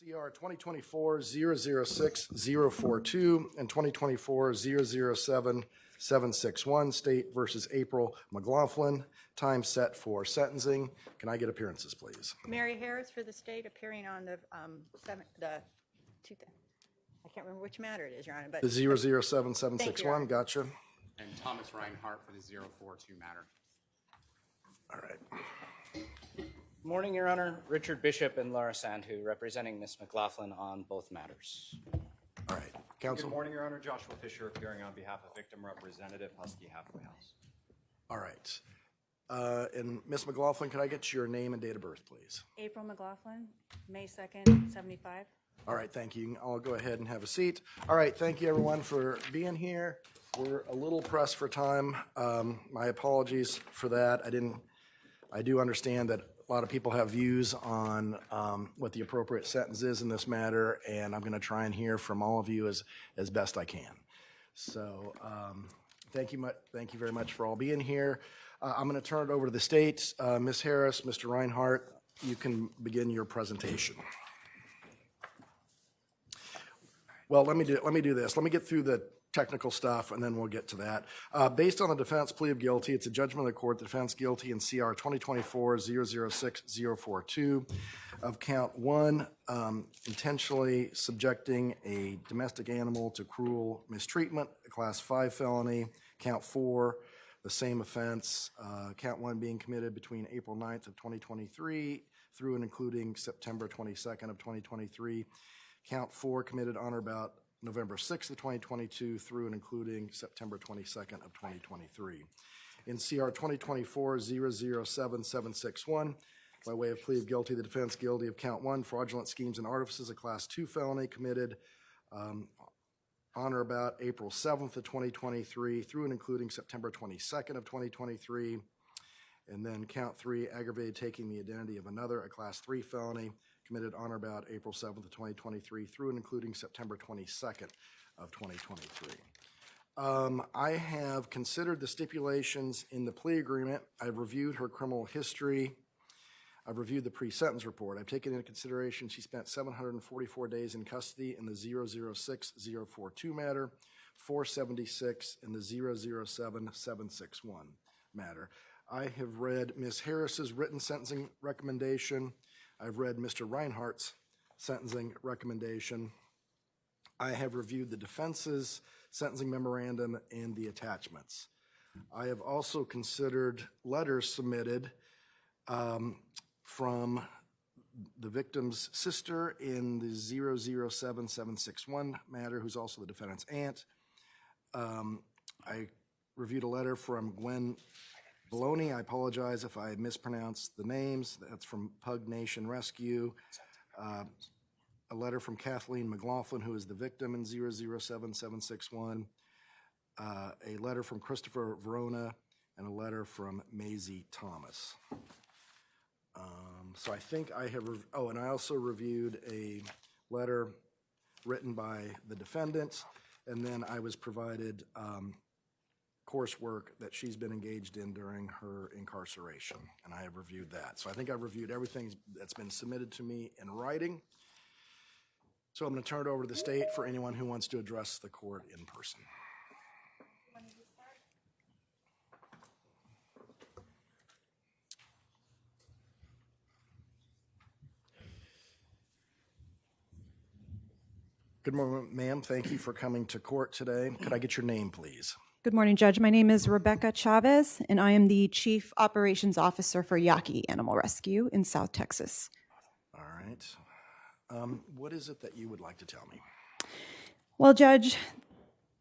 CR 2024-006-042 and 2024-007-761, State versus April McLaughlin. Time set for sentencing. Can I get appearances, please? Mary Harris for the state, appearing on the I can't remember which matter it is, Your Honor, but The 007-761, gotcha. And Thomas Reinhardt for the 042 matter. All right. Morning, Your Honor. Richard Bishop and Laura Sandhu representing Ms. McLaughlin on both matters. All right. Counsel. Good morning, Your Honor. Joshua Fisher appearing on behalf of victim representative Husky House. All right. And Ms. McLaughlin, can I get your name and date of birth, please? April McLaughlin, May 2nd, 75. All right, thank you. I'll go ahead and have a seat. All right, thank you everyone for being here. We're a little pressed for time. My apologies for that. I do understand that a lot of people have views on what the appropriate sentence is in this matter, and I'm going to try and hear from all of you as best I can. So thank you very much for all being here. I'm going to turn it over to the state. Ms. Harris, Mr. Reinhardt, you can begin your presentation. Well, let me do this. Let me get through the technical stuff, and then we'll get to that. Based on the defense plea of guilty, it's a judgment of the court, the defense guilty in CR 2024-006-042 of count 1, intentionally subjecting a domestic animal to cruel mistreatment, a class 5 felony. Count 4, the same offense, count 1 being committed between April 9th of 2023 through and including September 22nd of 2023. Count 4 committed on or about November 6th of 2022 through and including September 22nd of 2023. In CR 2024-007-761, by way of plea of guilty, the defense guilty of count 1, fraudulent schemes and artifices, a class 2 felony committed on or about April 7th of 2023 through and including September 22nd of 2023. And then count 3, aggravated taking the identity of another, a class 3 felony committed on or about April 7th of 2023 through and including September 22nd of 2023. I have considered the stipulations in the plea agreement. I've reviewed her criminal history. I've reviewed the pre-sentence report. I've taken into consideration she spent 744 days in custody in the 006-042 matter, 476 in the 007-761 matter. I have read Ms. Harris's written sentencing recommendation. I've read Mr. Reinhardt's sentencing recommendation. I have reviewed the defense's sentencing memorandum and the attachments. I have also considered letters submitted from the victim's sister in the 007-761 matter, who's also the defendant's aunt. I reviewed a letter from Gwen Baloney. I apologize if I mispronounced the names. That's from Pug Nation Rescue. A letter from Kathleen McLaughlin, who is the victim in 007-761. A letter from Christopher Verona, and a letter from Maisie Thomas. So I think I have, and I also reviewed a letter written by the defendant, and then I was provided coursework that she's been engaged in during her incarceration, and I have reviewed that. So I think I've reviewed everything that's been submitted to me in writing. So I'm going to turn it over to the state for anyone who wants to address the court in person. Good morning, ma'am. Thank you for coming to court today. Could I get your name, please? Good morning, Judge. My name is Rebecca Chavez, and I am the Chief Operations Officer for Yaki Animal Rescue in South Texas. All right. What is it that you would like to tell me? Well, Judge,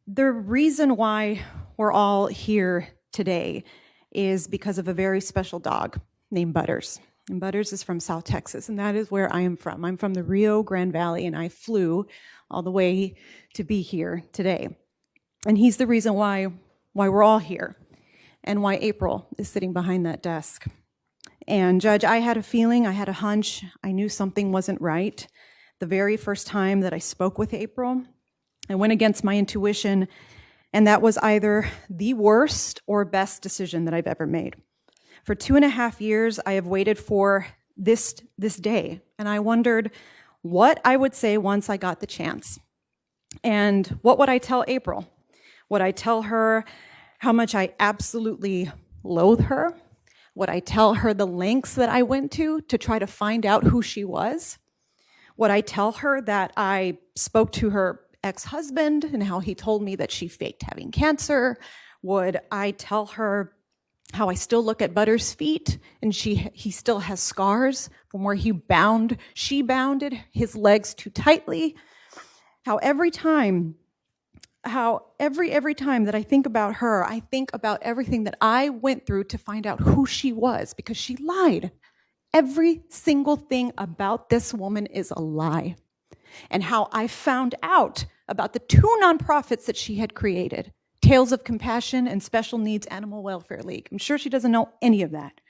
the reason why we're all here today is because of a very special dog named Butters. And Butters is from South Texas, and that is where I am from. I'm from the Rio Grande Valley, and I flew all the way to be here today. And he's the reason why we're all here and why April is sitting behind that desk. And Judge, I had a feeling, I had a hunch, I knew something wasn't right. The very first time that I spoke with April, I went against my intuition, and that was either the worst or best decision that I've ever made. For 2.5 years, I have waited for this day, and I wondered, what I would say once I got the chance. And what would I tell April? Would I tell her how much I absolutely loathe her? Would I tell her the lengths that I went to try to find out who she was? Would I tell her that I spoke to her ex-husband and how he told me that she faked having cancer? Would I tell her how I still look at Butter's feet and he still has scars from where she bounded his legs too tightly? How every time that I think about her, I think about everything that I went through to find out who she was, because she lied. Every single thing about this woman is a lie. And how I found out about the 2 nonprofits that she had created, Tales of Compassion and Special Needs Animal Welfare League. I'm sure she doesn't know any of that.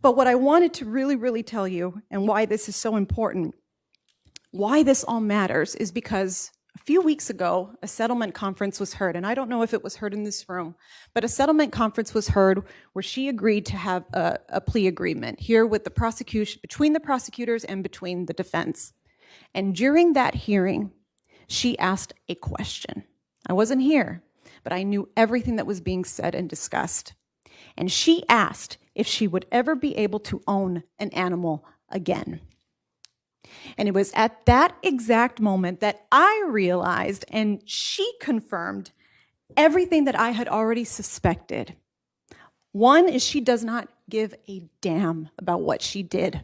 But what I wanted to really, really tell you, and why this is so important, why this all matters, is because a few weeks ago, a settlement conference was heard, and I don't know if it was heard in this room, but a settlement conference was heard where she agreed to have a plea agreement here with the prosecution, between the prosecutors and between the defense. And during that hearing, she asked a question. I wasn't here, but I knew everything that was being said and discussed. And she asked if she would ever be able to own an animal again. And it was at that exact moment that I realized, and she confirmed, everything that I had already suspected. One is she does not give a damn about what she did.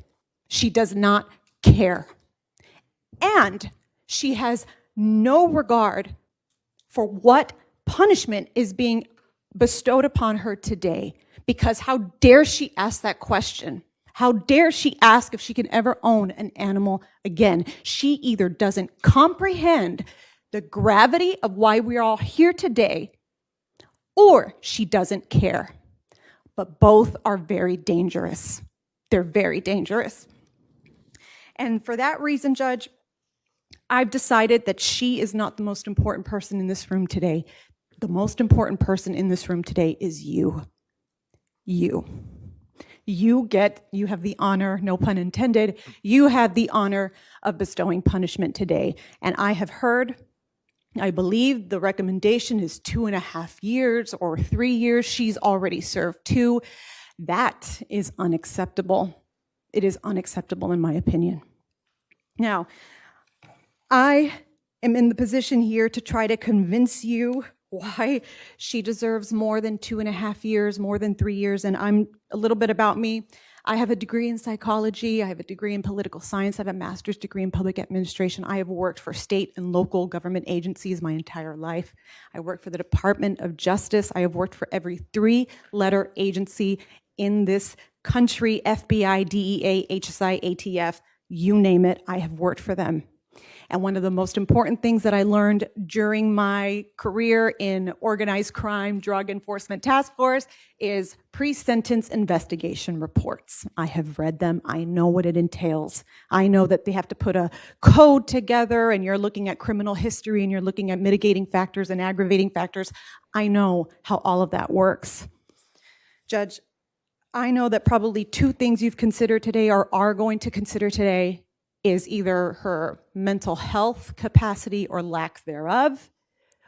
She does not care. And she has no regard for what punishment is being bestowed upon her today. Because how dare she ask that question? How dare she ask if she can ever own an animal again? She either doesn't comprehend the gravity of why we're all here today, or she doesn't care. But both are very dangerous. They're very dangerous. And for that reason, Judge, I've decided that she is not the most important person in this room today. The most important person in this room today is you. You. You have the honor, no pun intended, you have the honor of bestowing punishment today. And I have heard, I believe the recommendation is 2.5 years or 3 years. She's already served 2. That is unacceptable. It is unacceptable in my opinion. Now, I am in the position here to try to convince you why she deserves more than 2.5 years, more than 3 years. And I'm a little bit about me. I have a degree in psychology. I have a degree in political science. I have a master's degree in public administration. I have worked for state and local government agencies my entire life. I worked for the Department of Justice. I have worked for every 3-letter agency in this country, FBI, DEA, HSI, ATF, you name it, I have worked for them. And one of the most important things that I learned during my career in organized crime, drug enforcement task force is pre-sentence investigation reports. I have read them. I know what it entails. I know that they have to put a code together and you're looking at criminal history and you're looking at mitigating factors and aggravating factors. I know how all of that works. Judge, I know that probably 2 things you've considered today or are going to consider today is either her mental health capacity or lack thereof,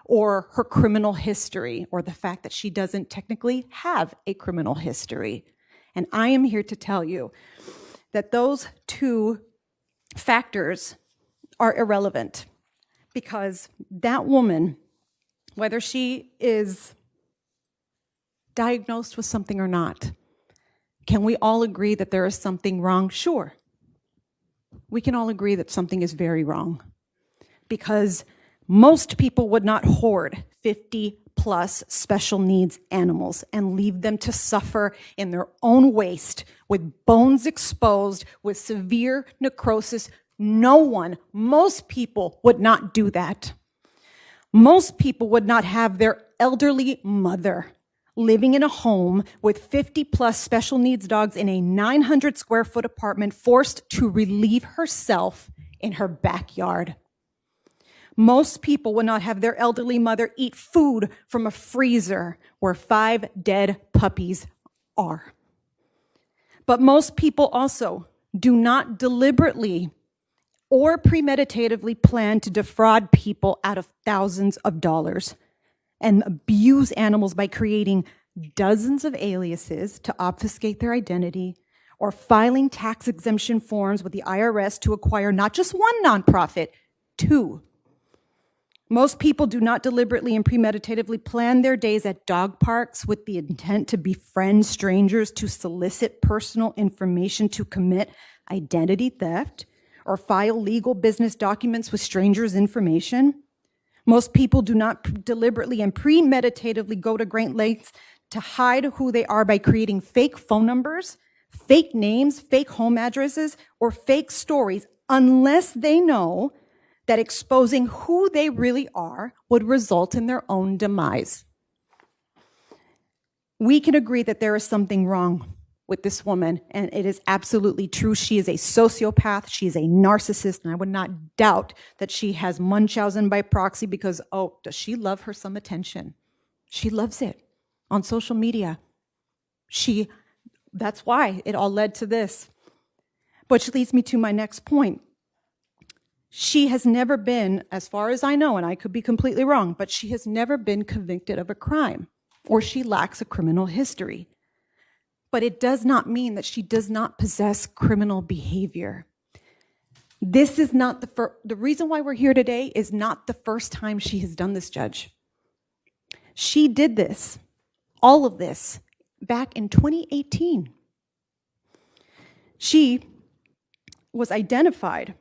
or her criminal history, or the fact that she doesn't technically have a criminal history. And I am here to tell you that those 2 factors are irrelevant, because that woman, whether she is diagnosed with something or not, can we all agree that there is something wrong? Sure. We can all agree that something is very wrong, because most people would not hoard 50+ special needs animals and leave them to suffer in their own waste with bones exposed, with severe necrosis. No one, most people would not do that. Most people would not have their elderly mother living in a home with 50+ special needs dogs in a 900 square foot apartment, forced to relieve herself in her backyard. Most people would not have their elderly mother eat food from a freezer where 5 dead puppies are. But most people also do not deliberately or premeditatively planned to defraud people out of thousands of dollars and abuse animals by creating dozens of aliases to obfuscate their identity or filing tax exemption forms with the IRS to acquire not just one nonprofit, two. Most people do not deliberately and premeditatively plan their days at dog parks with the intent to befriend strangers, to solicit personal information, to commit identity theft, or file legal business documents with strangers' information. Most people do not deliberately and premeditatively go to great lengths to hide who they are by creating fake phone numbers, fake names, fake home addresses, or fake stories unless they know that exposing who they really are would result in their own demise. We can agree that there is something wrong with this woman, and it is absolutely true. She is a sociopath, she is a narcissist, and I would not doubt that she has Munchausen by proxy because, oh, does she love her some attention? She loves it on social media. That's why it all led to this. Which leads me to my next point. She has never been, as far as I know, and I could be completely wrong, but she has never been convicted of a crime, or she lacks a criminal history. But it does not mean that she does not possess criminal behavior. This is not the reason why we're here today is not the first time she has done this, Judge. She did this, all of this, back in 2018. She was identified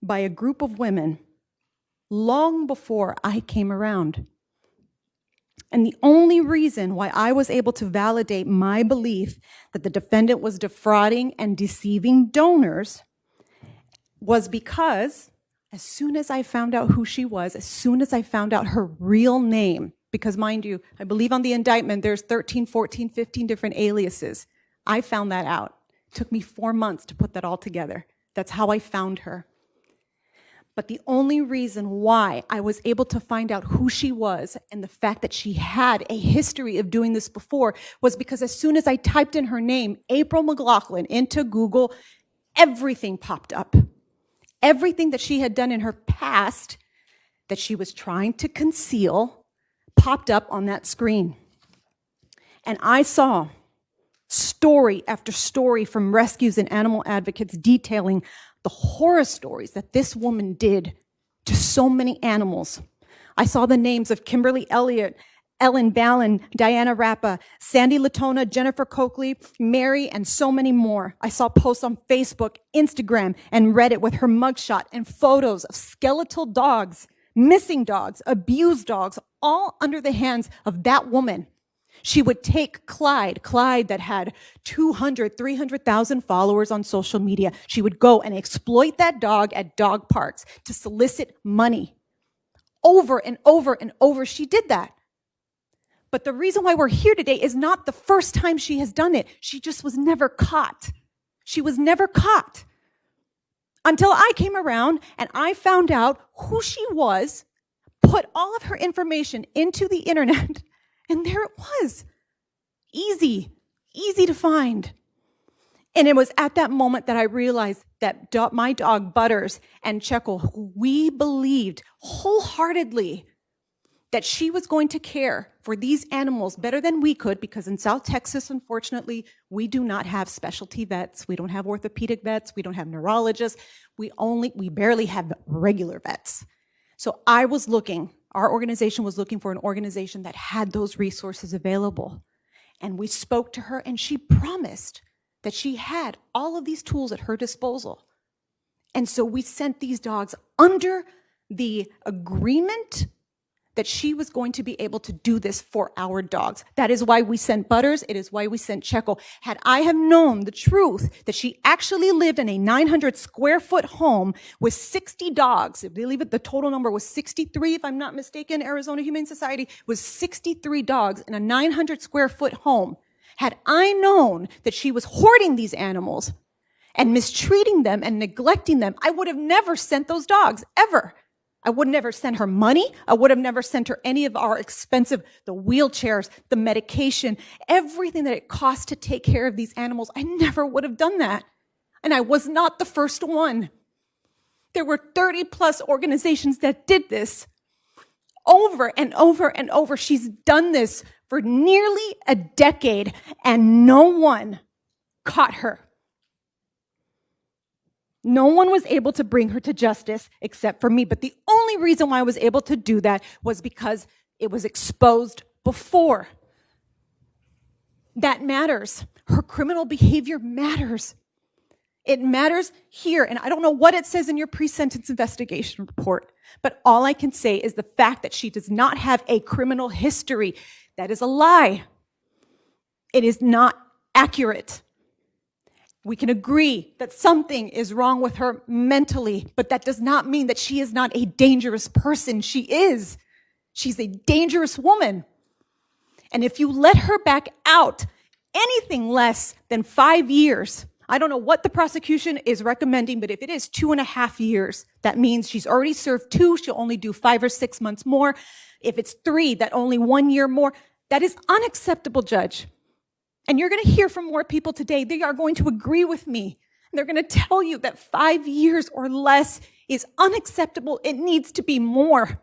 by a group of women long before I came around. And the only reason why I was able to validate my belief that the defendant was defrauding and deceiving donors was because as soon as I found out who she was, as soon as I found out her real name, because mind you, I believe on the indictment there's 13, 14, 15 different aliases. I found that out. It took me 4 months to put that all together. That's how I found her. But the only reason why I was able to find out who she was and the fact that she had a history of doing this before was because as soon as I typed in her name, April McLaughlin, into Google, everything popped up. Everything that she had done in her past that she was trying to conceal popped up on that screen. And I saw story after story from rescues and animal advocates detailing the horror stories that this woman did to so many animals. I saw the names of Kimberly Elliott, Ellen Ballin, Diana Rappa, Sandy Latona, Jennifer Coakley, Mary, and so many more. I saw posts on Facebook, Instagram, and Reddit with her mugshot and photos of skeletal dogs, missing dogs, abused dogs, all under the hands of that woman. She would take Clyde that had 200, 300,000 followers on social media. She would go and exploit that dog at dog parks to solicit money. Over and over and over, she did that. But the reason why we're here today is not the first time she has done it. She just was never caught. She was never caught. Until I came around and I found out who she was, put all of her information into the internet, and there it was. Easy to find. And it was at that moment that I realized that my dog Butters and Checkle, who we believed wholeheartedly that she was going to care for these animals better than we could, because in South Texas, unfortunately, we do not have specialty vets. We don't have orthopedic vets. We don't have neurologists. We barely have regular vets. So our organization was looking for an organization that had those resources available. And we spoke to her, and she promised that she had all of these tools at her disposal. And so we sent these dogs under the agreement that she was going to be able to do this for our dogs. That is why we sent Butters. It is why we sent Checkle. Had I have known the truth that she actually lived in a 900 square foot home with 60 dogs, I believe the total number was 63, if I'm not mistaken, Arizona Humane Society was 63 dogs in a 900 square foot home. Had I known that she was hoarding these animals and mistreating them and neglecting them, I would have never sent those dogs, ever. I would never send her money. I would have never sent her any of our expensive, the wheelchairs, the medication, everything that it costs to take care of these animals. I never would have done that. And I was not the first one. There were 30 plus organizations that did this over and over and over. She's done this for nearly a decade, and no one caught her. No one was able to bring her to justice except for me. But the only reason why I was able to do that was because it was exposed before. That matters. Her criminal behavior matters. It matters here. And I don't know what it says in your pre-sentence investigation report, but all I can say is the fact that she does not have a criminal history. That is a lie. It is not accurate. We can agree that something is wrong with her mentally, but that does not mean that she is not a dangerous person. She is. She's a dangerous woman. And if you let her back out anything less than 5 years, I don't know what the prosecution is recommending, but if it is 2.5 years, that means she's already served 2, she'll only do 5 or 6 months more. If it's 3, that only 1 year more. That is unacceptable, Judge. And you're going to hear from more people today. They are going to agree with me. They're going to tell you that 5 years or less is unacceptable. It needs to be more.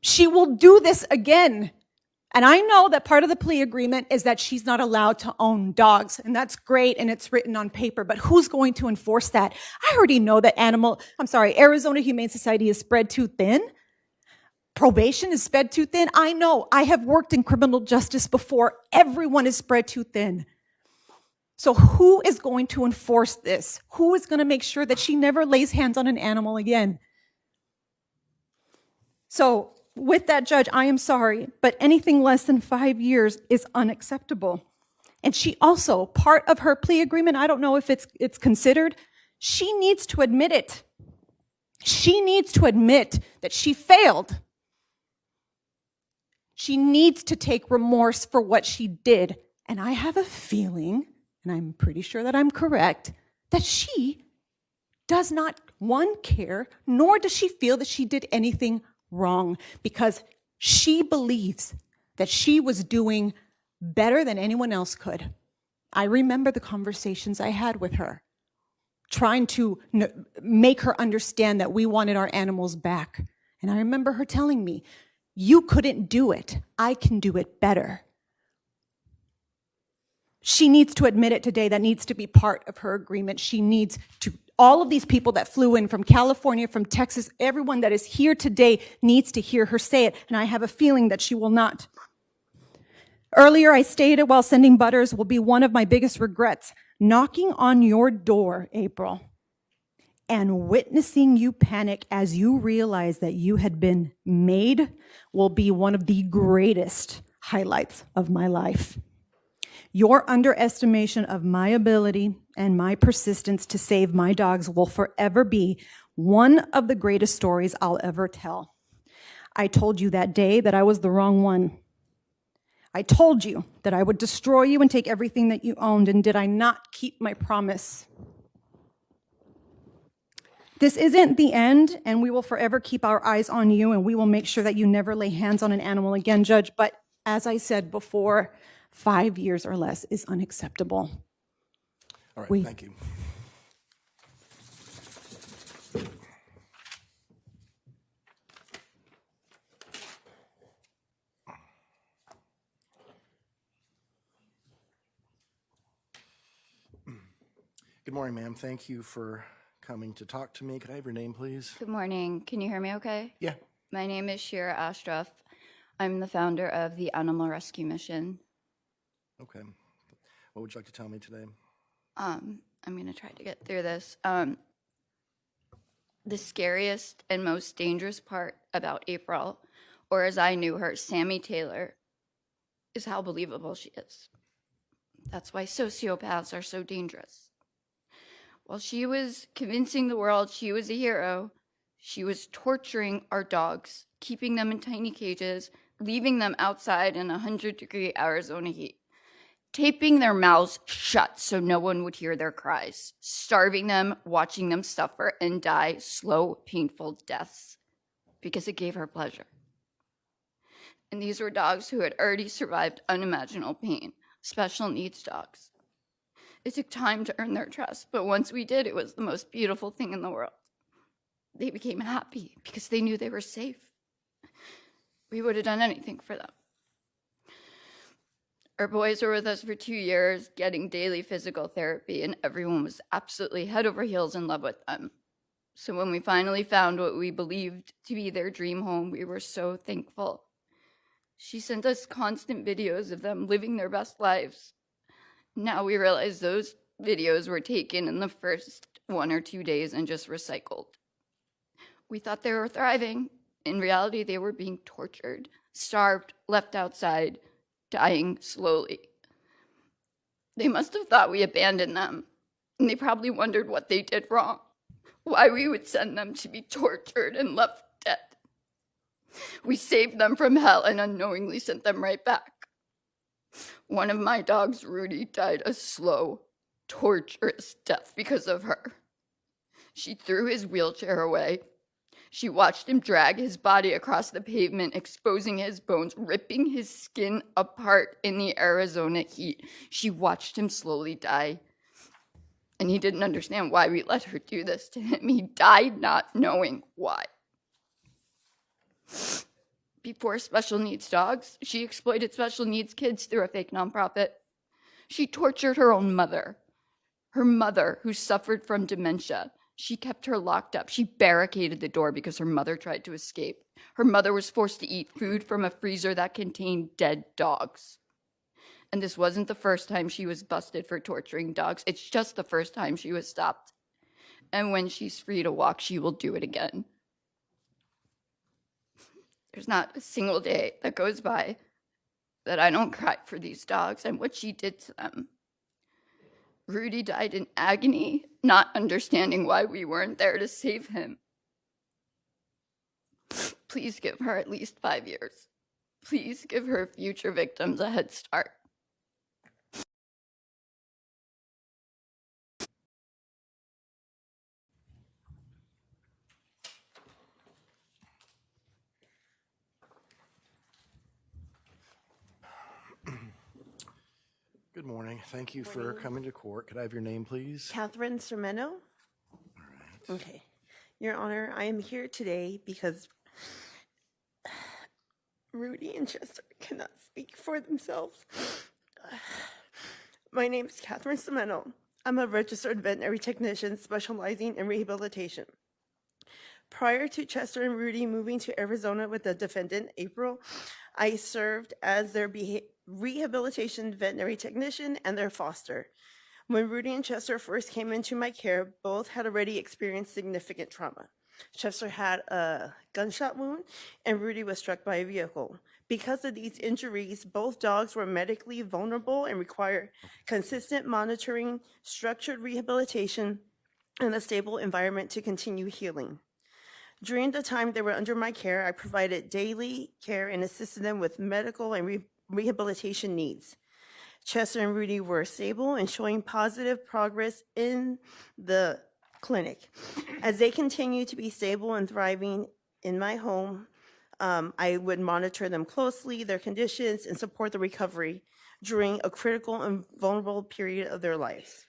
She will do this again. And I know that part of the plea agreement is that she's not allowed to own dogs. And that's great, and it's written on paper. But who's going to enforce that? I already know that Arizona Humane Society is spread too thin. Probation is spread too thin. I know. I have worked in criminal justice before. Everyone is spread too thin. So who is going to enforce this? Who is going to make sure that she never lays hands on an animal again? So with that, Judge, I am sorry, but anything less than 5 years is unacceptable. And she also, part of her plea agreement, I don't know if it's considered, she needs to admit it. She needs to admit that she failed. She needs to take remorse for what she did. And I have a feeling, and I'm pretty sure that I'm correct, that she does not, one, care, nor does she feel that she did anything wrong, because she believes that she was doing better than anyone else could. I remember the conversations I had with her, trying to make her understand that we wanted our animals back. And I remember her telling me, "You couldn't do it. I can do it better." She needs to admit it today. That needs to be part of her agreement. She needs to, all of these people that flew in from California, from Texas, everyone that is here today needs to hear her say it. And I have a feeling that she will not. Earlier, I stated while sending Butters will be one of my biggest regrets. Knocking on your door, April, and witnessing you panic as you realize that you had been made will be one of the greatest highlights of my life. Your underestimation of my ability and my persistence to save my dogs will forever be one of the greatest stories I'll ever tell. I told you that day that I was the wrong one. I told you that I would destroy you and take everything that you owned, and did I not keep my promise? This isn't the end, and we will forever keep our eyes on you, and we will make sure that you never lay hands on an animal again, Judge. But as I said before, 5 years or less is unacceptable. All right, thank you. Good morning, ma'am. Thank you for coming to talk to me. Could I have your name, please? Good morning. Can you hear me okay? Yeah. My name is Shira Ashstruff. I'm the founder of the Animal Rescue Mission. Okay. What would you like to tell me today? I'm going to try to get through this. The scariest and most dangerous part about April, or as I knew her, Sammy Taylor, is how believable she is. That's why sociopaths are so dangerous. While she was convincing the world she was a hero, she was torturing our dogs, keeping them in tiny cages, leaving them outside in 100-degree Arizona heat, taping their mouths shut so no one would hear their cries, starving them, watching them suffer and die slow, painful deaths because it gave her pleasure. And these were dogs who had already survived unimaginable pain, special needs dogs. It took time to earn their trust, but once we did, it was the most beautiful thing in the world. They became happy because they knew they were safe. We would have done anything for them. Our boys were with us for 2 years, getting daily physical therapy, and everyone was absolutely head over heels in love with them. So when we finally found what we believed to be their dream home, we were so thankful. She sent us constant videos of them living their best lives. Now we realize those videos were taken in the first 1 or 2 days and just recycled. We thought they were thriving. In reality, they were being tortured, starved, left outside, dying slowly. They must have thought we abandoned them, and they probably wondered what they did wrong, why we would send them to be tortured and left dead. We saved them from hell and unknowingly sent them right back. One of my dogs, Rudy, died a slow, torturous death because of her. She threw his wheelchair away. She watched him drag his body across the pavement, exposing his bones, ripping his skin apart in the Arizona heat. She watched him slowly die. And he didn't understand why we let her do this to him. He died not knowing why. Before special needs dogs, she exploited special needs kids through a fake nonprofit. She tortured her own mother who suffered from dementia. She kept her locked up. She barricaded the door because her mother tried to escape. Her mother was forced to eat food from a freezer that contained dead dogs. And this wasn't the first time she was busted for torturing dogs. It's just the first time she was stopped. And when she's free to walk, she will do it again. There's not a single day that goes by that I don't cry for these dogs and what she did to them. Rudy died in agony, not understanding why we weren't there to save him. Please give her at least 5 years. Please give her future victims a head start. Good morning. Thank you for coming to court. Could I have your name, please? Katherine Simeo. Okay. Your Honor, I am here today because Rudy and Chester cannot speak for themselves. My name is Katherine Simeo. I'm a registered veterinary technician specializing in rehabilitation. Prior to Chester and Rudy moving to Arizona with the defendant, April, I served as their rehabilitation veterinary technician and their foster. When Rudy and Chester first came into my care, both had already experienced significant trauma. Chester had a gunshot wound and Rudy was struck by a vehicle. Because of these injuries, both dogs were medically vulnerable and required consistent monitoring, structured rehabilitation, and a stable environment to continue healing. During the time they were under my care, I provided daily care and assisted them with medical and rehabilitation needs. Chester and Rudy were stable and showing positive progress in the clinic. As they continue to be stable and thriving in my home, I would monitor them closely, their conditions, and support the recovery during a critical and vulnerable period of their lives.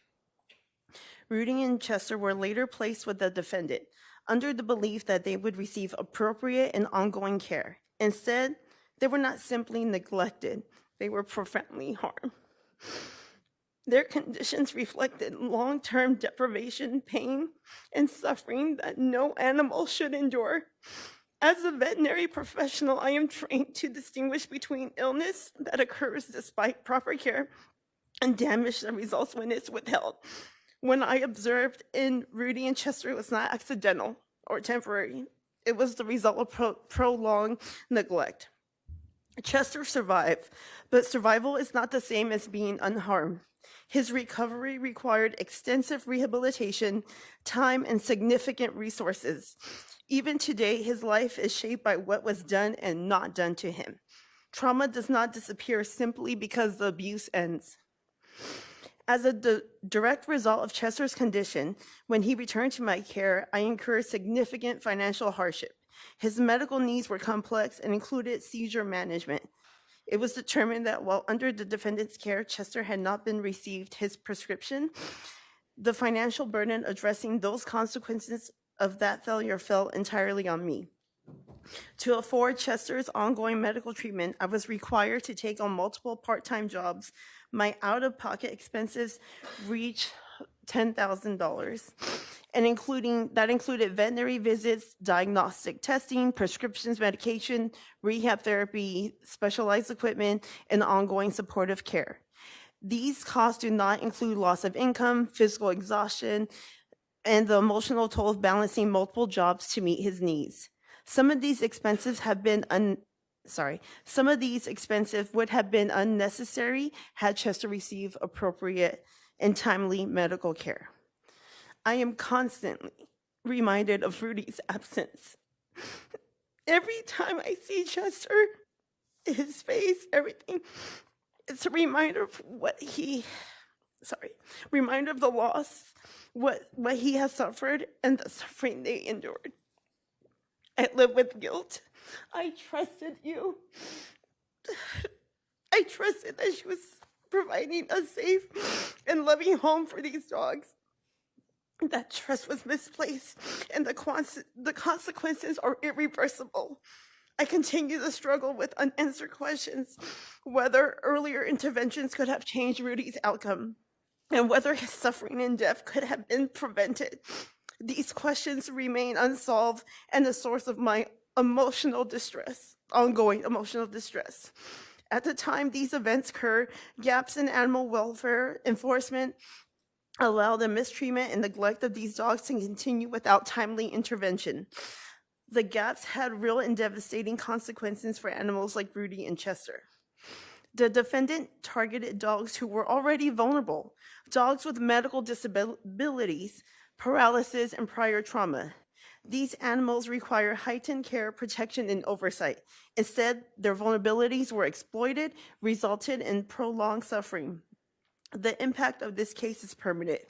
Rudy and Chester were later placed with the defendant under the belief that they would receive appropriate and ongoing care. Instead, they were not simply neglected, they were profoundly harmed. Their conditions reflected long-term deprivation, pain, and suffering that no animal should endure. As a veterinary professional, I am trained to distinguish between illness that occurs despite proper care and damage that results when it's withheld. When I observed in Rudy and Chester, it was not accidental or temporary. It was the result of prolonged neglect. Chester survived, but survival is not the same as being unharmed. His recovery required extensive rehabilitation, time, and significant resources. Even today, his life is shaped by what was done and not done to him. Trauma does not disappear simply because the abuse ends. As a direct result of Chester's condition, when he returned to my care, I incurred significant financial hardship. His medical needs were complex and included seizure management. It was determined that while under the defendant's care, Chester had not been received his prescription. The financial burden addressing those consequences of that failure fell entirely on me. To afford Chester's ongoing medical treatment, I was required to take on multiple part-time jobs. My out-of-pocket expenses reached $10,000, and that included veterinary visits, diagnostic testing, prescriptions, medication, rehab therapy, specialized equipment, and ongoing supportive care. These costs do not include loss of income, physical exhaustion, and the emotional toll of balancing multiple jobs to meet his needs. Some of these expenses would have been unnecessary had Chester received appropriate and timely medical care. I am constantly reminded of Rudy's absence. Every time I see Chester, his face, everything, it's a reminder of reminder of the loss, what he has suffered, and the suffering they endured. I live with guilt. I trusted you. I trusted that she was providing a safe and loving home for these dogs. That trust was misplaced, and the consequences are irreversible. I continue to struggle with unanswered questions, whether earlier interventions could have changed Rudy's outcome, and whether his suffering and death could have been prevented. These questions remain unsolved and a source of my emotional distress, ongoing emotional distress. At the time these events occurred, gaps in animal welfare enforcement allow the mistreatment and neglect of these dogs to continue without timely intervention. The gaps had real and devastating consequences for animals like Rudy and Chester. The defendant targeted dogs who were already vulnerable, dogs with medical disabilities, paralysis, and prior trauma. These animals require heightened care, protection, and oversight. Instead, their vulnerabilities were exploited, resulted in prolonged suffering. The impact of this case is permanent.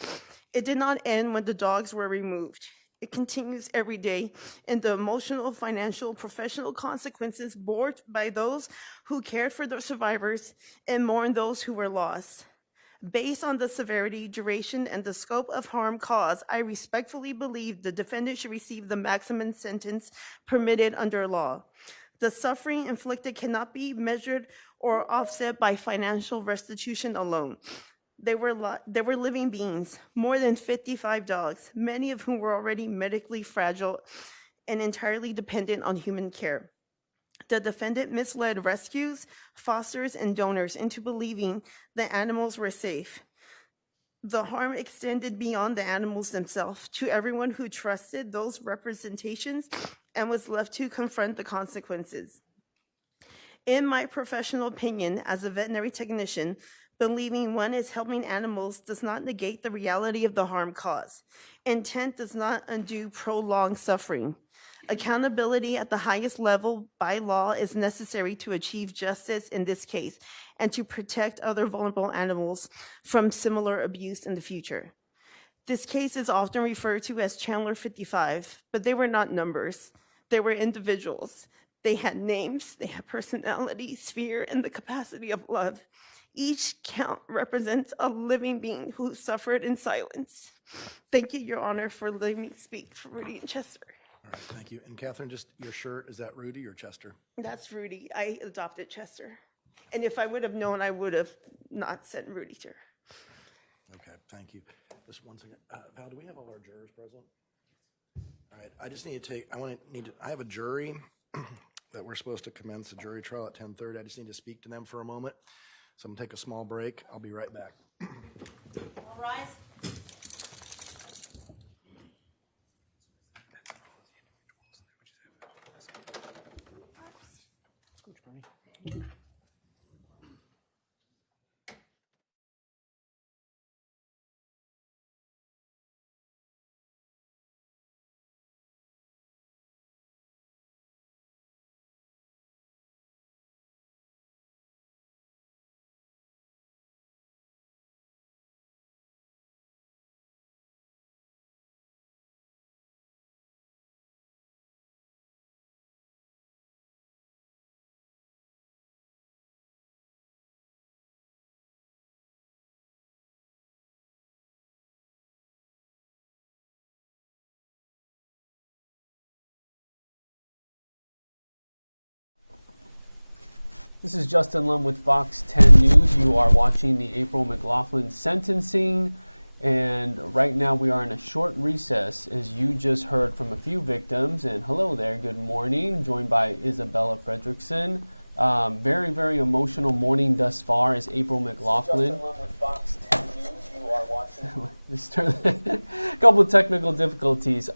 It did not end when the dogs were removed. It continues every day in the emotional, financial, professional consequences borne by those who cared for the survivors and mourn those who were lost. Based on the severity, duration, and the scope of harm caused, I respectfully believe the defendant should receive the maximum sentence permitted under law. The suffering inflicted cannot be measured or offset by financial restitution alone. They were living beings, more than 55 dogs, many of whom were already medically fragile and entirely dependent on human care. The defendant misled rescues, fosters, and donors into believing the animals were safe. The harm extended beyond the animals themselves to everyone who trusted those representations and was left to confront the consequences. In my professional opinion, as a veterinary technician, believing one is helping animals does not negate the reality of the harm caused. Intent does not undo prolonged suffering. Accountability at the highest level by law is necessary to achieve justice in this case and to protect other vulnerable animals from similar abuse in the future. This case is often referred to as Chandler 55, but they were not numbers. They were individuals. They had names, they had personalities, fear, and the capacity of love. Each count represents a living being who suffered in silence. Thank you, Your Honor, for letting me speak for Rudy and Chester. All right, thank you. And Catherine, just your shirt, is that Rudy or Chester? That's Rudy. I adopted Chester. And if I would have known, I would have not sent Rudy to her. Okay, thank you. Just one second. Val, do we have all our jurors present? All right, I just need to I have a jury that we're supposed to commence a jury trial at 10:30. I just need to speak to them for a moment. So I'm gonna take a small break. I'll be right back. All rise. This is Justin Lum with Fox 10 News. You are watching the April McLaughlin sentencing, and right now we are in a short recess, as you just heard from a few victims. And hello there, good morning, joined by Isabella Fredrickson. Very, very emotional morning thus far as April McLaughlin. Justin Lum with Fox 10 News. You are watching. Just a couple of technical difficulties.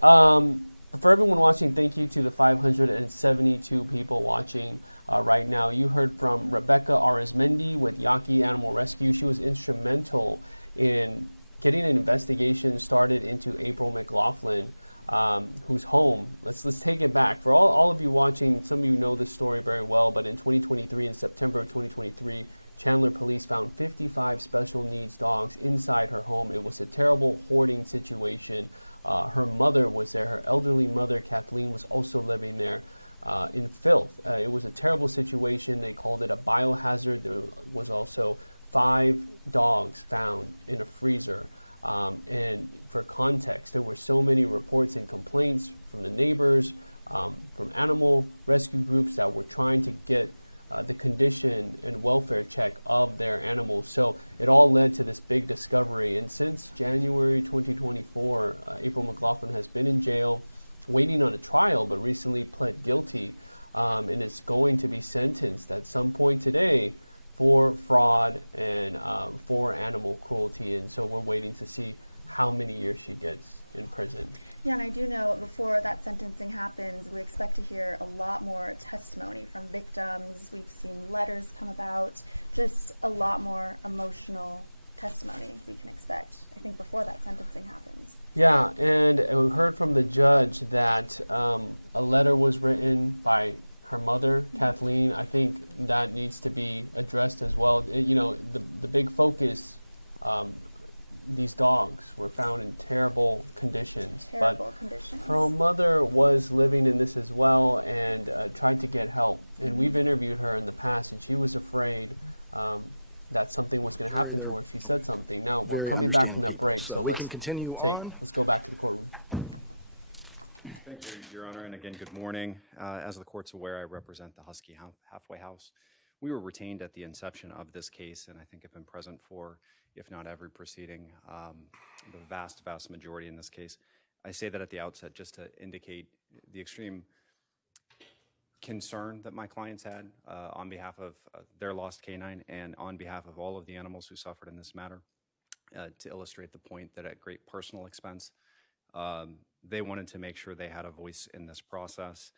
For everyone watching, thank you to the 572 people watching right now. You heard from Rebecca Arizmendi with Yaki Animal Rescue. She was instrumental in getting an investigation started into April McLaughlin, whose home, let's take it back. For all of you watching, some of you know this story very well, but in 2023, in September of 2023, Chandler police found 55 special needs dogs inside her home. It was a terrible hoarding situation. Her mother was there. Her elderly mother, Kathleen, was also living there in filth. It was a terrible situation. They called it a biohazard. There was also 5 dogs found in a freezer. And for context, there were so many reports and complaints from the neighbors, from animal rescue groups that were trying to get the condition and welfare check of their animals. So it all led to this big discovery. And since January 2024, April McLaughlin has been in jail waiting on a trial, but recently pled guilty and is going to be sentenced at some point today for fraud and for animal cruelty. And so we're waiting to see how many years she gets in prison. Yeah, and I do know before that sentencing happens, we expect to hear a lot more testimony from victims. We've seen letters come about, just a lot more emotional testimony we can expect, I think, before that sentencing happens. Yeah, and we heard from the judge that a letter was written by her mother, Kathleen. I think that needs to be addressed as well. The big focus, these dogs were found in terrible conditions. Terrible conditions. Her mother was living in this as well and tried to get help. And we've interviewed her in the past, and she was afraid that something was going to happen to her if she said something. Now, we're coming back from that break, so we let's can continue on. Let's go back to the courtroom. Thank you, Your Honor, and again, good morning. As the court's aware, I represent the Husky Halfway House. We were retained at the inception of this case, and I think have been present for, if not every proceeding, the vast, vast majority in this case. I say that at the outset just to indicate the extreme concern that my clients had on behalf of their lost canine and on behalf of all of the animals who suffered in this matter, to illustrate the point that at great personal expense, they wanted to make sure they had a voice in this process.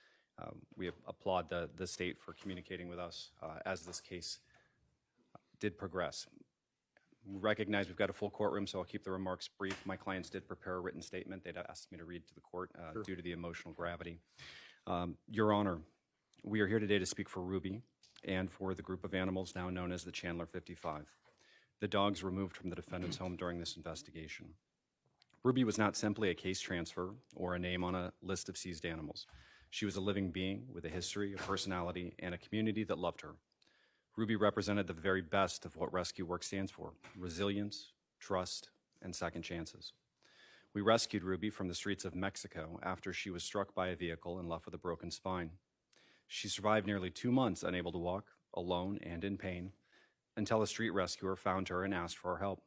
We applaud the state for communicating with us as this case did progress. We recognize we've got a full courtroom, so I'll keep the remarks brief. My clients did prepare a written statement they'd asked me to read to the court due to the emotional gravity. Your Honor, we are here today to speak for Ruby and for the group of animals now known as the Chandler 55, the dogs removed from the defendant's home during this investigation. Ruby was not simply a case transfer or a name on a list of seized animals. She was a living being with a history, a personality, and a community that loved her. Ruby represented the very best of what rescue work stands for: resilience, trust, and second chances. We rescued Ruby from the streets of Mexico after she was struck by a vehicle and left with a broken spine. She survived nearly 2 months unable to walk, alone and in pain, until a street rescuer found her and asked for our help.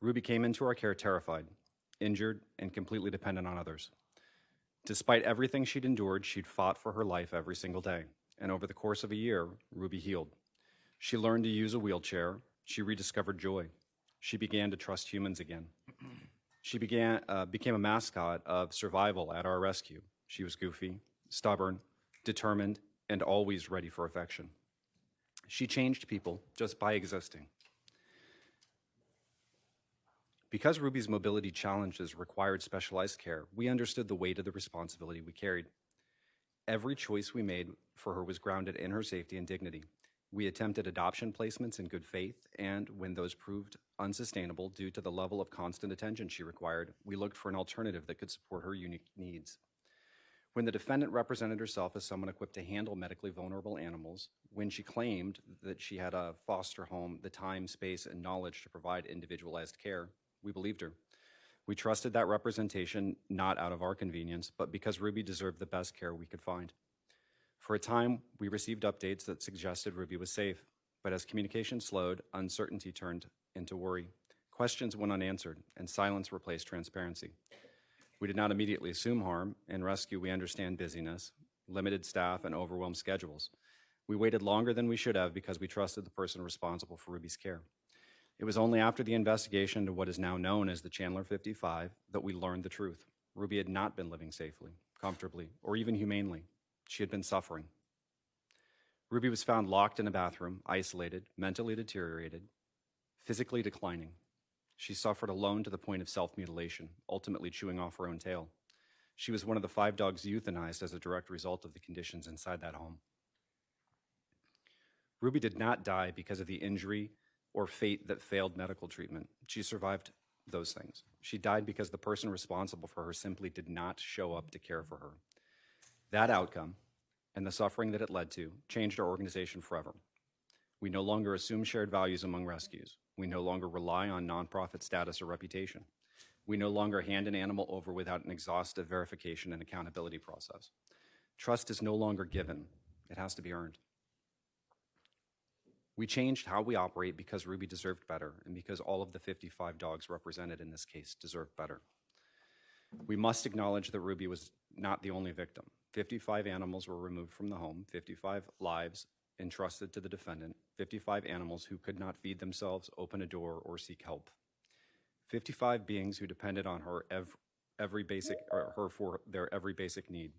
Ruby came into our care terrified, injured, and completely dependent on others. Despite everything she'd endured, she'd fought for her life every single day, and over the course of a year, Ruby healed. She learned to use a wheelchair. She rediscovered joy. She began to trust humans again. She became a mascot of survival at our rescue. She was goofy, stubborn, determined, and always ready for affection. She changed people just by existing. Because Ruby's mobility challenges required specialized care, we understood the weight of the responsibility we carried. Every choice we made for her was grounded in her safety and dignity. We attempted adoption placements in good faith, and when those proved unsustainable due to the level of constant attention she required, we looked for an alternative that could support her unique needs. When the defendant represented herself as someone equipped to handle medically vulnerable animals, when she claimed that she had a foster home, the time, space, and knowledge to provide individualized care, we believed her. We trusted that representation not out of our convenience, but because Ruby deserved the best care we could find. For a time, we received updates that suggested Ruby was safe, but as communication slowed, uncertainty turned into worry. Questions went unanswered, and silence replaced transparency. We did not immediately assume harm. In rescue, we understand busyness, limited staff, and overwhelmed schedules. We waited longer than we should have because we trusted the person responsible for Ruby's care. It was only after the investigation into what is now known as the Chandler 55 that we learned the truth. Ruby had not been living safely, comfortably, or even humanely. She had been suffering. Ruby was found locked in a bathroom, isolated, mentally deteriorated, physically declining. She suffered alone to the point of self-mutilation, ultimately chewing off her own tail. She was one of the 5 dogs euthanized as a direct result of the conditions inside that home. Ruby did not die because of the injury or fate that failed medical treatment. She survived those things. She died because the person responsible for her simply did not show up to care for her. That outcome, and the suffering that it led to, changed our organization forever. We no longer assume shared values among rescues. We no longer rely on nonprofit status or reputation. We no longer hand an animal over without an exhaustive verification and accountability process. Trust is no longer given. It has to be earned. We changed how we operate because Ruby deserved better and because all of the 55 dogs represented in this case deserved better. We must acknowledge that Ruby was not the only victim. 55 animals were removed from the home, 55 lives entrusted to the defendant, 55 animals who could not feed themselves, open a door, or seek help. 55 beings who depended on her for their every basic need.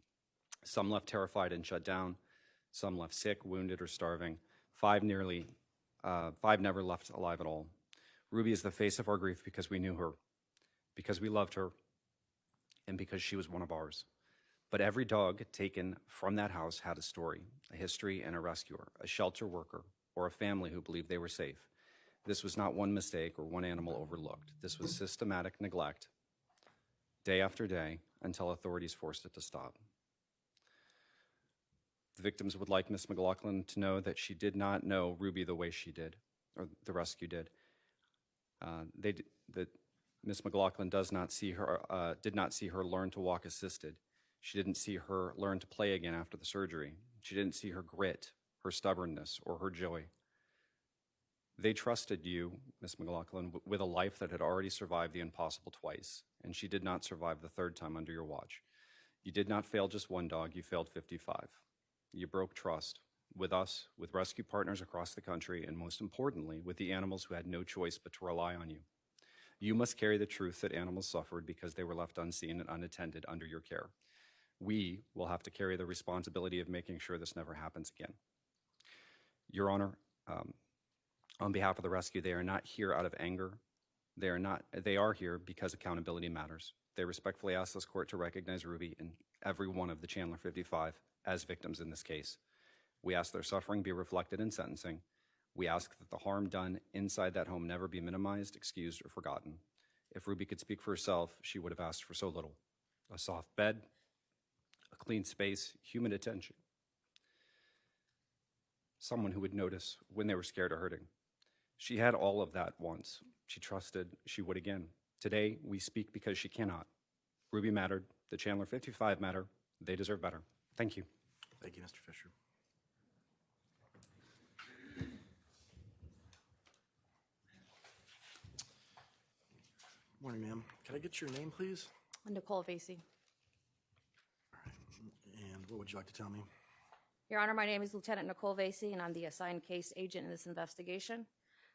Some left terrified and shut down, some left sick, wounded, or starving. 5 never left alive at all. Ruby is the face of our grief because we knew her, because we loved her, and because she was one of ours. But every dog taken from that house had a story, a history, and a rescuer, a shelter worker, or a family who believed they were safe. This was not one mistake or one animal overlooked. This was systematic neglect, day after day, until authorities forced it to stop. The victims would like Ms. McLaughlin to know that she did not know Ruby the way she did, or the rescue did. That Ms. McLaughlin did not see her learn to walk assisted. She didn't see her learn to play again after the surgery. She didn't see her grit, her stubbornness, or her joy. They trusted you, Ms. McLaughlin, with a life that had already survived the impossible twice, and she did not survive the 3rd time under your watch. You did not fail just one dog, you failed 55. You broke trust with us, with rescue partners across the country, and most importantly, with the animals who had no choice but to rely on you. You must carry the truth that animals suffered because they were left unseen and unattended under your care. We will have to carry the responsibility of making sure this never happens again. Your Honor, on behalf of the rescue, they are not here out of anger. They are here because accountability matters. They respectfully ask this court to recognize Ruby and every one of the Chandler 55 as victims in this case. We ask their suffering be reflected in sentencing. We ask that the harm done inside that home never be minimized, excused, or forgotten. If Ruby could speak for herself, she would have asked for so little. A soft bed, a clean space, human attention. Someone who would notice when they were scared or hurting. She had all of that once. She trusted she would again. Today, we speak because she cannot. Ruby mattered. The Chandler 55 matter. They deserve better. Thank you. Thank you, Mr. Fisher. Morning, ma'am. Can I get your name, please? Nicole Vasey. And what would you like to tell me? Your Honor, my name is Lieutenant Nicole Vasey, and I'm the assigned case agent in this investigation.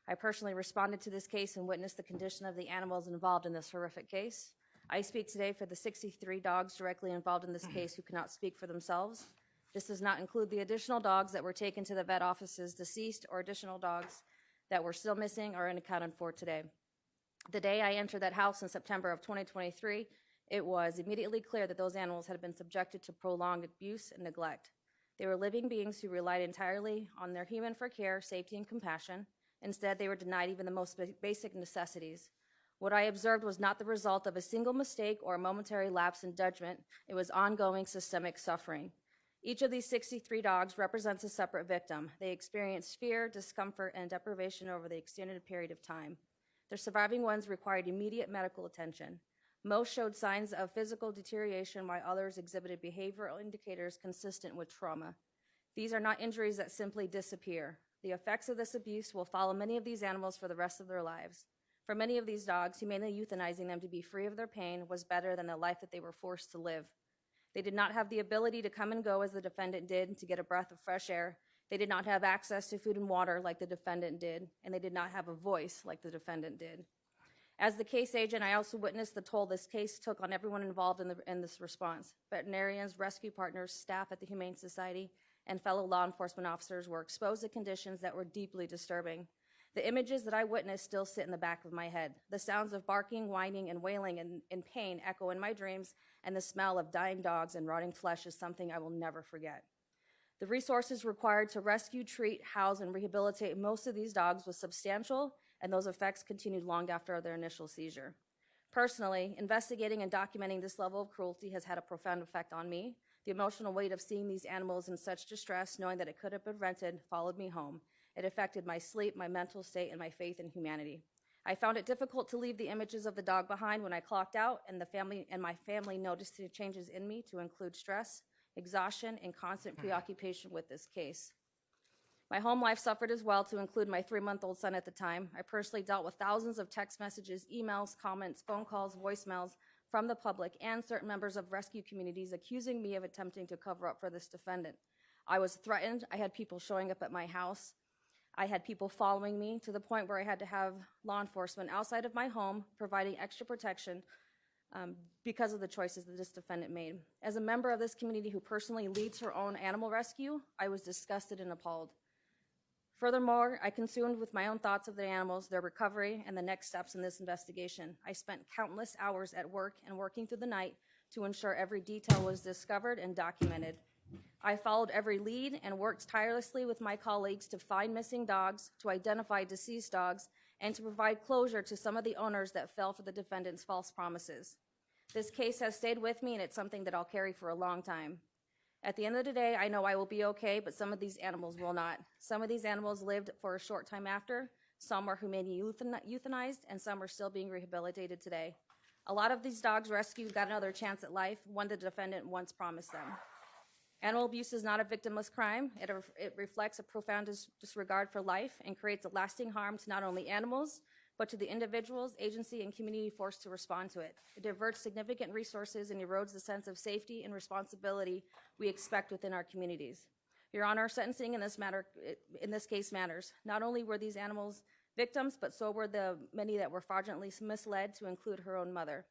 I personally responded to this case and witnessed the condition of the animals involved in this horrific case. I speak today for the 63 dogs directly involved in this case who cannot speak for themselves. This does not include the additional dogs that were taken to the vet offices deceased or additional dogs that were still missing or unaccounted for today. The day I entered that house in September of 2023, it was immediately clear that those animals had been subjected to prolonged abuse and neglect. They were living beings who relied entirely on their human for care, safety, and compassion. Instead, they were denied even the most basic necessities. What I observed was not the result of a single mistake or a momentary lapse in judgment. It was ongoing systemic suffering. Each of these 63 dogs represents a separate victim. They experienced fear, discomfort, and deprivation over the extended period of time. The surviving ones required immediate medical attention. Most showed signs of physical deterioration, while others exhibited behavioral indicators consistent with trauma. These are not injuries that simply disappear. The effects of this abuse will follow many of these animals for the rest of their lives. For many of these dogs, humanely euthanizing them to be free of their pain was better than the life that they were forced to live. They did not have the ability to come and go as the defendant did to get a breath of fresh air. They did not have access to food and water like the defendant did, and they did not have a voice like the defendant did. As the case agent, I also witnessed the toll this case took on everyone involved in this response. Veterinarians, rescue partners, staff at the Humane Society, and fellow law enforcement officers were exposed to conditions that were deeply disturbing. The images that I witnessed still sit in the back of my head. The sounds of barking, whining, and wailing in pain echo in my dreams, and the smell of dying dogs and rotting flesh is something I will never forget. The resources required to rescue, treat, house, and rehabilitate most of these dogs was substantial, and those effects continued long after their initial seizure. Personally, investigating and documenting this level of cruelty has had a profound effect on me. The emotional weight of seeing these animals in such distress, knowing that it could have been prevented, followed me home. It affected my sleep, my mental state, and my faith in humanity. I found it difficult to leave the images of the dog behind when I clocked out, and my family noticed the changes in me to include stress, exhaustion, and constant preoccupation with this case. My home life suffered as well, to include my 3-month-old son at the time. I personally dealt with thousands of text messages, emails, comments, phone calls, voicemails from the public and certain members of rescue communities accusing me of attempting to cover up for this defendant. I was threatened. I had people showing up at my house. I had people following me to the point where I had to have law enforcement outside of my home providing extra protection because of the choices that this defendant made. As a member of this community who personally leads her own animal rescue, I was disgusted and appalled. Furthermore, I consumed with my own thoughts of the animals, their recovery, and the next steps in this investigation. I spent countless hours at work and working through the night to ensure every detail was discovered and documented. I followed every lead and worked tirelessly with my colleagues to find missing dogs, to identify deceased dogs, and to provide closure to some of the owners that fell for the defendant's false promises. This case has stayed with me, and it's something that I'll carry for a long time. At the end of the day, I know I will be okay, but some of these animals will not. Some of these animals lived for a short time after, some were humanely euthanized, and some are still being rehabilitated today. A lot of these dogs rescued got another chance at life, one the defendant once promised them. Animal abuse is not a victimless crime. It reflects a profound disregard for life and creates a lasting harm to not only animals, but to the individuals, agency, and community forced to respond to it. It diverts significant resources and erodes the sense of safety and responsibility we expect within our communities. Your Honor, sentencing in this case matters. Not only were these animals victims, but so were the many that were fraudulently misled, to include her own mother.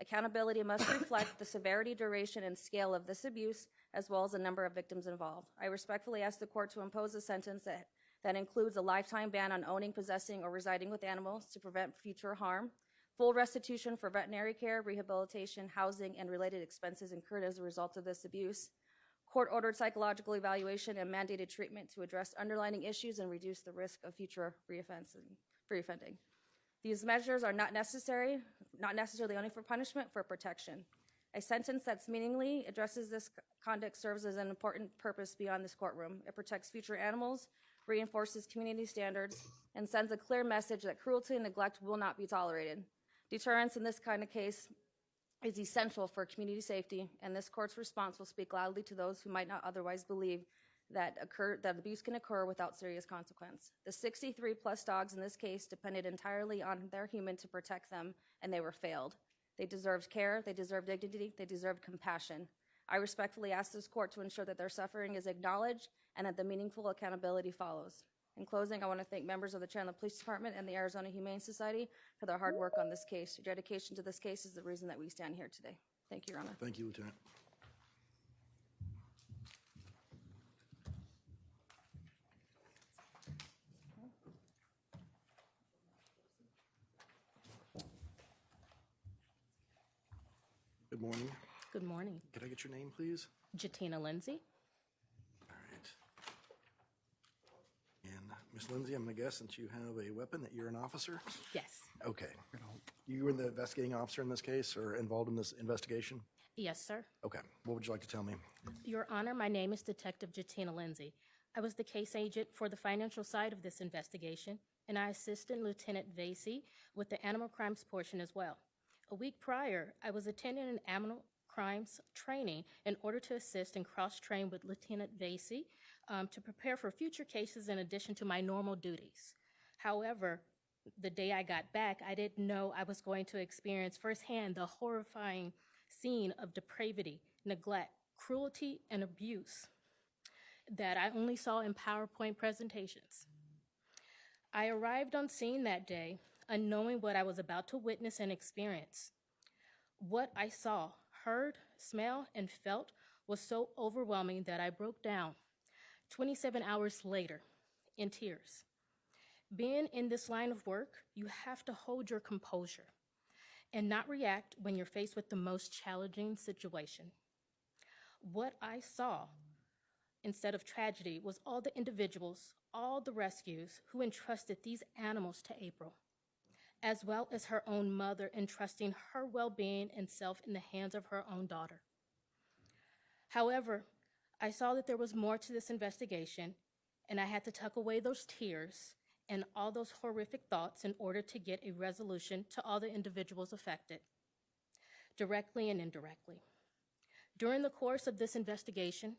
Accountability must reflect the severity, duration, and scale of this abuse, as well as the number of victims involved. I respectfully ask the court to impose a sentence that includes a lifetime ban on owning, possessing, or residing with animals to prevent future harm, full restitution for veterinary care, rehabilitation, housing, and related expenses incurred as a result of this abuse, court-ordered psychological evaluation and mandated treatment to address underlying issues and reduce the risk of future reoffending. These measures are not necessarily only for punishment, for protection. A sentence that's meaningfully addresses this conduct serves as an important purpose beyond this courtroom. It protects future animals, reinforces community standards, and sends a clear message that cruelty and neglect will not be tolerated. Deterrence in this kind of case is essential for community safety, and this court's response will speak loudly to those who might not otherwise believe that abuse can occur without serious consequence. The 63 plus dogs in this case depended entirely on their human to protect them, and they were failed. They deserved care, they deserved dignity, they deserved compassion. I respectfully ask this court to ensure that their suffering is acknowledged and that the meaningful accountability follows. In closing, I want to thank members of the Chandler Police Department and the Arizona Humane Society for their hard work on this case. Your dedication to this case is the reason that we stand here today. Thank you, Your Honor. Thank you, Lieutenant. Good morning. Good morning. Could I get your name, please? Jatina Lindsay. All right. And Miss Lindsay, I'm going to guess since you have a weapon that you're an officer? Yes. Okay. You were the investigating officer in this case or involved in this investigation? Yes, sir. Okay. What would you like to tell me? Your Honor, my name is Detective Jatina Lindsay. I was the case agent for the financial side of this investigation, and I assisted Lieutenant Vasey with the animal crimes portion as well. A week prior, I was attending an animal crimes training in order to assist and cross-train with Lieutenant Vasey to prepare for future cases in addition to my normal duties. However, the day I got back, I didn't know I was going to experience firsthand the horrifying scene of depravity, neglect, cruelty, and abuse that I only saw in PowerPoint presentations. I arrived on scene that day unknowing what I was about to witness and experience. What I saw, heard, smelled, and felt was so overwhelming that I broke down 27 hours later in tears. Being in this line of work, you have to hold your composure and not react when you're faced with the most challenging situation. What I saw instead of tragedy was all the individuals, all the rescues who entrusted these animals to April, as well as her own mother entrusting her well-being and self in the hands of her own daughter. However, I saw that there was more to this investigation, and I had to tuck away those tears and all those horrific thoughts in order to get a resolution to all the individuals affected, directly and indirectly. During the course of this investigation,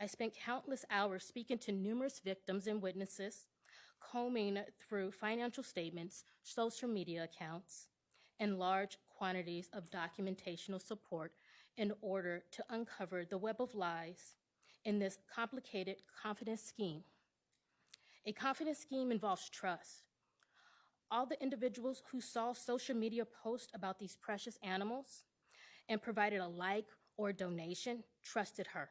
I spent countless hours speaking to numerous victims and witnesses, combing through financial statements, social media accounts, and large quantities of documentational support in order to uncover the web of lies in this complicated confidence scheme. A confidence scheme involves trust. All the individuals who saw social media posts about these precious animals and provided a like or donation trusted her.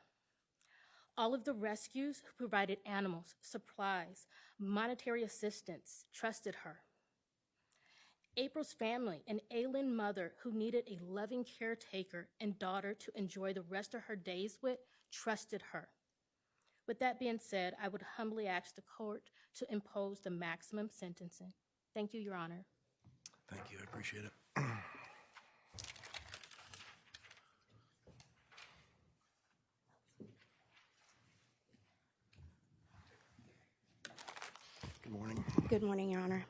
All of the rescues who provided animals, supplies, monetary assistance trusted her. April's family, an ailing mother who needed a loving caretaker and daughter to enjoy the rest of her days with, trusted her. With that being said, I would humbly ask the court to impose the maximum sentencing. Thank you, Your Honor. Thank you, I appreciate it. Good morning. Good morning, Your Honor.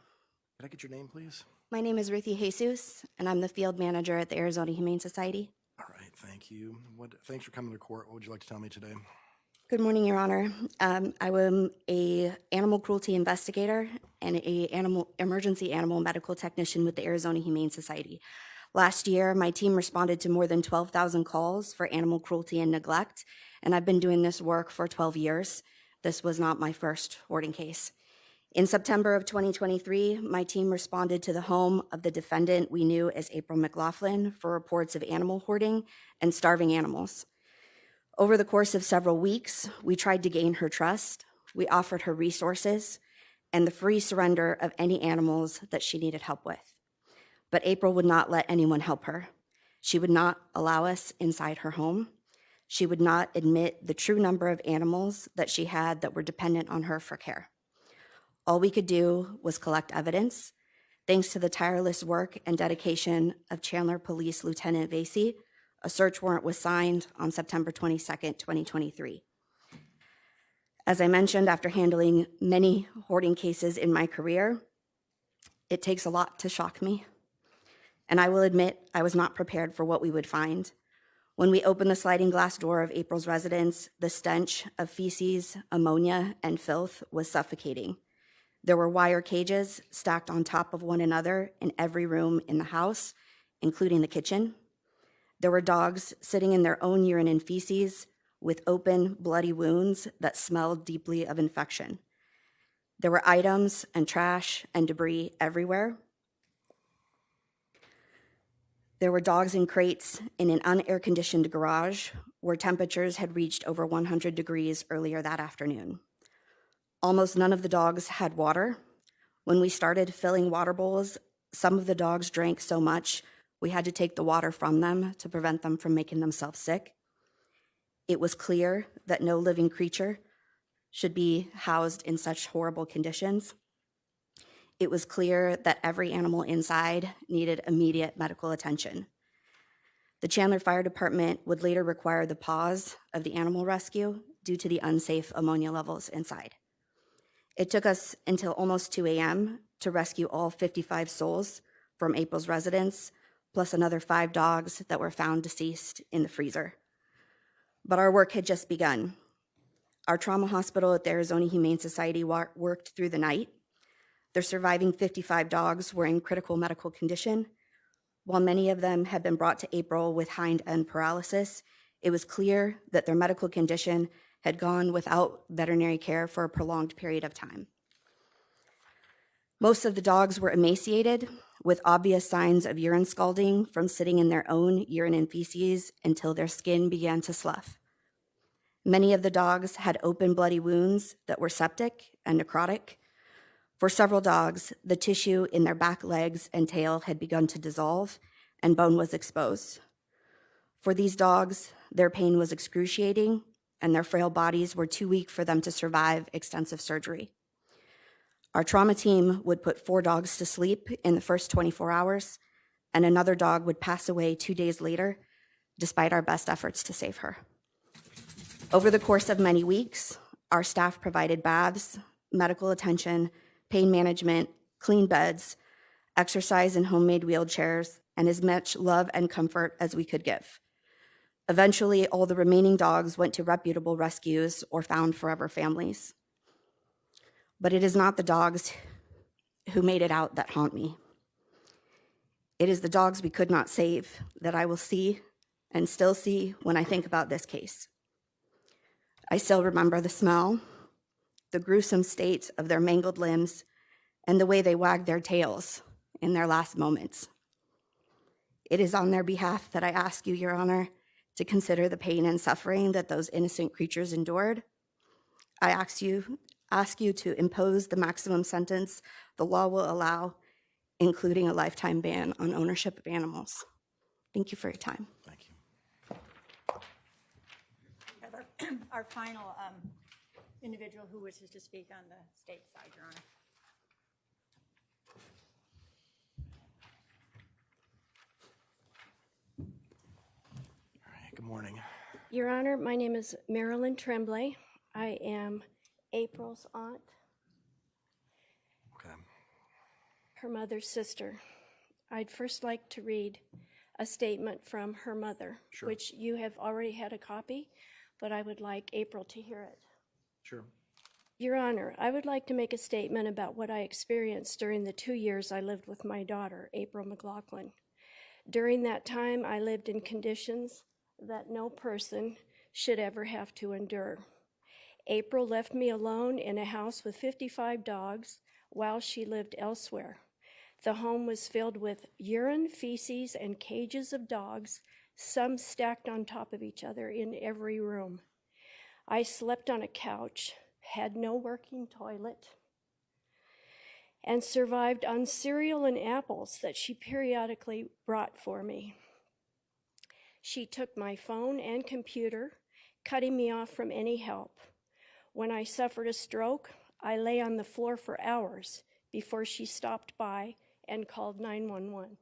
Can I get your name, please? My name is Ruthie Jesus, and I'm the field manager at the Arizona Humane Society. All right, thank you. Thanks for coming to court. What would you like to tell me today? Good morning, Your Honor. I am an animal cruelty investigator and an emergency animal medical technician with the Arizona Humane Society. Last year, my team responded to more than 12,000 calls for animal cruelty and neglect, and I've been doing this work for 12 years. This was not my first hoarding case. In September of 2023, my team responded to the home of the defendant we knew as April McLaughlin for reports of animal hoarding and starving animals. Over the course of several weeks, we tried to gain her trust. We offered her resources and the free surrender of any animals that she needed help with. But April would not let anyone help her. She would not allow us inside her home. She would not admit the true number of animals that she had that were dependent on her for care. All we could do was collect evidence. Thanks to the tireless work and dedication of Chandler Police Lieutenant Vasey, a search warrant was signed on September 22nd, 2023. As I mentioned, after handling many hoarding cases in my career, it takes a lot to shock me. And I will admit I was not prepared for what we would find. When we opened the sliding glass door of April's residence, the stench of feces, ammonia, and filth was suffocating. There were wire cages stacked on top of one another in every room in the house, including the kitchen. There were dogs sitting in their own urine and feces with open, bloody wounds that smelled deeply of infection. There were items and trash and debris everywhere. There were dogs in crates in an unair-conditioned garage where temperatures had reached over 100 degrees earlier that afternoon. Almost none of the dogs had water. When we started filling water bowls, some of the dogs drank so much we had to take the water from them to prevent them from making themselves sick. It was clear that no living creature should be housed in such horrible conditions. It was clear that every animal inside needed immediate medical attention. The Chandler Fire Department would later require the pause of the animal rescue due to the unsafe ammonia levels inside. It took us until almost 2 a.m. to rescue all 55 souls from April's residence, plus another 5 dogs that were found deceased in the freezer. But our work had just begun. Our trauma hospital at the Arizona Humane Society worked through the night. Their surviving 55 dogs were in critical medical condition. While many of them had been brought to April with hind end paralysis, it was clear that their medical condition had gone without veterinary care for a prolonged period of time. Most of the dogs were emaciated, with obvious signs of urine scalding from sitting in their own urine and feces until their skin began to slough. Many of the dogs had open bloody wounds that were septic and necrotic. For several dogs, the tissue in their back legs and tail had begun to dissolve and bone was exposed. For these dogs, their pain was excruciating and their frail bodies were too weak for them to survive extensive surgery. Our trauma team would put 4 dogs to sleep in the first 24 hours, and another dog would pass away 2 days later, despite our best efforts to save her. Over the course of many weeks, our staff provided baths, medical attention, pain management, clean beds, exercise in homemade wheelchairs, and as much love and comfort as we could give. Eventually, all the remaining dogs went to reputable rescues or found forever families. But it is not the dogs who made it out that haunt me. It is the dogs we could not save that I will see and still see when I think about this case. I still remember the smell, the gruesome state of their mangled limbs, and the way they wagged their tails in their last moments. It is on their behalf that I ask you, Your Honor, to consider the pain and suffering that those innocent creatures endured. I ask you to impose the maximum sentence the law will allow, including a lifetime ban on ownership of animals. Thank you for your time. Thank you. We have our final individual who wishes to speak on the state side, Your Honor. All right, good morning. Your Honor, my name is Marilyn Trembley. I am April's aunt, Okay. her mother's sister. I'd first like to read a statement from her mother, Sure. which you have already had a copy, but I would like April to hear it. Sure. Your Honor, I would like to make a statement about what I experienced during the 2 years I lived with my daughter, April McLaughlin. During that time, I lived in conditions that no person should ever have to endure. April left me alone in a house with 55 dogs while she lived elsewhere. The home was filled with urine, feces, and cages of dogs, some stacked on top of each other in every room. I slept on a couch, had no working toilet, and survived on cereal and apples that she periodically brought for me. She took my phone and computer, cutting me off from any help. When I suffered a stroke, I lay on the floor for hours before she stopped by and called 911.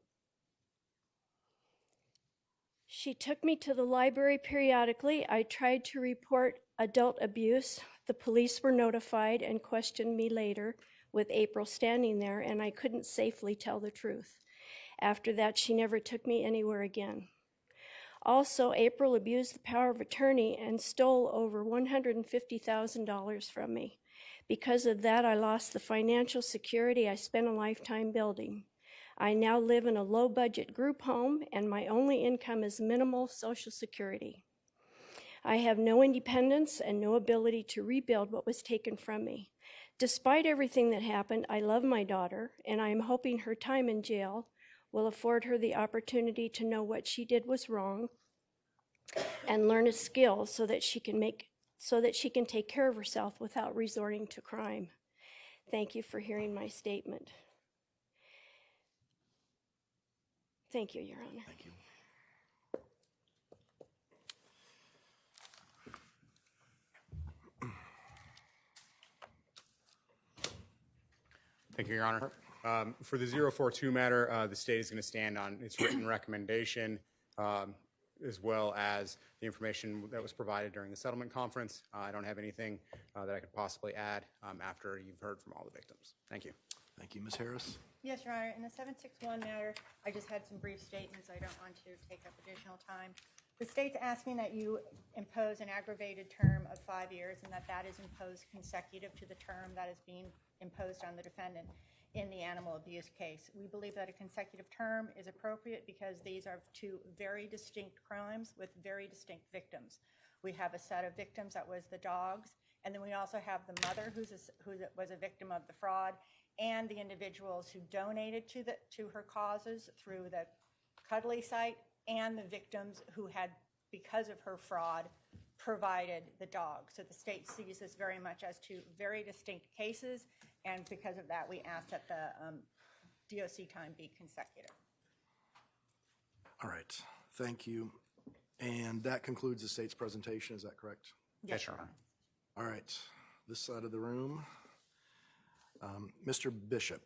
She took me to the library periodically. I tried to report adult abuse. The police were notified and questioned me later, with April standing there, and I couldn't safely tell the truth. After that, she never took me anywhere again. Also, April abused the power of attorney and stole over $150,000 from me. Because of that, I lost the financial security I spent a lifetime building. I now live in a low-budget group home, and my only income is minimal Social Security. I have no independence and no ability to rebuild what was taken from me. Despite everything that happened, I love my daughter, and I am hoping her time in jail will afford her the opportunity to know what she did was wrong and learn a skill so that she can take care of herself without resorting to crime. Thank you for hearing my statement. Thank you, Your Honor. Thank you. Thank you, Your Honor. For the 042 matter, the state is going to stand on its written recommendation, as well as the information that was provided during the settlement conference. I don't have anything that I could possibly add after you've heard from all the victims. Thank you. Thank you. Ms. Harris? Yes, Your Honor. In the 761 matter, I just had some brief statements. I don't want to take up additional time. The state's asking that you impose an aggravated term of 5 years and that is imposed consecutive to the term that is being imposed on the defendant in the animal abuse case. We believe that a consecutive term is appropriate because these are two very distinct crimes with very distinct victims. We have a set of victims that was the dogs, and then we also have the mother who was a victim of the fraud, and the individuals who donated to her causes through the Cuddly site, and the victims who had, because of her fraud, provided the dog. So the state sees this very much as two very distinct cases, and because of that, we ask that the DOC time be consecutive. All right. Thank you. And that concludes the state's presentation. Is that correct? Yes, Your Honor. All right. This side of the room. Mr. Bishop.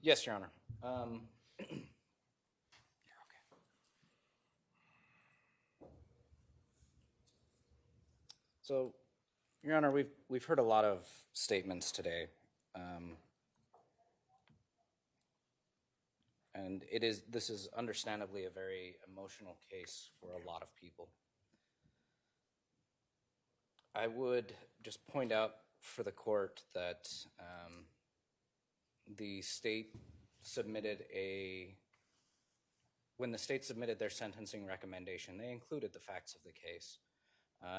Yes, Your Honor. So, Your Honor, we've heard a lot of statements today, and this is understandably a very emotional case for a lot of people. I would just point out for the court that the state submitted when the state submitted their sentencing recommendation, they included the facts of the case.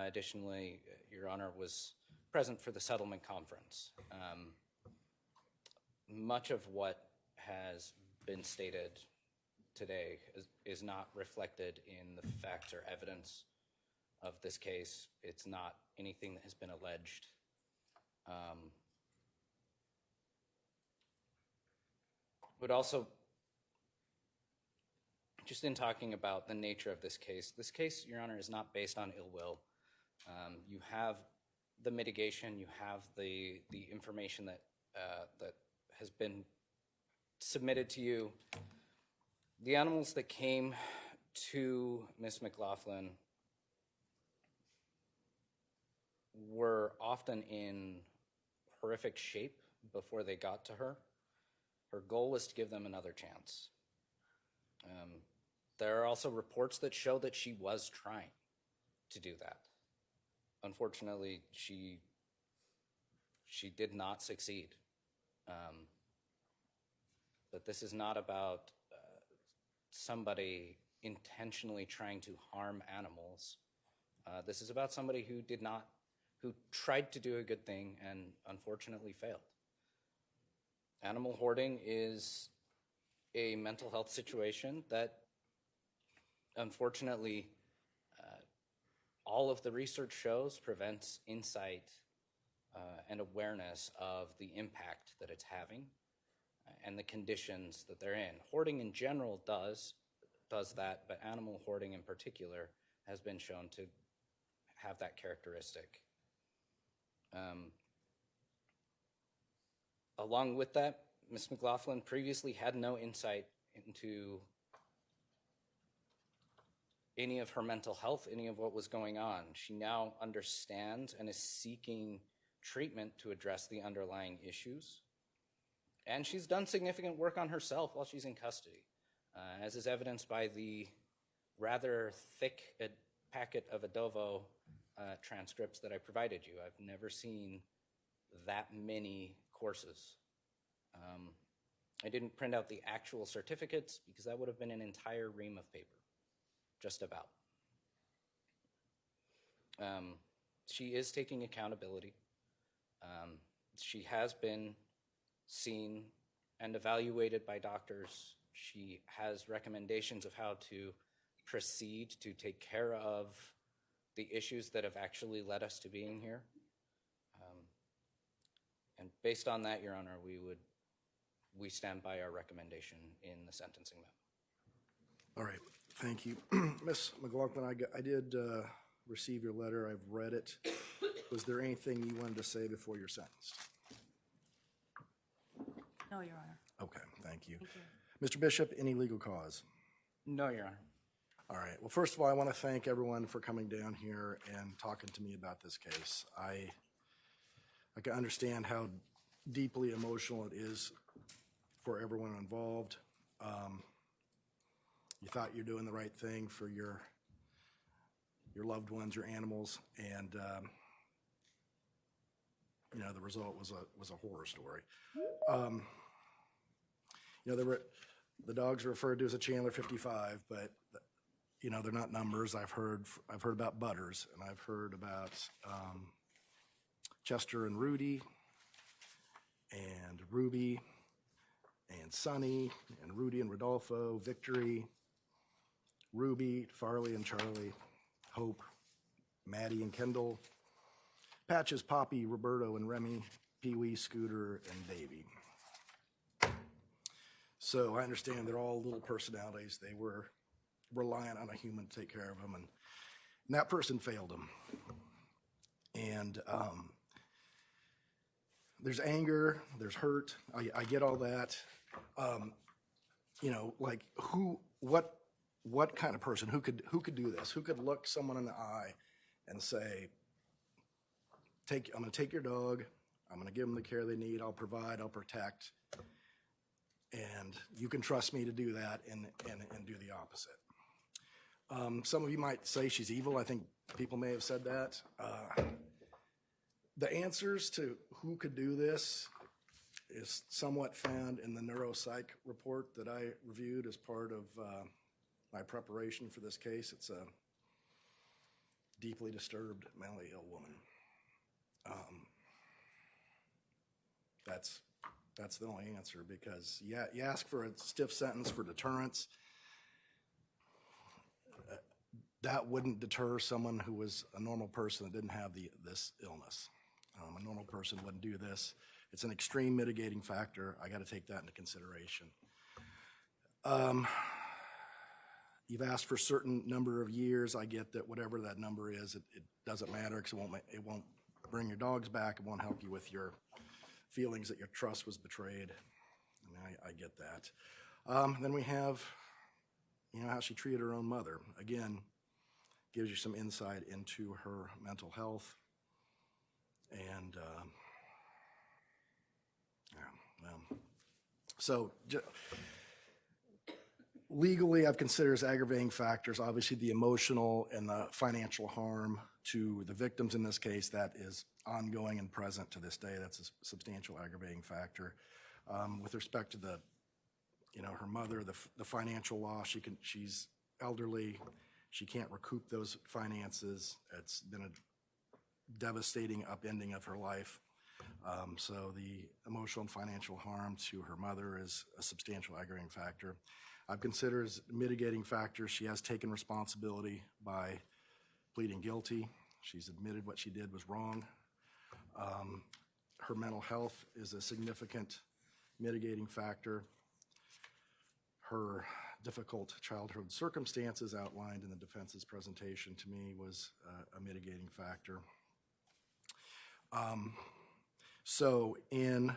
Additionally, Your Honor was present for the settlement conference. Much of what has been stated today is not reflected in the facts or evidence of this case. It's not anything that has been alleged. But also, just in talking about the nature of this case, Your Honor, is not based on ill will. You have the mitigation, you have the information that has been submitted to you. The animals that came to Miss McLaughlin were often in horrific shape before they got to her. Her goal was to give them another chance. There are also reports that show that she was trying to do that. Unfortunately, she did not succeed. But this is not about somebody intentionally trying to harm animals. This is about somebody who tried to do a good thing and unfortunately failed. Animal hoarding is a mental health situation that unfortunately all of the research shows prevents insight and awareness of the impact that it's having and the conditions that they're in. Hoarding in general does that, but animal hoarding in particular has been shown to have that characteristic. Along with that, Ms. McLaughlin previously had no insight into any of her mental health, any of what was going on. She now understands and is seeking treatment to address the underlying issues. And she's done significant work on herself while she's in custody, as is evidenced by the rather thick packet of Adovo transcripts that I provided you. I've never seen that many courses. I didn't print out the actual certificates because that would have been an entire ream of paper, just about. She is taking accountability. She has been seen and evaluated by doctors. She has recommendations of how to proceed to take care of the issues that have actually led us to being here. And based on that, Your Honor, we stand by our recommendation in the sentencing memo. All right. Thank you. Ms. McLaughlin, I did receive your letter. I've read it. Was there anything you wanted to say before you're sentenced? No, Your Honor. Okay, thank you. Mr. Bishop, any legal cause? No, Your Honor. All right. Well, first of all, I want to thank everyone for coming down here and talking to me about this case. I can understand how deeply emotional it is for everyone involved. You thought you're doing the right thing for your loved ones, your animals, and you know, the result was a horror story. You know, the dogs are referred to as a Chandler 55, but you know, they're not numbers. I've heard about Butters, and I've heard about Chester and Rudy, and Ruby, and Sonny, and Rudy and Rodolfo, Victory, Ruby, Farley and Charlie, Hope, Maddie and Kendall, Patches, Poppy, Roberto and Remy, Pee-wee, Scooter, and Davy. So I understand they're all little personalities. They were reliant on a human to take care of them, and that person failed them. And there's anger, there's hurt. I get all that. You know, like what kind of person, who could do this? Who could look someone in the eye and say, I'm going to take your dog, I'm going to give them the care they need, I'll provide, I'll protect, and you can trust me to do that, and do the opposite. Some of you might say she's evil. I think people may have said that. The answers to who could do this is somewhat found in the neuropsych report that I reviewed as part of my preparation for this case. It's a deeply disturbed, mentally ill woman. That's the only answer, because you ask for a stiff sentence for deterrence. That wouldn't deter someone who was a normal person that didn't have this illness. A normal person wouldn't do this. It's an extreme mitigating factor. I got to take that into consideration. You've asked for a certain number of years. I get that whatever that number is, it doesn't matter, because it won't bring your dogs back. It won't help you with your feelings that your trust was betrayed. I mean, I get that. Then we have, you know, how she treated her own mother. Again, gives you some insight into her mental health. And, so legally, I've considered as aggravating factors, obviously the emotional and the financial harm to the victims in this case. That is ongoing and present to this day. That's a substantial aggravating factor. With respect to her mother, the financial loss, she's elderly. She can't recoup those finances. It's been a devastating upending of her life. So the emotional and financial harm to her mother is a substantial aggravating factor. I've considered as mitigating factors, she has taken responsibility by pleading guilty. She's admitted what she did was wrong. Her mental health is a significant mitigating factor. Her difficult childhood circumstances outlined in the defense's presentation to me was a mitigating factor. So in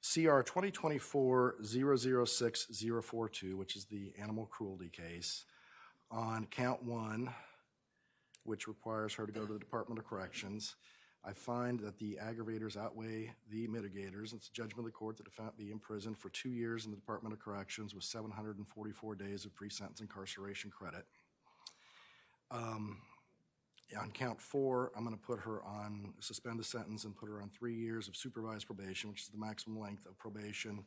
CR 2024-006042, which is the animal cruelty case, on count 1, which requires her to go to the Department of Corrections, I find that the aggravators outweigh the mitigators. It's a judgment of the court that the defendant be imprisoned for 2 years in the Department of Corrections with 744 days of pre-sentence incarceration credit. On count 4, I'm going to put her on, suspend the sentence and put her on 3 years of supervised probation, which is the maximum length of probation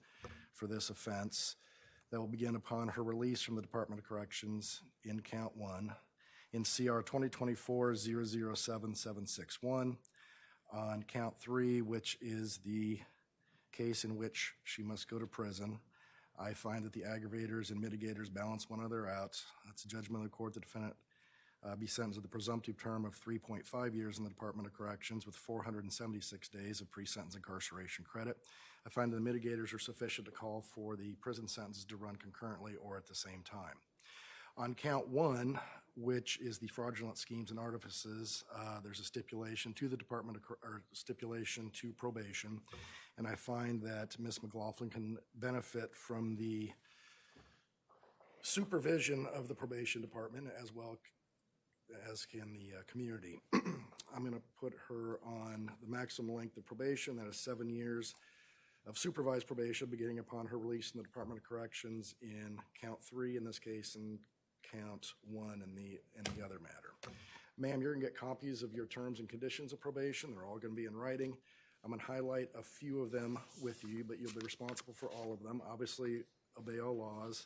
for this offense. That will begin upon her release from the Department of Corrections in count 1. In CR 2024-007761, on count 3, which is the case in which she must go to prison, I find that the aggravators and mitigators balance one another out. That's a judgment of the court. The defendant be sentenced with a presumptive term of 3.5 years in the Department of Corrections with 476 days of pre-sentence incarceration credit. I find the mitigators are sufficient to call for the prison sentences to run concurrently or at the same time. On count 1, which is the fraudulent schemes and artifices, there's a stipulation to the stipulation to probation, and I find that Ms. McLaughlin can benefit from the supervision of the probation department, as well as can the community. I'm going to put her on the maximum length of probation, that is 7 years of supervised probation, beginning upon her release from the Department of Corrections in count 3 in this case, and count 1 in the other matter. Ma'am, you're going to get copies of your terms and conditions of probation. They're all going to be in writing. I'm going to highlight a few of them with you, but you'll be responsible for all of them. Obviously, obey all laws.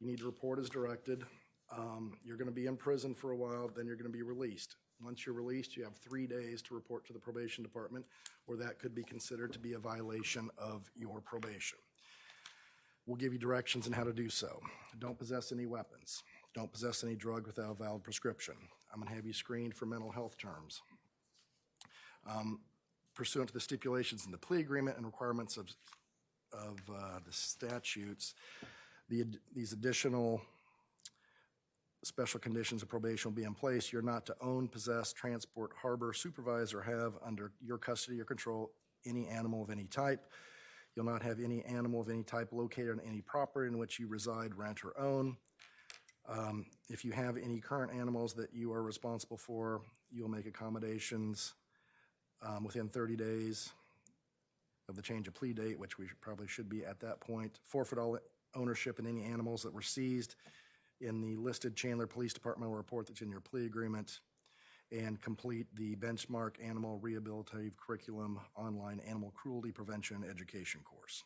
You need to report as directed. You're going to be in prison for a while, then you're going to be released. Once you're released, you have 3 days to report to the probation department, or that could be considered to be a violation of your probation. We'll give you directions on how to do so. Don't possess any weapons. Don't possess any drug without a valid prescription. I'm going to have you screened for mental health terms. Pursuant to the stipulations in the plea agreement and requirements of the statutes, these additional special conditions of probation will be in place. You're not to own, possess, transport, harbor, supervise, or have under your custody or control any animal of any type. You'll not have any animal of any type located on any property in which you reside, rent, or own. If you have any current animals that you are responsible for, you'll make accommodations within 30 days of the change of plea date, which we probably should be at that point. Forfeit all ownership in any animals that were seized in the listed Chandler Police Department report that's in your plea agreement, and complete the benchmark animal rehabilitative curriculum online animal cruelty prevention education course.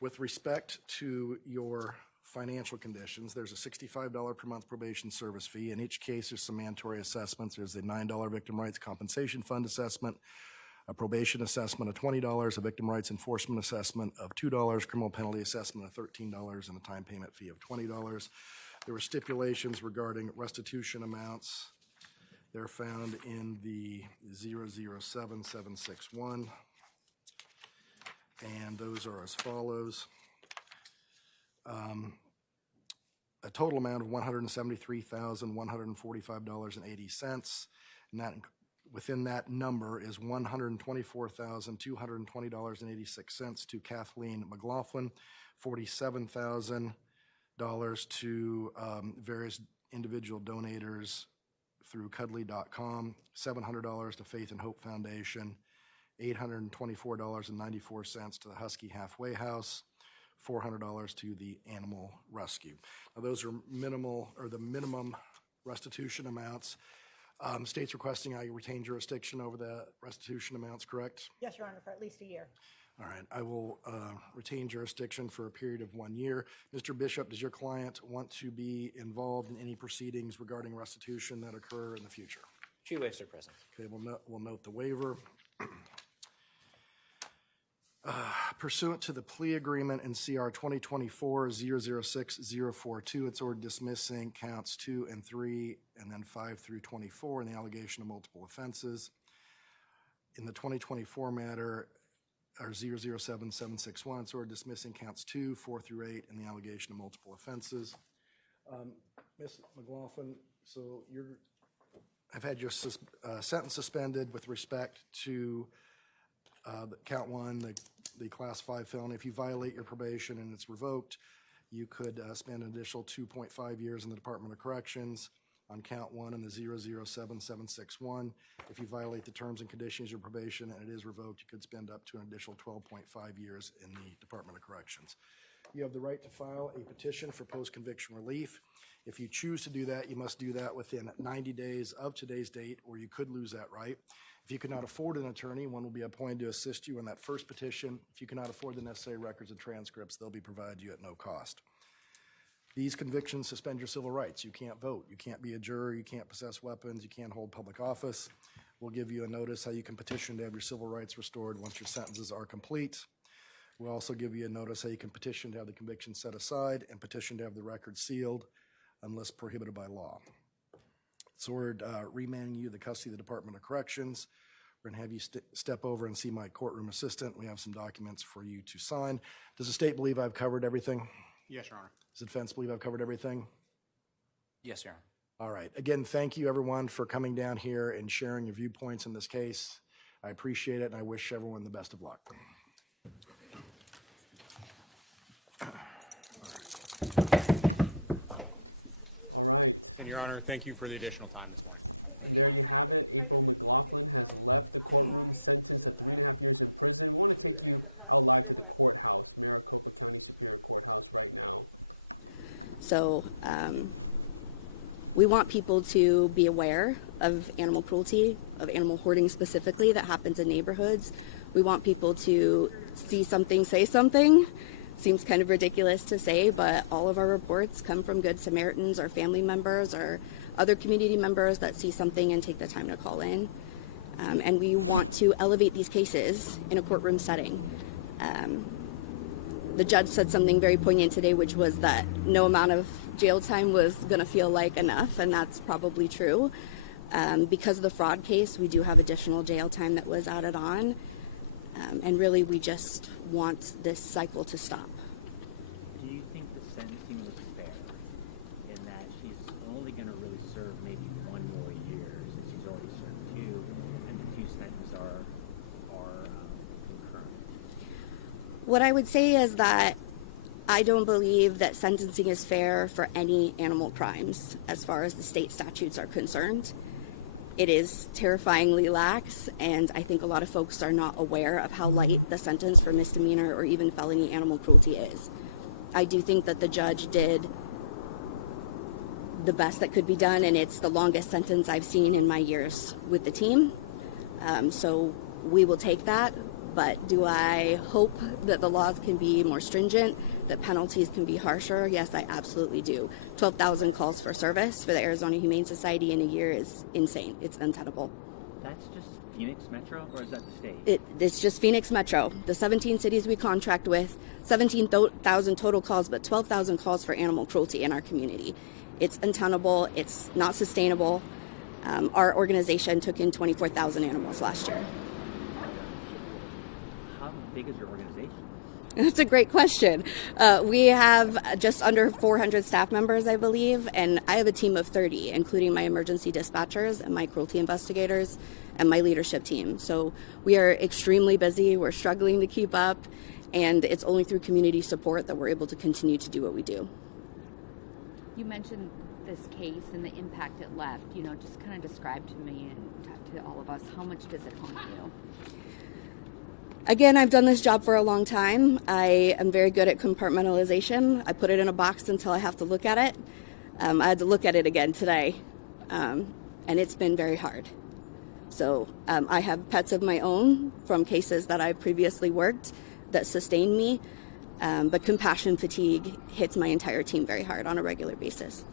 With respect to your financial conditions, there's a $65 per month probation service fee. In each case, there's some mandatory assessments. There's a $9 victim rights compensation fund assessment, a probation assessment of $20, a victim rights enforcement assessment of $2, criminal penalty assessment of $13, and a time payment fee of $20. There were stipulations regarding restitution amounts. They're found in the 007761, and those are as follows. A total amount of $173,145.80, and that within that number is $124,220.86 to Kathleen McLaughlin, $47,000 to various individual donators through cuddly.com, $700 to Faith and Hope Foundation, $824.94 to the Husky House, $400 to the Animal Rescue. Now, those are minimal, or the minimum restitution amounts. State's requesting I retain jurisdiction over the restitution amounts, correct? Yes, Your Honor, for at least a year. All right, I will retain jurisdiction for a period of 1 year. Mr. Bishop, does your client want to be involved in any proceedings regarding restitution that occur in the future? She waives her presence. Okay, we'll note the waiver. Pursuant to the plea agreement in CR 2024-006042, it's ordered dismissing counts 2 and 3, and then 5 through 24 in the allegation of multiple offenses. In the 2024 matter, or 007761, it's ordered dismissing counts 2, 4 through 8 in the allegation of multiple offenses. Ms. McLaughlin, so I've had your sentence suspended with respect to count 1, the class 5 felony. If you violate your probation and it's revoked, you could spend an additional 2.5 years in the Department of Corrections on count 1 in the 007761. If you violate the terms and conditions of your probation and it is revoked, you could spend up to an additional 12.5 years in the Department of Corrections. You have the right to file a petition for post-conviction relief. If you choose to do that, you must do that within 90 days of today's date, or you could lose that right. If you cannot afford an attorney, one will be appointed to assist you in that first petition. If you cannot afford the necessary records and transcripts, they'll be provided you at no cost. These convictions suspend your civil rights. You can't vote. You can't be a juror. You can't possess weapons. You can't hold public office. We'll give you a notice how you can petition to have your civil rights restored once your sentences are complete. We'll also give you a notice how you can petition to have the conviction set aside and petition to have the record sealed unless prohibited by law. So we're remanding you the custody of the Department of Corrections. We're going to have you step over and see my courtroom assistant. We have some documents for you to sign. Does the state believe I've covered everything? Yes, Your Honor. Does the defense believe I've covered everything? Yes, Your Honor. All right. Again, thank you, everyone, for coming down here and sharing your viewpoints in this case. I appreciate it, and I wish everyone the best of luck. All right. And Your Honor, thank you for the additional time this morning. And there you have it. April McLaughlin has left the courtroom, sentenced to 3.5 years in prison. We want to take you out live to the courthouse, Maricopa County Superior Courthouse right now. So we want people to be aware of animal cruelty, of animal hoarding specifically that happens in neighborhoods. We want people to see something, say something. Seems kind of ridiculous to say, but all of our reports come from Good Samaritans or family members or other community members that see something and take the time to call in. And we want to elevate these cases in a courtroom setting. The judge said something very poignant today, which was that no amount of jail time was going to feel like enough, and that's probably true. Because of the fraud case, we do have additional jail time that was added on. And really, we just want this cycle to stop. Do you think the sentencing was fair in that she's only going to really serve maybe 1 more year since she's already served 2, and the 2 sentences are concurrent? What I would say is that I don't believe that sentencing is fair for any animal crimes as far as the state statutes are concerned. It is terrifyingly lax, and I think a lot of folks are not aware of how light the sentence for misdemeanor or even felony animal cruelty is. I do think that the judge did the best that could be done, and it's the longest sentence I've seen in my years with the team. So we will take that, but do I hope that the laws can be more stringent, that penalties can be harsher? Yes, I absolutely do. 12,000 calls for service for the Arizona Humane Society in a year is insane. It's untenable. That's just Phoenix Metro, or is that the state? It's just Phoenix Metro. The 17 cities we contract with, 17,000 total calls, but 12,000 calls for animal cruelty in our community. It's untenable. It's not sustainable. Our organization took in 24,000 animals last year. How big is your organization? That's a great question. We have just under 400 staff members, I believe, and I have a team of 30, including my emergency dispatchers and my cruelty investigators and my leadership team. So we are extremely busy. We're struggling to keep up, and it's only through community support that we're able to continue to do what we do. You mentioned this case and the impact it left. You know, just kind of describe to me and to all of us, how much does it haunt you? Again, I've done this job for a long time. I am very good at compartmentalization. I put it in a box until I have to look at it. I had to look at it again today, and it's been very hard. So I have pets of my own from cases that I've previously worked that sustain me, but compassion fatigue hits my entire team very hard on a regular basis.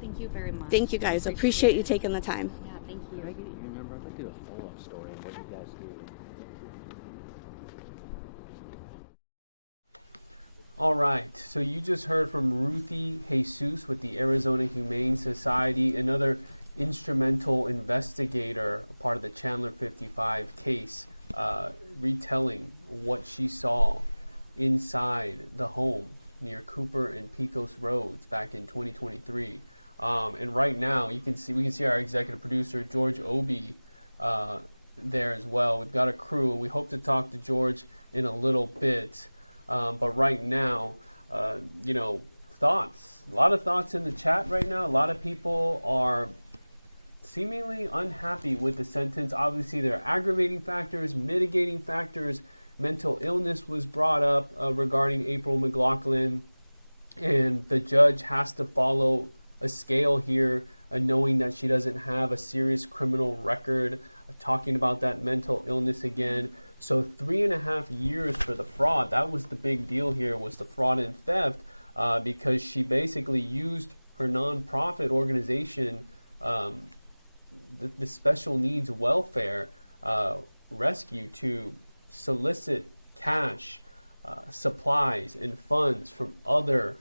Thank you very much. Thank you guys. Appreciate you taking the time. Yeah, thank you. Can I get your number? I'd like to do a follow-up story on what you guys do. All right, so you just heard from Ruthie Jesus with the Arizona Humane Society, another instrumental investigator, part of the Chandler 55 case, retelling what she saw inside the home near Cooper and Pecos Roads back in 2023. And right now, we can see our executive producer George Obie there as well. We've got a crew. We hope to talk to George in a little bit. But right now, thoughts. A lot of thoughts in the chat right now. A lot of people are seemingly unhappy with the sentence. Obviously, there are aggravating factors, mitigating factors. Mental illness was brought up regarding April McLaughlin, and the judge has to follow a scale here, knowing that she doesn't have a serious criminal record, talking about that mental illness again. So 3.5 years for the fraud. That was the big deal here, was the fraud and theft, because she basically used her nonprofit organization, the Special Needs Welfare Rescue, to solicit cash, supplies, and funds from other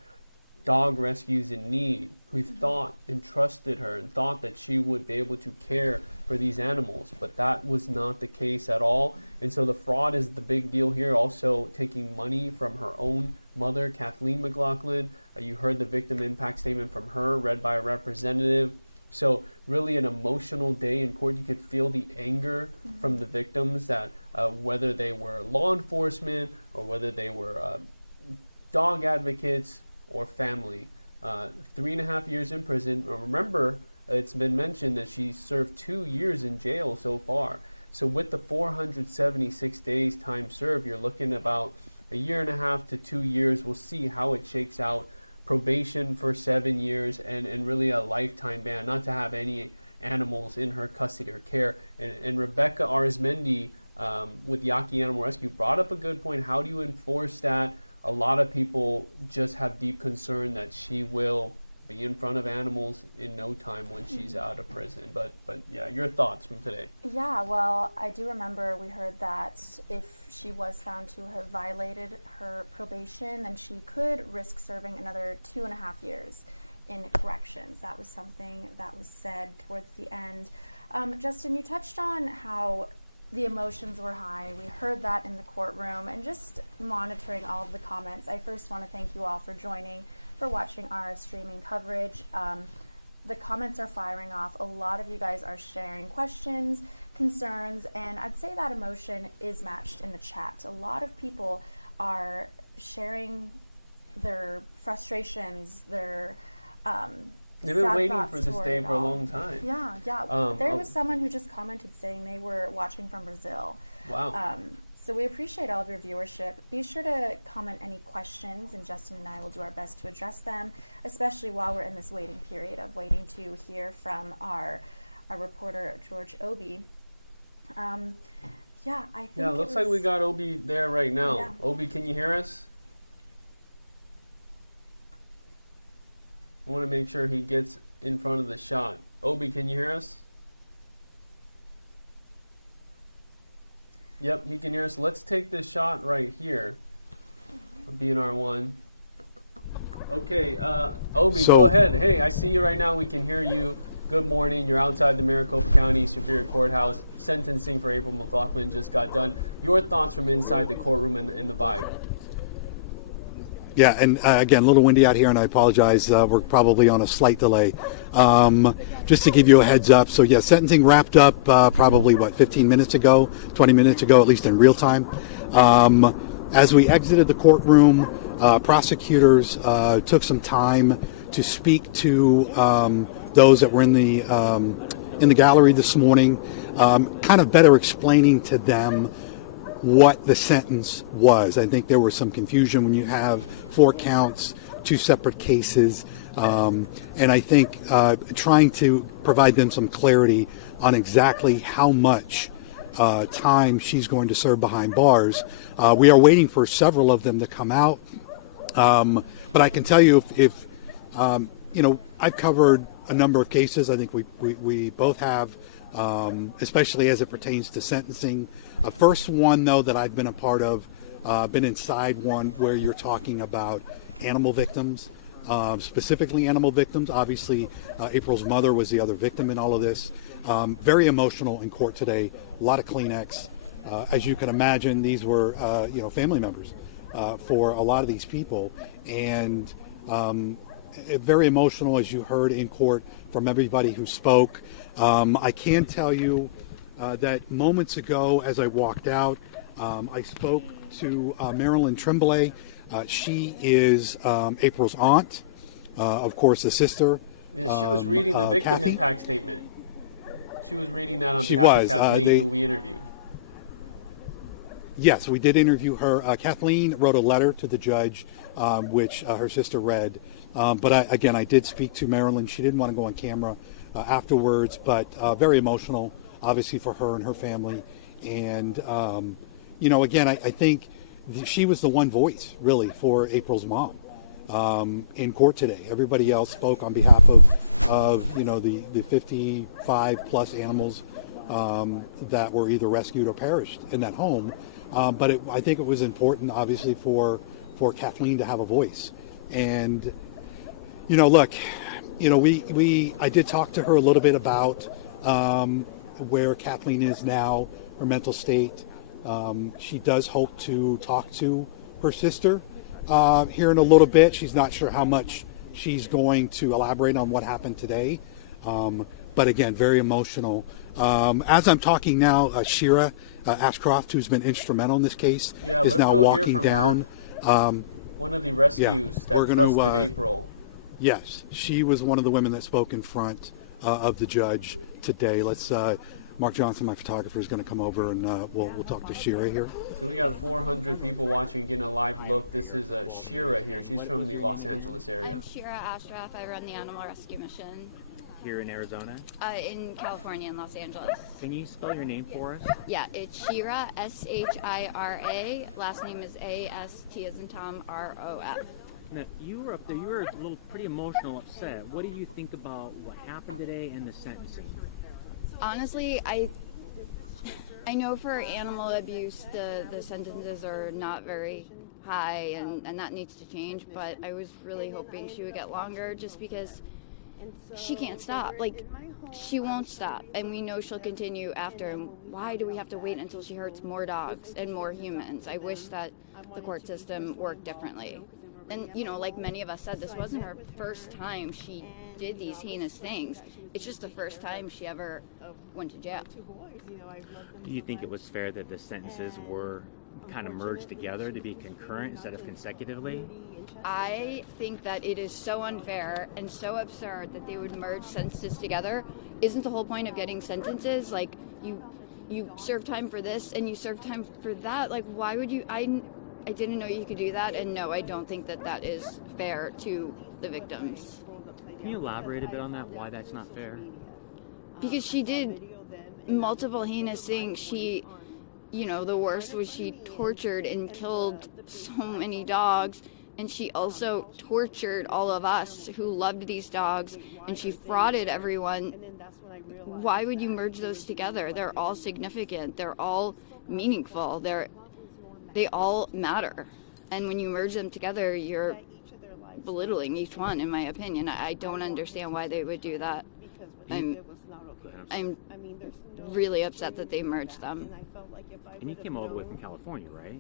dog rescues in need who thought and trusted her and thought that she would be able to care for these animals, but that was not the case at all. And so the fraud is the big deal here. Also taking money from her own mother, Kathleen McLaughlin. You heard the victim impact statement from her, read by a representative. So really an emotional day in court. You could feel the anger from the victims, that whether they were law enforcement or whether they were dog advocates, or family. 3.5 years in prison. Remember, it's been mentioned that she served 2 years in jail so far. So with the 476 days time served, you're looking about 1.5 to 2 years. We'll see how it shakes out. Probation for 7 years and really a lifetime ban, not to have any animals in her custody or care. And Rebecca Arizmendi with Yaki Animal Rescue brought up a good point. How do you enforce that? A lot of people just have deep concern that she will be in front of animals in no time when she's out of prison. But yeah, your thoughts from today. Yeah, well, I do remember we heard that if she was found to have violated her probation, then she could risk serving another 2.5 years in corrections. That was something that was said towards the end. Justin, you touched on how the emotions were high. We heard that in the courtroom, and just monitoring all of the comments. I first want to thank you all for joining, for watching our streaming coverage. The comments are firing off. A lot of you guys are sharing questions, concerns, and I'd say that emotion is matched in the chat. A lot of people are sharing their frustrations, their They've been sad waiting thoughts for this toward day it for a all. long time. Yeah. There was someone who just commented saying they were watching from Brazil. Wow. So we appreciate all of your viewership. Be sure to comment any questions, and Justin and I will do our best to address them, especially while we're in this waiting period of waiting to hear from our reporter, George Obi. Yeah, I think Yeah, it looks like we got Obi there right now. Yeah. Obi, can you hear us? I want to make sure he gets in front of the shot. Obi, can you hear us? Yep, he can hear us. Let's take this shot right here. BNR1. Okay, Obi, go ahead. Hey, I see you right now. We can hear you. Good morning. You're outside the Maricopa County Superior Courthouse. Sentencing for April McLaughlin just got done. Your thoughts from inside the courtroom in the vibe? Yeah, and again, a little windy out here, and I apologize. We're probably on a slight delay. Just to give you a heads up, so yeah, sentencing wrapped up probably, 15 minutes ago, 20 minutes ago, at least in real time. As we exited the courtroom, prosecutors took some time to speak to those that were in the gallery this morning, kind of better explaining to them what the sentence was. I think there was some confusion when you have 4 counts, 2 separate cases, and I think trying to provide them some clarity on exactly how much time she's going to serve behind bars. We are waiting for several of them to come out, but I can tell you if I've covered a number of cases. I think we both have, especially as it pertains to sentencing. First one, though, that I've been a part of, been inside one where you're talking about animal victims, specifically animal victims. Obviously, April's mother was the other victim in all of this. Very emotional in court today, a lot of Kleenex. As you can imagine, these were, family members for a lot of these people. And very emotional, as you heard in court from everybody who spoke. I can tell you that moments ago, as I walked out, I spoke to Marilyn Trembley. She is April's aunt, of course, the sister. Yeah, she was reading the victim Kathy. impact statement. She was reading that on She behalf was. of Kathleen, who we interviewed. Yes, we did interview her. Kathleen wrote a letter to the judge, which her sister read. But I did speak to Marilyn. She didn't want to go on camera afterwards, but very emotional, obviously, for her and her family. And, I think she was the one voice, really, for April's mom in court today. Everybody else spoke on behalf of the 55-plus animals that were either rescued or perished in that home. But I think it was important, obviously, for Kathleen to have a voice. And, look, I did talk to her a little bit about where Kathleen is now, her mental state. She does hope to talk to her sister here in a little bit. She's not sure how much she's going to elaborate on what happened today. But again, very emotional. As I'm talking now, Shira Ashstruff, who's been instrumental in this case, is now walking down. One of the rescues that we're gonna, trusted April. Yes, she was one of the women that spoke in front of the judge today. Let's, Mark Johnson, my photographer, is going to come over and we'll talk to Shira here. So we got 400 people watching, getting a live look. This is Shira here. She's from the Los Angeles area. I'm Shira Ashstruff. I run the animal rescue mission Here in Arizona? in California and Los Angeles. Can you spell your name for us? Yeah, it's Shira, Shira. Last name is A-S-T as in Tom, R-O-F. Now, you were up there, you were a little pretty emotional, upset. What do you think about what happened today and the sentencing? Honestly, I know for animal abuse, the sentences are not very high, and that needs to change, but I was really hoping she would get longer just because she can't stop. Like, she won't stop, and we know she'll continue after. And why do we have to wait until she hurts more dogs and more humans? I wish that the court system worked differently. And, you know, like many of us said, this wasn't her first time she did these heinous things. It's just the first time she ever went to jail. Do you think it was fair that the sentences were kind of merged together to be concurrent instead of consecutively? I think that it is so unfair and so absurd that they would merge sentences together. Isn't the whole point of getting sentences like you serve time for this and you serve time for that? Like, why would you? I didn't know you could do that, and no, I don't think that that is fair to the victims. Can you elaborate a bit on that, why that's not fair? Because she did multiple heinous things. She, you know, the worst was she tortured and killed so many dogs, and she also tortured all of us who loved these dogs, and she frauded everyone. Why would you merge those together? They're all significant. They're all meaningful. They all matter. And when you merge them together, you're belittling each one, in my opinion. I don't understand why they would do that. I'm really upset that they merged them. And you came all the way from California, right?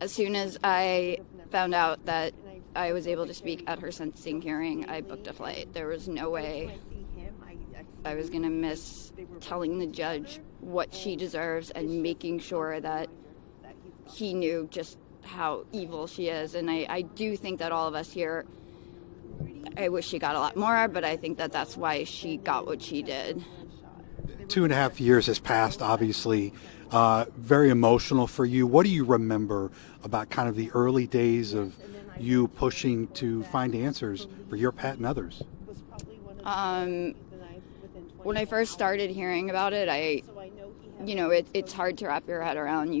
As soon as I found out that I was able to speak at her sentencing hearing, I booked a flight. There was no way I was going to miss telling the judge what she deserves and making sure that he knew just how evil she is. And I do think that all of us here, I wish she got a lot more, but I think that that's why she got what she did. 2.5 years has passed, obviously. Very emotional for you. What do you remember about kind of the early days of you pushing to find answers for your pet and others? When I first started hearing about it, it's hard to wrap your head around.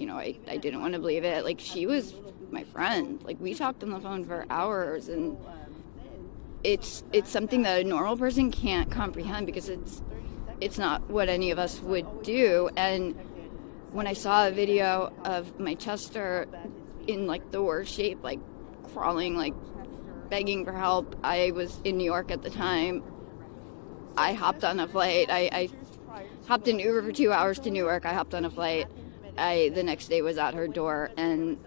I didn't want to believe it. Like, she was my friend. Like, we talked on the phone for hours, and it's something that a normal person can't comprehend because it's not what any of us would do. And when I saw a video of my Chester in like the worst shape, like crawling, like begging for help, I was in New York at the time. I hopped on a flight. I hopped in Uber for 2 hours to Newark. I hopped on a flight. The next day was at her door, and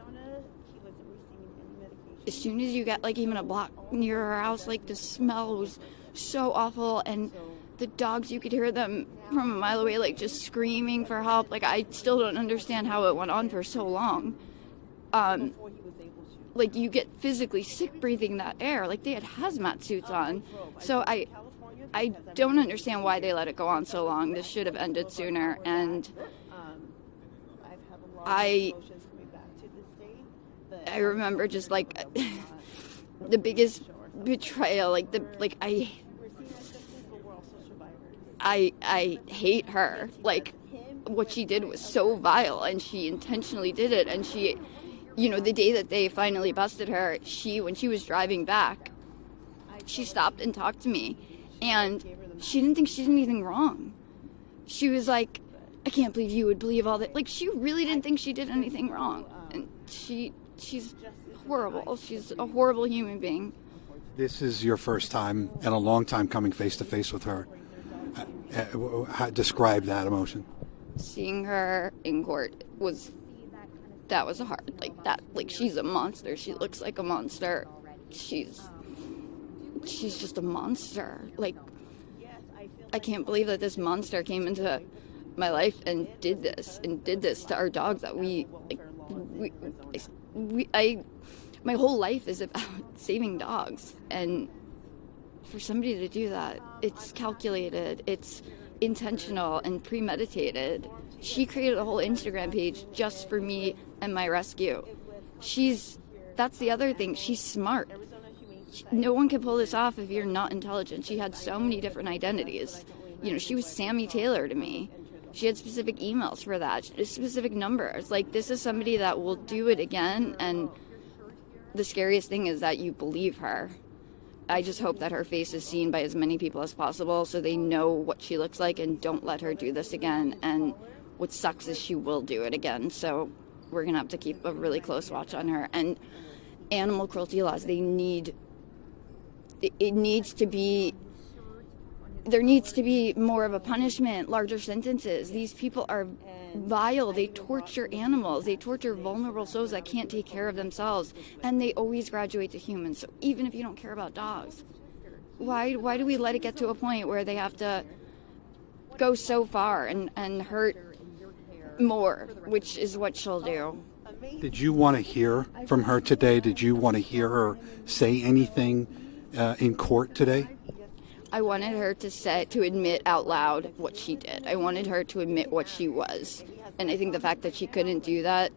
as soon as you get like even a block near her house, like the smell was so awful, and the dogs, you could hear them from a mile away, like just screaming for help. Like, I still don't understand how it went on for so long. Like, you get physically sick breathing that air. Like, they had hazmat suits on. So I don't understand why they let it go on so long. This should have ended sooner. And I remember just like the biggest betrayal. I hate her. Like, what she did was so vile, and she intentionally did it. And she, the day that they finally busted her, when she was driving back, she stopped and talked to me, and she didn't think she did anything wrong. She was like, I can't believe you would believe all that. Like, she really didn't think she did anything wrong. And she's horrible. She's a horrible human being. This is your first time in a long time coming face to face with her. Describe that emotion. Seeing her in court was hard. Like, she's a monster. She looks like a monster. She's just a monster. Like, I can't believe that this monster came into my life and did this to our dogs that my whole life is about saving dogs, and for somebody to do that, it's calculated, it's intentional and premeditated. She created a whole Instagram page just for me and my rescue. That's the other thing, she's smart. No one can pull this off if you're not intelligent. She had so many different identities. You know, she was Sammy Taylor to me. She had specific emails for that, specific numbers. Like, this is somebody that will do it again, and the scariest thing is that you believe her. I just hope that her face is seen by as many people as possible so they know what she looks like and don't let her do this again. And what sucks is she will do it again. So we're going to have to keep a really close watch on her. And animal cruelty laws, there needs to be more of a punishment, larger sentences. These people are vile. They torture animals. They torture vulnerable souls that can't take care of themselves. And they always graduate to humans. So even if you don't care about dogs, why do we let it get to a point where they have to go so far and hurt more, which is what she'll do? Did you want to hear from her today? Did you want to hear her say anything in court today? I wanted her to admit out loud what she did. I wanted her to admit what she was. And I think the fact that she couldn't do that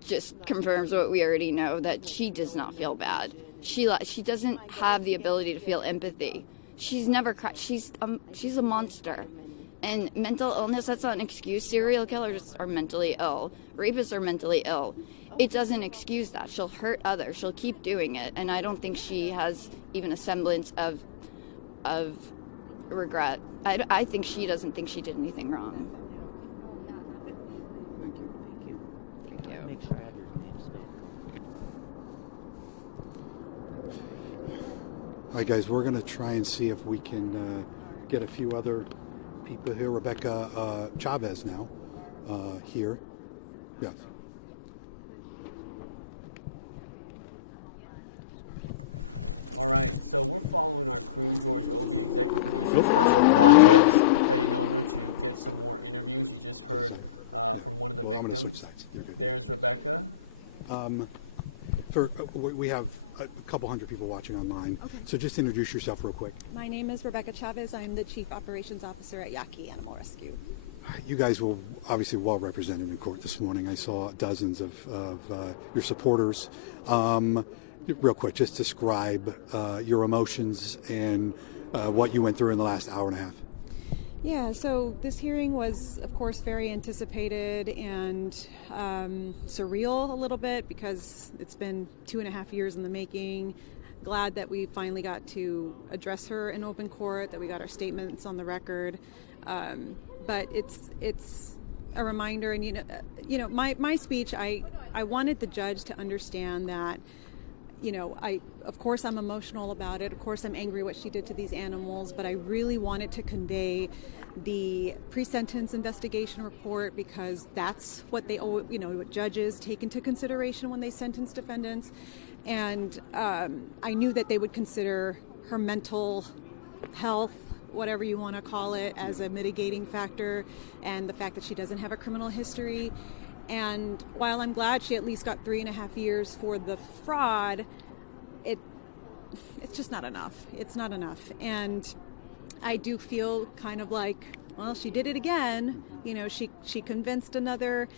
just confirms what we already know, that she does not feel bad. She doesn't have the ability to feel empathy. She's never cried. She's a monster. And mental illness, that's not an excuse. Serial killers are mentally ill. Rapists are mentally ill. It doesn't excuse that. She'll hurt others. She'll keep doing it. And I don't think she has even a semblance of regret. I think she doesn't think she did anything wrong. Thank you. Make sure I have your name All right, guys, we're going to try and see if we can get a few other people here. Rebecca Chavez now here. Yes. All right, so we're following our crew. George Obi, executive producer, heading over to get some more interviews. You just heard from one of the victims. I'm going to switch sides. You're good. There's Rebecca. We have a couple hundred people watching online. Okay. So just introduce yourself real quick. My name is Rebecca Chavez. I'm the Chief Operations Officer at Yaki Rescue. You guys were obviously well represented in court this morning. I saw dozens of your supporters. Real quick, just describe your emotions and what you went through in the last hour and a half. Yeah, so this hearing was, of course, very anticipated and surreal a little bit because it's been 2.5 years in the making. Glad that we finally got to address her in open court, that we got our statements on the record. But it's a reminder, and my speech, I wanted the judge to understand that, of course I'm emotional about it. Of course I'm angry what she did to these animals, but I really wanted to convey the pre-sentence investigation report because that's what what judges take into consideration when they sentence defendants. And I knew that they would consider her mental health, whatever you want to call it, as a mitigating factor, and the fact that she doesn't have a criminal history. And while I'm glad she at least got 3.5 years for the fraud, it's just not enough. It's not enough. And I do feel kind of like, well, she did it again. She convinced another,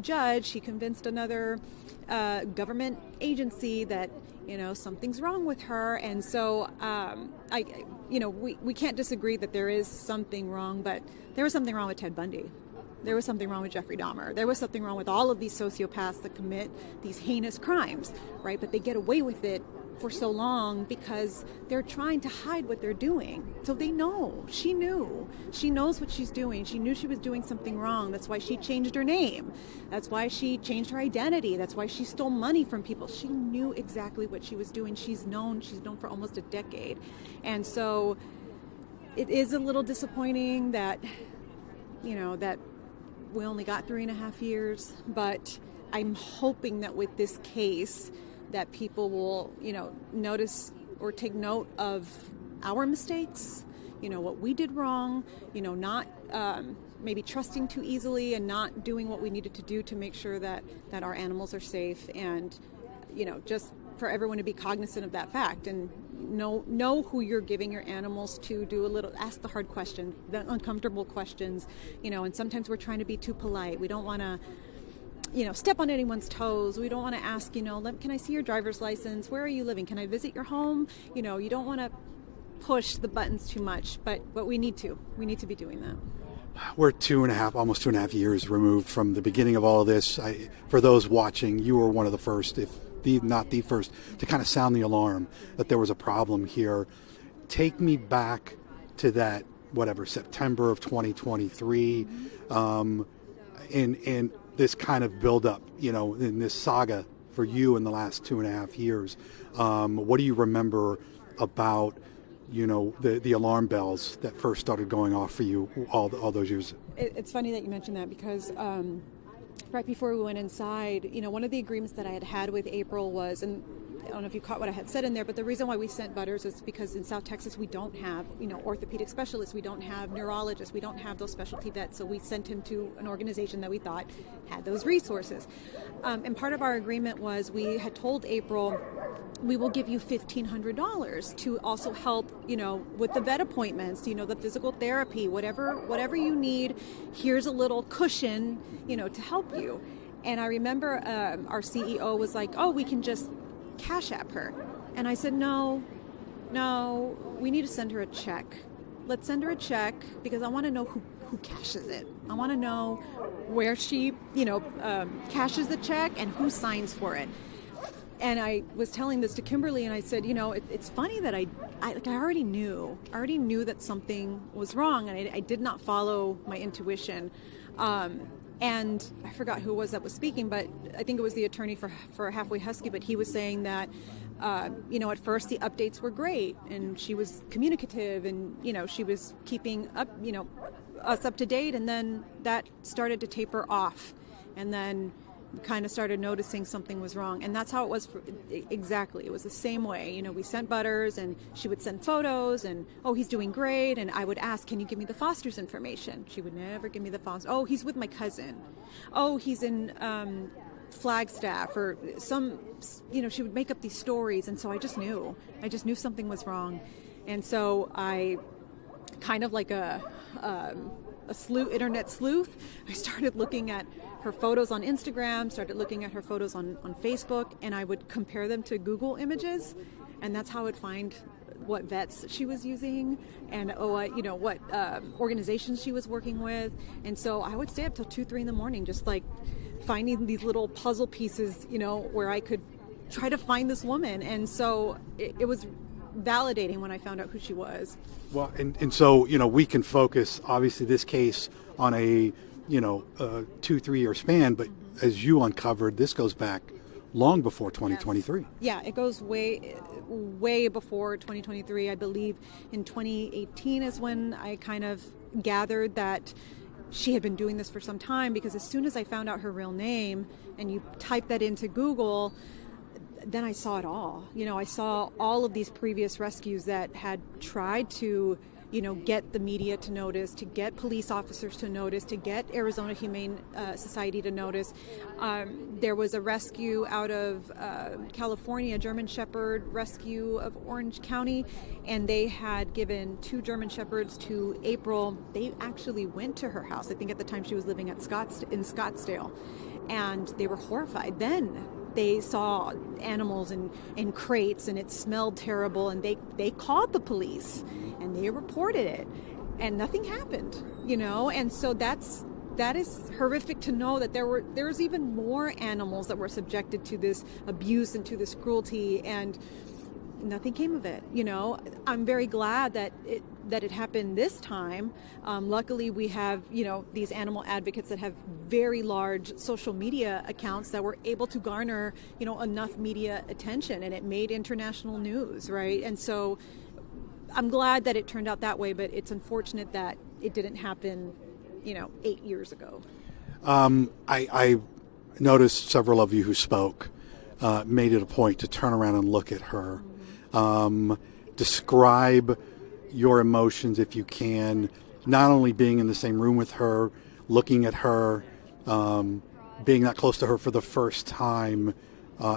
judge. She convinced another government agency that, something's wrong with her. And so, we can't disagree that there is something wrong, but there was something wrong with Ted Bundy. There was something wrong with Jeffrey Dahmer. There was something wrong with all of these sociopaths that commit these heinous crimes, right? But they get away with it for so long because they're trying to hide what they're doing. So they know. She knew. She knows what she's doing. She knew she was doing something wrong. That's why she changed her name. That's why she changed her identity. That's why she stole money from people. She knew exactly what she was doing. She's known for almost a decade. And so it is a little disappointing that, that we only got 3.5 years, but I'm hoping that with this case that people will, notice or take note of our mistakes, what we did wrong, not maybe trusting too easily and not doing what we needed to do to make sure that our animals are safe, and just for everyone to be cognizant of that fact and know who you're giving your animals to. Ask the hard questions, the uncomfortable questions, and sometimes we're trying to be too polite. We don't want to step on anyone's toes. We don't want to ask, can I see your driver's license? Where are you living? Can I visit your home? You don't want to push the buttons too much, but we need to be doing that. We're almost 2.5 years removed from the beginning of all of this. For those watching, you were one of the first, if not the first, to kind of sound the alarm that there was a problem here. Take me back to that, September of 2023, and this kind of build-up, in this saga for you in the last 2.5 years. What do you remember about the alarm bells that first started going off for you all those years? It's funny that you mentioned that, because right before we went inside, one of the agreements that I had with April was, and I don't know if you caught what I had said in there, but the reason why we sent Butters is because in South Texas we don't have, orthopedic specialists, we don't have neurologists, we don't have those specialty vets, so we sent him to an organization that we thought had those resources. And part of our agreement was we had told April, we will give you $1,500 to also help, with the vet appointments, the physical therapy, whatever you need. Here's a little cushion, to help you. And I remember our CEO was like, oh, we can just Cash App her. And I said, no, we need to send her a check. Let's send her a check, because I want to know who cashes it. I want to know where she, cashes the check and who signs for it. And I was telling this to Kimberly, and I said, it's funny that I already knew that something was wrong, and I did not follow my intuition. And I forgot who it was that was speaking, but I think it was the attorney for Halfway Husky, but he was saying that, at first the updates were great, and she was communicative, and, she was keeping up, us up to date, and then that started to taper off. And then kind of started noticing something was wrong. And that's how it was exactly. It was the same way. We sent Butters, and she would send photos, and, oh, he's doing great. And I would ask, can you give me the foster's information? She would never give me the foster. Oh, he's with my cousin. Oh, he's in Flagstaff, or some, she would make up these stories. And so I just knew something was wrong. And so I, kind of like a internet sleuth, I started looking at her photos on Instagram, started looking at her photos on Facebook, and I would compare them to Google images, and that's how I would find what vets she was using and what organizations she was working with. And so I would stay up till 2-3 in the morning, just like finding these little puzzle pieces, where I could try to find this woman. And so it was validating when I found out who she was. Well, and so, we can focus, obviously, this case on a 2-3 year span, but as you uncovered, this goes back long before 2023. Yeah, it goes way before 2023. I believe in 2018 is when I kind of gathered that she had been doing this for some time, because as soon as I found out her real name and you type that into Google, then I saw it all. I saw all of these previous rescues that had tried to get the media to notice, to get police officers to notice, to get Arizona Humane Society to notice. There was a rescue out of California, German Shepherd rescue of Orange County, and they had given 2 German Shepherds to April. They actually went to her house. I think at the time she was living in Scottsdale, and they were horrified. Then they saw animals in crates, and it smelled terrible, and they called the police and they reported it, and nothing happened, and so that is horrific to know that there was even more animals that were subjected to this abuse and to this cruelty, and nothing came of it. I'm very glad that it happened this time. Luckily, we have these animal advocates that have very large social media accounts that were able to garner enough media attention, and it made international news, right? And so I'm glad that it turned out that way, but it's unfortunate that it didn't happen 8 years ago. I noticed several of you who spoke made it a point to turn around and look at her. Describe your emotions, if you can, not only being in the same room with her, looking at her, being that close to her for the first time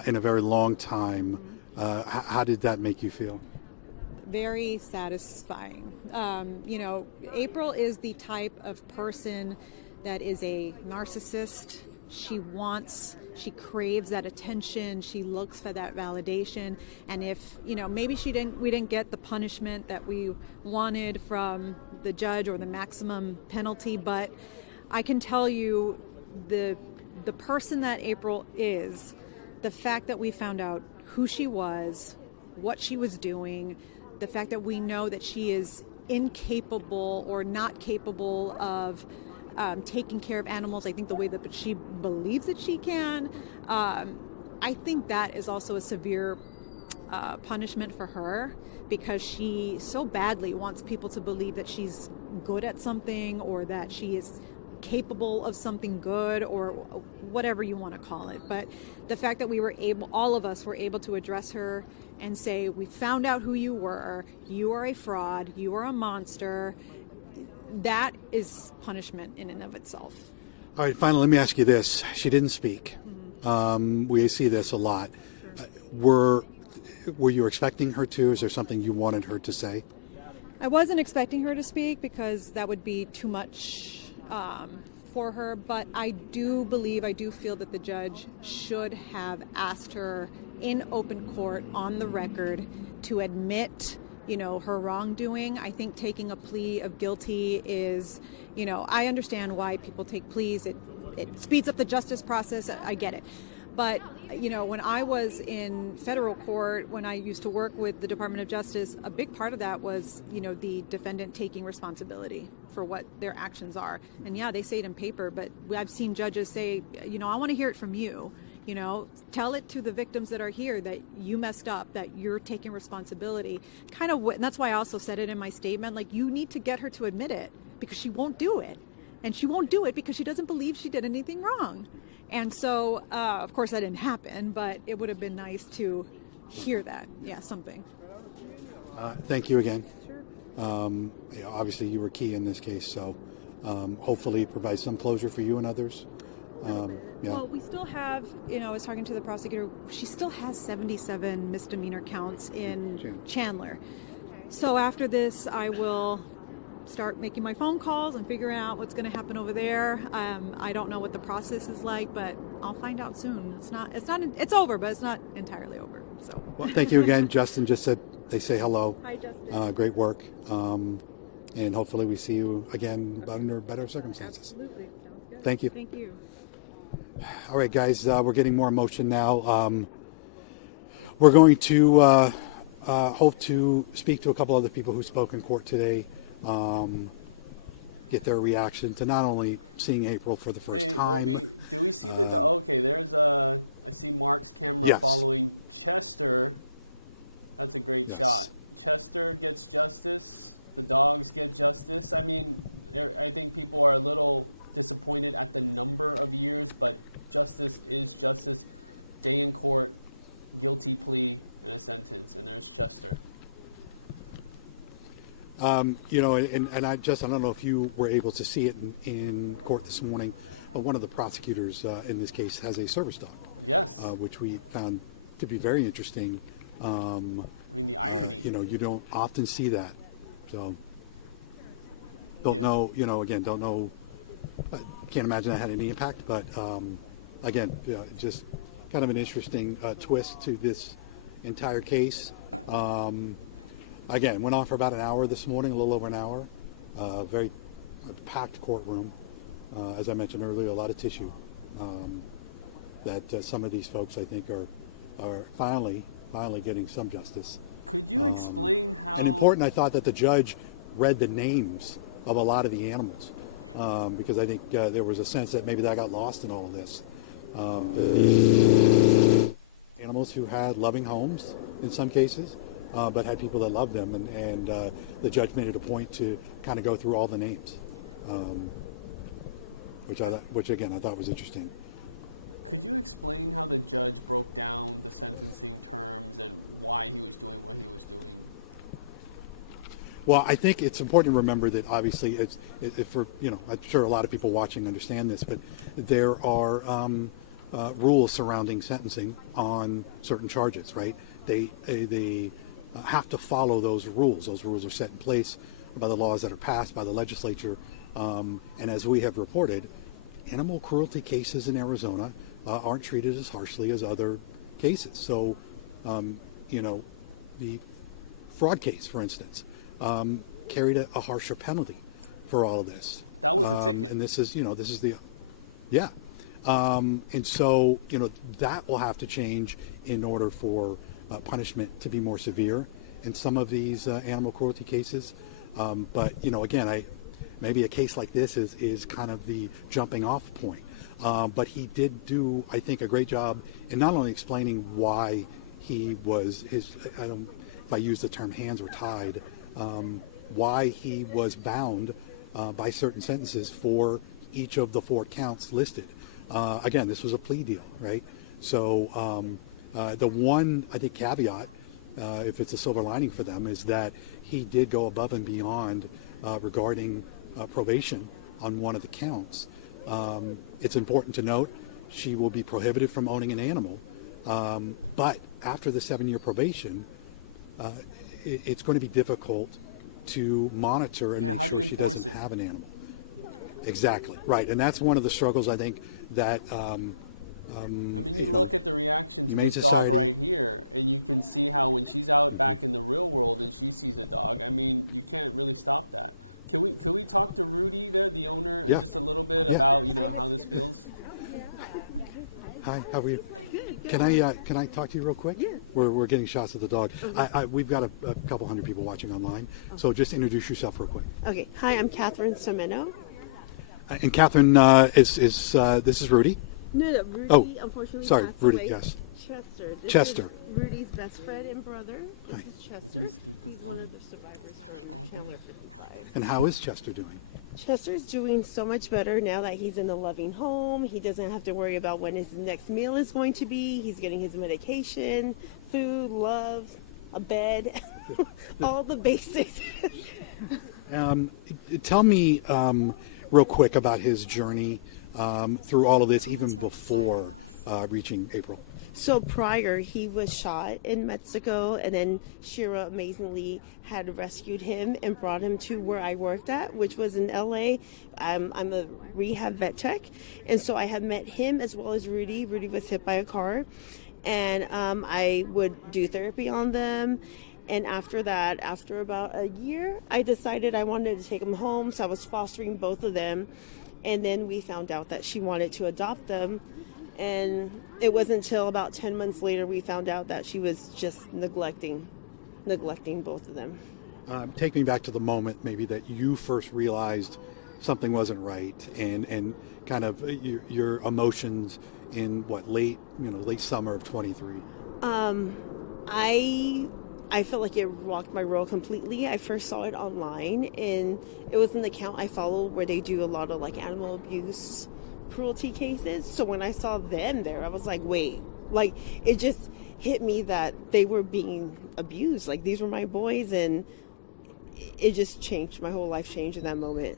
in a very long time. How did that make you feel? Very satisfying. You know, April is the type of person that is a narcissist. She craves that attention. She looks for that validation. And if, you know, maybe we didn't get the punishment that we wanted from the judge or the maximum penalty, but I can tell you the person that April is, the fact that we found out who she was, what she was doing, the fact that we know that she is incapable or not capable of taking care of animals, I think the way that she believes that she can, I think that is also a severe punishment for her, because she so badly wants people to believe that she's good at something or that she is capable of something good or whatever you want to call it. But the fact that all of us were able to address her and say, we found out who you are a fraud, you are a monster, that is punishment in and of itself. All right, finally, let me ask you this. She didn't speak. We see this a lot. Were you expecting her to? Is there something you wanted her to say? I wasn't expecting her to speak because that would be too much for her, but I do feel that the judge should have asked her in open court on the record to admit, you know, her wrongdoing. I think taking a plea of guilty is, you know, I understand why people take pleas. It speeds up the justice process. I get it. But, you know, when I was in federal court, when I used to work with the Department of Justice, a big part of that was, you know, the defendant taking responsibility for what their actions are. And yeah, they say it in paper, but I've seen judges say, you know, I want to hear it from you. You know, tell it to the victims that are here that you messed up, that you're taking responsibility. And that's why I also said it in my statement, like, you need to get her to admit it, because she won't do it. And she won't do it because she doesn't believe she did anything wrong. And so, of course, that didn't happen, but it would have been nice to hear that. Yeah, something. Thank you again. Sure. You know, obviously, you were key in this case, so hopefully it provides some closure for you and others. Yeah. Well, we still have, you know, I was talking to the prosecutor, she still has 77 misdemeanor counts in Chandler. So after this, I will start making my phone calls and figuring out what's going to happen over there. I don't know what the process is like, but I'll find out soon. It's over, but it's not entirely over. So. Well, thank you again. Justin just said they say hello. Hi, Justin. Great work. And hopefully we see you again under better circumstances. Absolutely. Sounds good. Thank you. Thank you. All right, guys, we're getting more emotion now. We're going to hope to speak to a couple other people who spoke in court today, get their reaction to not only seeing April for the first time. Obi, do we see the okay, there's I see Mark's camera Yes. following Chester. That's a great Yes. shot. Chester gets justice. The dogs get justice. I mean, I think people are a little disappointed at the number of years, but justice is justice. Day in court, guilty plea, and a sentence, and there's Chester. You know, and I don't know if you were able to see it in court this morning, but one of the prosecutors in this case has a service dog. Yes. Which we found to be very interesting. I mean, the irony. You know, you don't often see that. So, don't know, you know, again, don't know. I can't imagine that had any impact, but again, just kind of an interesting twist to this entire case. Again, went on for about an hour this morning, a little over an hour. Very packed courtroom. As I mentioned earlier, a lot of tissue that some of these folks, I think, are finally getting some justice. Could you explain how... And important, I thought that the judge read the names of a lot of the animals, because I think there was a sense that maybe that got lost in all of this. Animals who had loving homes in some cases, but had people that loved them, and the judge made it a point to kind of go through all the names, which again I thought was interesting. Could you explain how the judge broke down the sentencing terms and why he was doing what he was doing? Well, I think it's important to remember that obviously, if we're, I'm sure a lot of people watching understand this, but there are rules surrounding sentencing on certain charges, right? They have to follow those rules. Those rules are set in place by the laws that are passed by the legislature. And as we have reported, animal cruelty cases in Arizona aren't treated as harshly as other cases. So, the fraud case, for instance, carried a harsher penalty for all of this. That was the ticket. And this is yeah. And so, that will have to change in order for punishment to be more severe in some of these animal cruelty cases. But, again, maybe a case like this is kind of the jumping off point. But he did do, I think, a great job in not only explaining why he was if I use the term hands were tied, why he was bound by certain sentences for each of the 4 counts listed. Again, this was a plea deal, right? So the one, I think, caveat, if it's a silver lining for them, is that he did go above and beyond regarding probation on one of the counts. It's important to note she will be prohibited from owning an animal, but after the 7-year probation, it's going to be difficult to monitor and make sure she doesn't have an animal. Exactly, right. And that's one of the struggles, I think, that you look at the reaction to this dog right here, and you can see how when she's out back in the real world and she sees a dog, you can't really stop that. Can we talk to Rudy there, the owner, just a little bit about how this feels? Hi, how are you? Good. Can I talk to you real quick? Yes. We're getting shots of the dog. We've got a couple hundred people watching online, so just introduce yourself real quick. Okay. Hi, I'm Katherine Simeo. And Katherine, this is Rudy. No, Rudy, unfortunately, sorry, passed Rudy. away. Yes. Chester. This is Rudy's best friend and brother. This Hi. is Chester. He's one of the survivors from Chandler 55. And how is Chester doing? Chester's doing so much better now that he's in a loving home. He doesn't have to worry about when his next meal is going to be. He's getting his medication, food, love, a bed, all the basics. Tell me real quick about his journey through all of this, even before reaching April. So prior, he was shot in Mexico, and then Shira amazingly had rescued him and brought him to where I worked at, which was in LA. I'm a rehab vet tech, and so I had met him as well as Rudy. Rudy was hit by a car, and I would do therapy on them. And after that, after about a year, I decided I wanted to take them home, so I was fostering both of them. And then we found out that she wanted to adopt them. And it wasn't until about 10 months later we found out that she was just neglecting both of them. Take me back to the moment maybe that you first realized something wasn't right, and kind of your emotions in late summer of 23. I felt like it rocked my world completely. I first saw it online, and it was an account I follow where they do a lot of animal abuse, cruelty cases. So when I saw them there, I was like, wait, it just hit me that they were being abused. These were my boys, and it just changed. My whole life changed in that moment.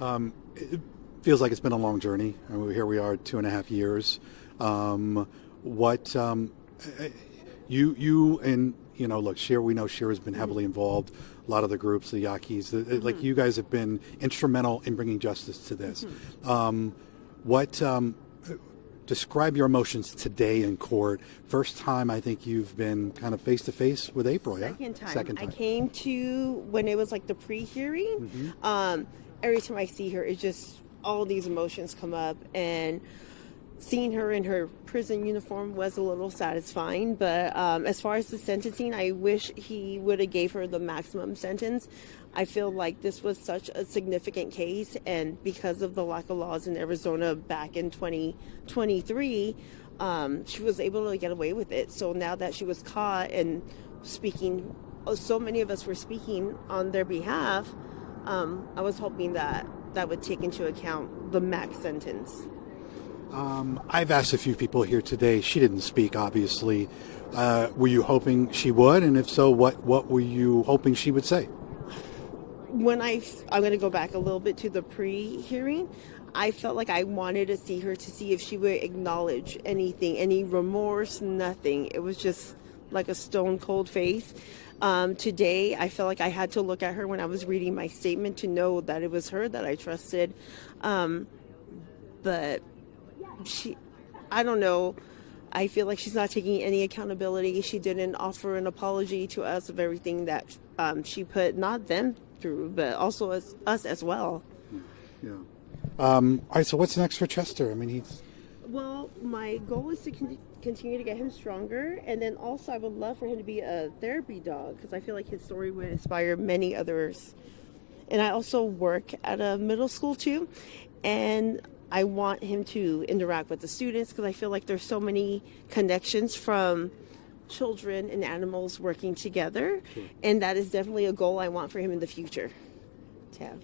It feels like it's been a long journey. Here we are, 2.5 years. You and look, we know Shira's been heavily involved. A lot of the groups, the Yakis, you guys have been instrumental in bringing justice to this. Describe your emotions today in court. First time I think you've been kind of face to face with April, yeah? Second time. I came to when it was the pre-hearing. Every time I see her, it's just all these emotions come up, and seeing her in her prison uniform was a little satisfying. But as far as the sentencing, I wish he would have gave her the maximum sentence. I feel like this was such a significant case, and because of the lack of laws in Arizona back in 2023, she was able to get away with it. So now that she was caught and speaking, so many of us were speaking on their behalf, I was hoping that would take into account the max sentence. I've asked a few people here today. She didn't speak, obviously. Were you hoping she would? And if so, what were you hoping she would say? I'm going to go back a little bit to the pre-hearing. I felt like I wanted to see her to see if she would acknowledge anything, any remorse, nothing. It was just like a stone cold face. Today, I felt like I had to look at her when I was reading my statement to know that it was her that I trusted. But I don't know. I feel like she's not taking any accountability. She didn't offer an apology to us of everything that she put not them through, but also us as well. Yeah. All right, so what's next for Chester? I mean, he's... Well, my goal is to continue to get him stronger, and then also I would love for him to be a therapy dog, because I feel like his story would inspire many others. And I also work at a middle school too, and I want him to interact with the students, because I feel like there's so many connections from children and animals working together, and that is definitely a goal I want for him in the future to have.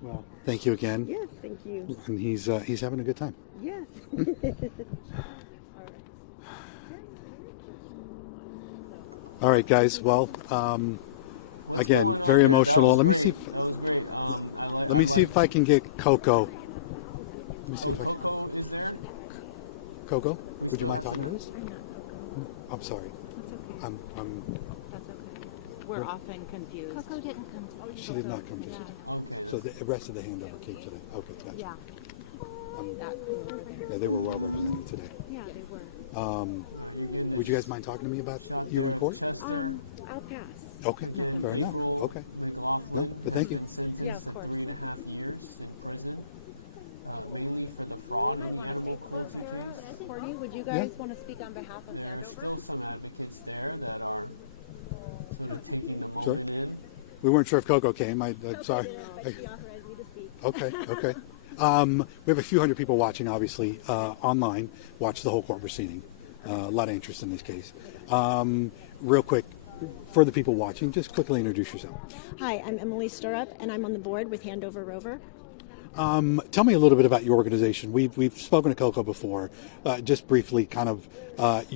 Well, thank you again. Yes, thank you. And he's having a good time. Yes. All right, guys. Well, What's again, going on very there? emotional. That Let was me see. great. That was great. Let me see if I can get Coco. Let me see Oh, if I can. Coco is there? Coco, We would you still mind have talking to some- us? I'm sorry. That's okay. I'm. That's okay. We're often confused. Coco didn't come today. She did not come today. Okay. So the rest of the handover came today. Okay, gotcha. Yeah. Um, That crew over there. Yeah, they were well represented today. Yeah, they were. You're getting Would you guys mind talking to me about shot you there in of court? Chester. I'll pass. Okay, Again, fair enough. April Okay. McLaughlin No, but has thank you. been sentenced Yeah, of to course. 3.5 years in prison, mainly for the fraud in the animal cruelty case. Courtney, would you guys want to speak on behalf of There are Handover? still some advocates there that are sort of taking the Sure. moment in. We weren't sure if Coco came. I'm sorry. Okay, okay. We have a few hundred people watching, obviously, online. Watch the whole court proceeding. A lot of interest in this case. Real quick, for the people watching, just quickly introduce yourself. Hi, I'm Emily Stirrup, and I'm on the board with Handover Rover. Tell me a little bit about your organization. We've spoken to Coco before. Just briefly, kind of what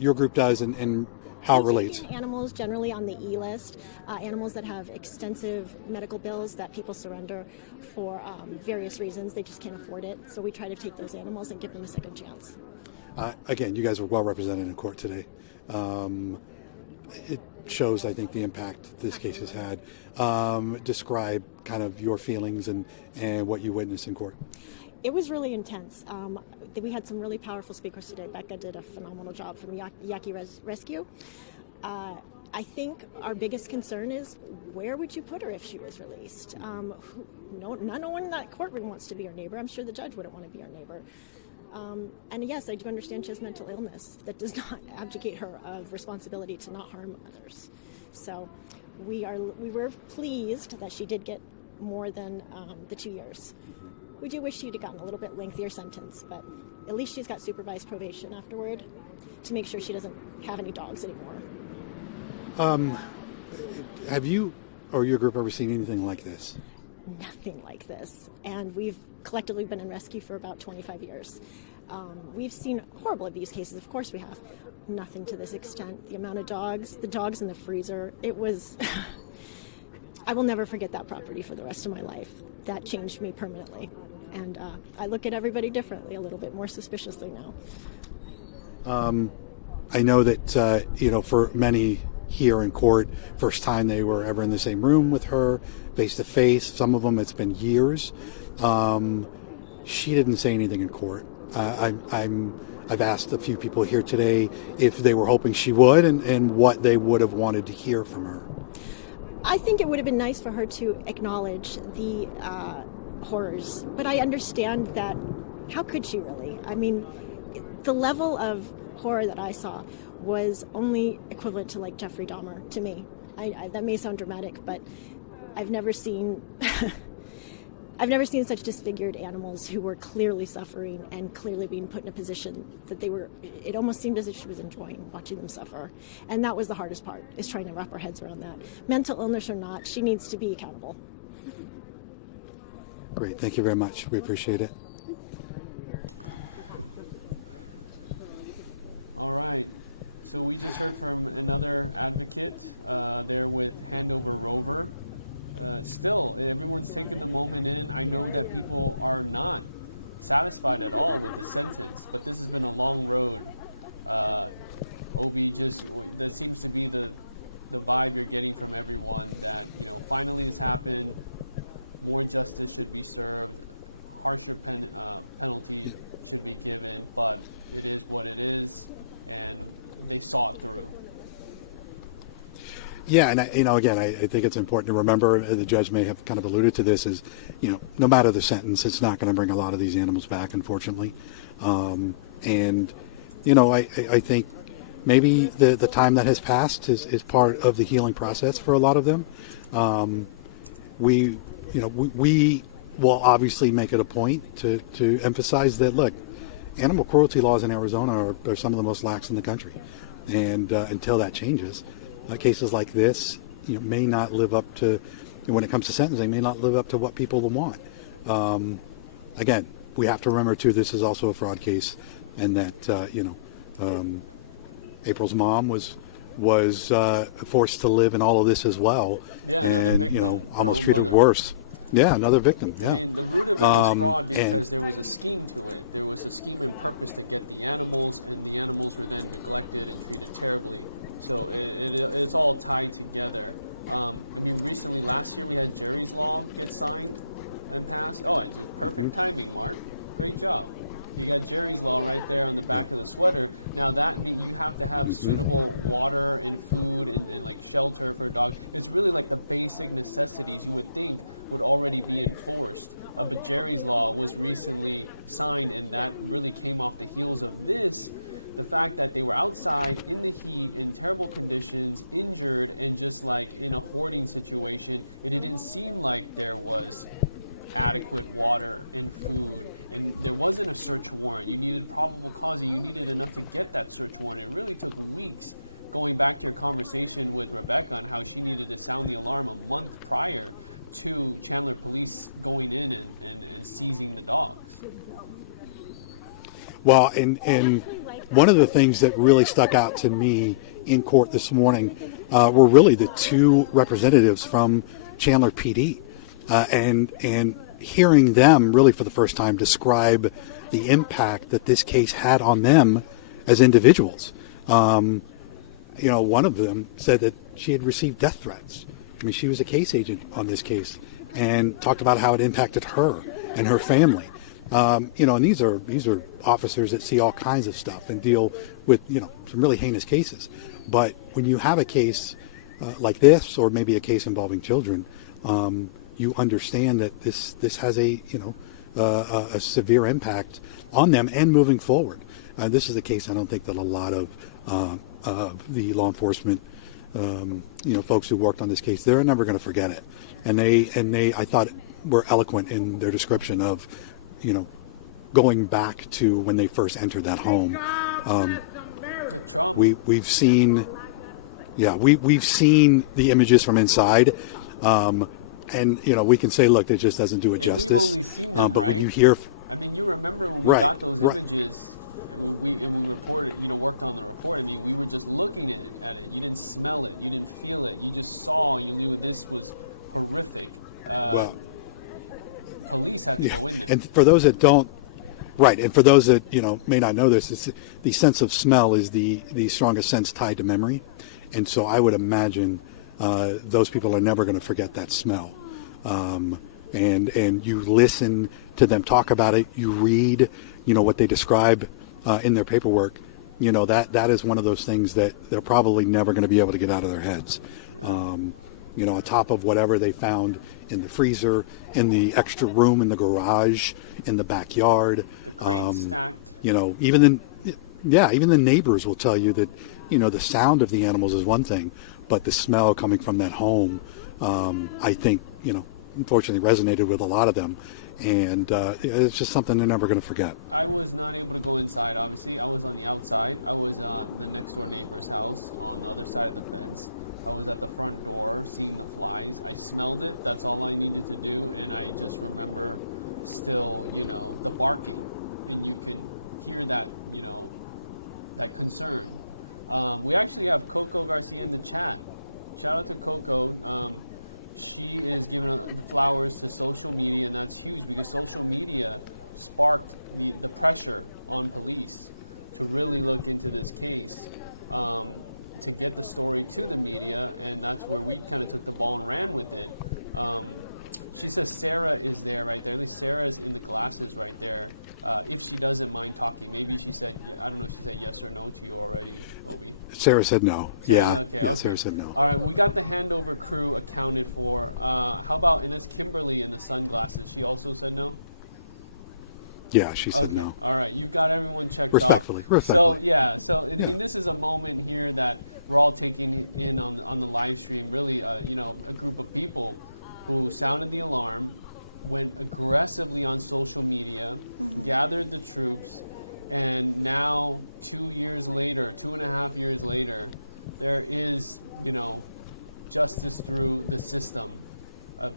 your group does and how it relates. Animals generally on the E-list, animals that have extensive medical bills that people surrender for various reasons. They just can't afford it. So we try to take those animals and give them a second chance. Again, you guys were well represented in court today. It shows, I think, the impact this case has had. Describe kind of your feelings and what you witnessed in court. It was really intense. We had some really powerful speakers today. Becca did a phenomenal job from Yaki Rescue. I think our biggest concern is, where would you put her if she was released? No one in that courtroom wants to be her neighbor. I'm sure the judge wouldn't want to be her neighbor. And yes, I do understand she has mental illness. That does not abdicate her of responsibility to not harm others. So we were pleased that she did get more than the 2 years. We do wish she'd have gotten a little bit lengthier sentence, but at least she's got supervised probation afterward to make sure she doesn't have any dogs anymore. Have you or your group ever seen anything like this? Nothing like this. And we've collectively been in rescue for about 25 years. We've seen horrible abuse cases, of course we have. Nothing to this extent. The amount of dogs, the dogs in the freezer, it was... I will never forget that property for the rest of my life. That changed me permanently. And I look at everybody differently, a little bit more suspiciously now. I know that, for many here in court, first time they were ever in the same room with her, face to face. Some of them, it's been years. She didn't say anything in court. I've asked a few people here today if they were hoping she would and what they would have wanted to hear from her. I think it would have been nice for her to acknowledge the horrors, but I understand that, how could she really? I mean, the level of horror that I saw was only equivalent to like Jeffrey Dahmer to me. That may sound dramatic, but I've never seen such disfigured animals who were clearly suffering and clearly being put in a position that it almost seemed as if she was enjoying watching them suffer. And that was the hardest part, is trying to wrap our heads around that. Mental illness or not, she needs to be accountable. Great, thank you very much. We appreciate it. All right. So we just heard from another advocate there with Handover Rover. still, everyone's taking the moment in. I know that people are not satisfied at all with the sentence, but this has been a long road. Obi, that seems to be the vibe you're getting from everyone, that, finally it's happened, more justice should be served, harsher penalty should be given, but it is what it is, and they saw it through. Yeah, and again, I think it's important to remember, the judge may have kind of alluded to this, is, no matter the sentence, it's not going to bring a lot of these animals back, unfortunately. And, I think maybe the time that has passed is part of the healing process for a lot of them. We will obviously make it a point to emphasize that, look, animal cruelty laws in Arizona are some of the most lax in the country. And until that changes, cases like this, may not live up to, when it comes to sentencing, may not live up to what people want. Again, we have to remember too, this is also a fraud case, and that April's mom was forced to live in all of this as well, and almost treated worse. Yeah, another victim. Yeah. I mean, the root of it was fraud because there was a scheme to it. There was a scheme and purpose to get the animals, and the animals were then neglected and treated terribly. So it's all tied together. Recently, last year, we had Jerry's Law get signed and passed. Oh, it's perfect timing, Mark. Great job. You got Jerry's Law right there on the back of the sweater. Now that means you have to have suitable water and food and like shelter for dogs. It's really like the basic necessities you would think would already be enforced. But Jerry's Law was recently signed, and that really came off the heels of this. The fact that they were outside in the heat, in terrible conditions, injured, and just like in a hoarding situation. It didn't seem like there was adequate water and food, and there wasn't a search warrant. You needed probable cause, and you needed enough to get that search warrant. It really took weeks. Going back to your conversation with Rebecca on how she needed to sound the alarm a month prior to Chandler police going in and seizing the dogs. Well, and one of the things that really stuck out to me in court this morning were really the two representatives from Chandler PD, and hearing them really for the first time describe the impact that this case had on them as individuals. One of them said that she had received death threats. I mean, she was a case agent on this case, and talked about how it impacted her and her family. And these are officers that see all kinds of stuff and deal with, some really heinous cases. But when you have a case like this, or maybe a case involving children, you understand that this has a severe impact on them and moving forward. This is a case I don't think that a lot of the law enforcement, folks who worked on this case, they're never going to forget it. And they, I thought, were eloquent in their description of, going back to when they first entered that home. We've seen the images from inside, and we can say, look, it just doesn't do it justice. But right? when you hear, you remember when we got those images, and we reported, worked on the report. We were just looking at it. You didn't smell it, you didn't feel it. You just saw. You knew this was horrific. Police had to go in there. And for those that don't, and for those that may not know this, the sense of smell is the strongest sense tied to memory, and so I would imagine those people are never going to forget that smell. And you listen to them talk about it, you read, what they describe in their paperwork. That is one of those things that they're probably never going to be able to get out of their heads. On top of whatever they found in the freezer, in the extra room in the garage, in the backyard. Even the neighbors will tell you that, the sound of the animals is one thing, but the smell coming from that home, I think, unfortunately resonated with a lot of them. And it's just something they're never going to forget. I was not able to go inside, obviously. I was on the outside. I was at the next door neighbor's house on the other side of the fence. I was at the front door seeing the flies. I smelled it. That's all I needed to do. And I just remember still, the barking. And you can hear that, that concern. We actually have Coco Garcia in the chat. Shout out to Coco. she is giving the flowers to social media, and that's huge because social media sparked the pressure on police to really look into this case, to get the story to the media, and that's where we kind of took the ball and ran with it. She says Sarah is there right there. At least Sarah is in the glasses right there. If she doesn't mind talking, maybe she said, I don't know if she said yes or no to you already, Obi. Sarah said no. Yeah. Okay, Yeah, okay. Sarah said no. All right, we got the handover crew accounted for. How about, and that's Kimberly in the sunglasses. She also said no? Yeah, she said Okay. no. All right, you've got everyone checked Respectfully, off. respectfully. So, yeah, so I Yeah. mean, this is a moment here that we're all taking in on the live stream. Really, you know, a group of people who sounded the alarm, went aggressively on social media, gathered the troops, and now 2 years later, 2.5 years later, there is, you know, justice through the system.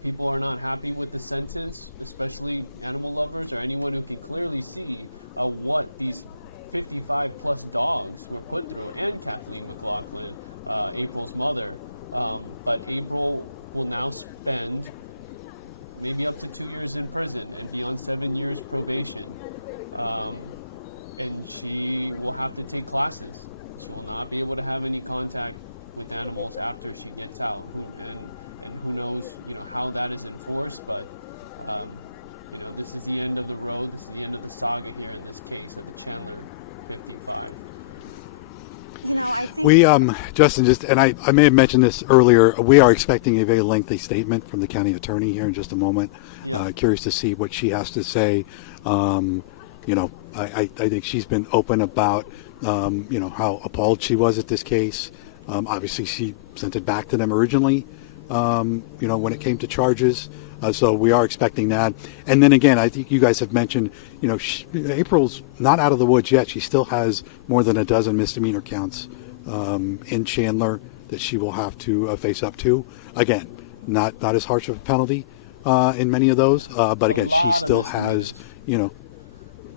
People are not happy with the sentence, especially animal lovers or anyone who can clearly see what these 55 plus dogs were put through, and Kathleen McLaughlin, April's mother. But April will now spend maybe up to 2 years in prison and beyond 7 years probation. And she will have to take classes. She will not be able to have any contact with animals after she gets out. And who knows, you know, how that is enforced, but you know, this is the end of the road. This is the end of the saga here in this case of the Chandler 55. You know, I think We, Justin, and I may have mentioned this earlier, we are expecting a very lengthy statement from the county attorney here in just a moment. Yeah. Curious to see what she has to say. You know, I think she's been open about, you know, how appalled she was at this case. Obviously, she sent it back to them originally, you know, when it came to charges. So we are expecting that. And then again, I think you guys have mentioned, you know, April's not out of the woods yet. She still has more than a dozen misdemeanor counts in Chandler that she will have to face up to. Again, not as harsh of a penalty in many of those, but again, she still has, you know,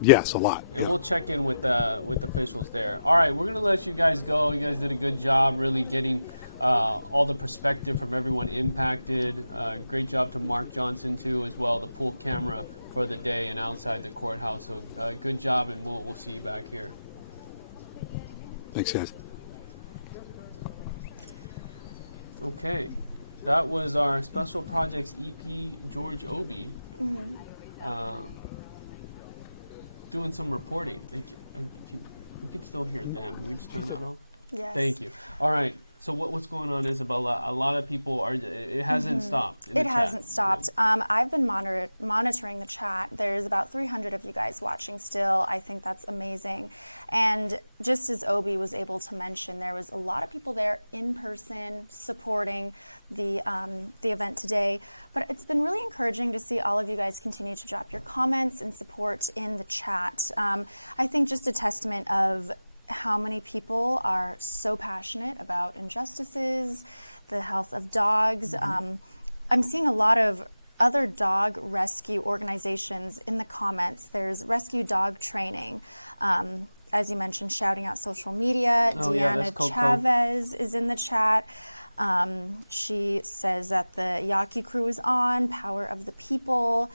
yes, a lot. And we'll check in with officials there. All right, we're going to let you guys go. You guys did a good job really getting all the perspective from everyone impacted. Great job to Mark Johnson, too, as well, the pool camera for the day and outside the courthouse. So good job, and we'll see you back here. Thanks, guys. Okay, that was our Special Projects EP, George Obi, doing some reporting. We can still hear them. Can we just turn that off? Yes. Thank you. All right. So what's going on, Isabella? A lot of people are. It hasn't stopped. In the It chat. hasn't stopped. I've been monitoring the chat. There's about 300 of you guys watching still. I think that's amazing. And just as Obi was able to mention, there was a lot of people there in person supporting the event today. But it's been really encouraging to see all of you guys continue to drop your comments and support in the chat. I think just a testament of how many people are so passionate about injustices, the health of dogs. I'm seeing a lot of other dog rescue organizations in the comments. There's Rescue Dog Training. As you mentioned, shouting out social media. Oh, yeah, that's Deanna Coco. Chavez is in the chat. She says that the Yaki crew is on, Power of the People.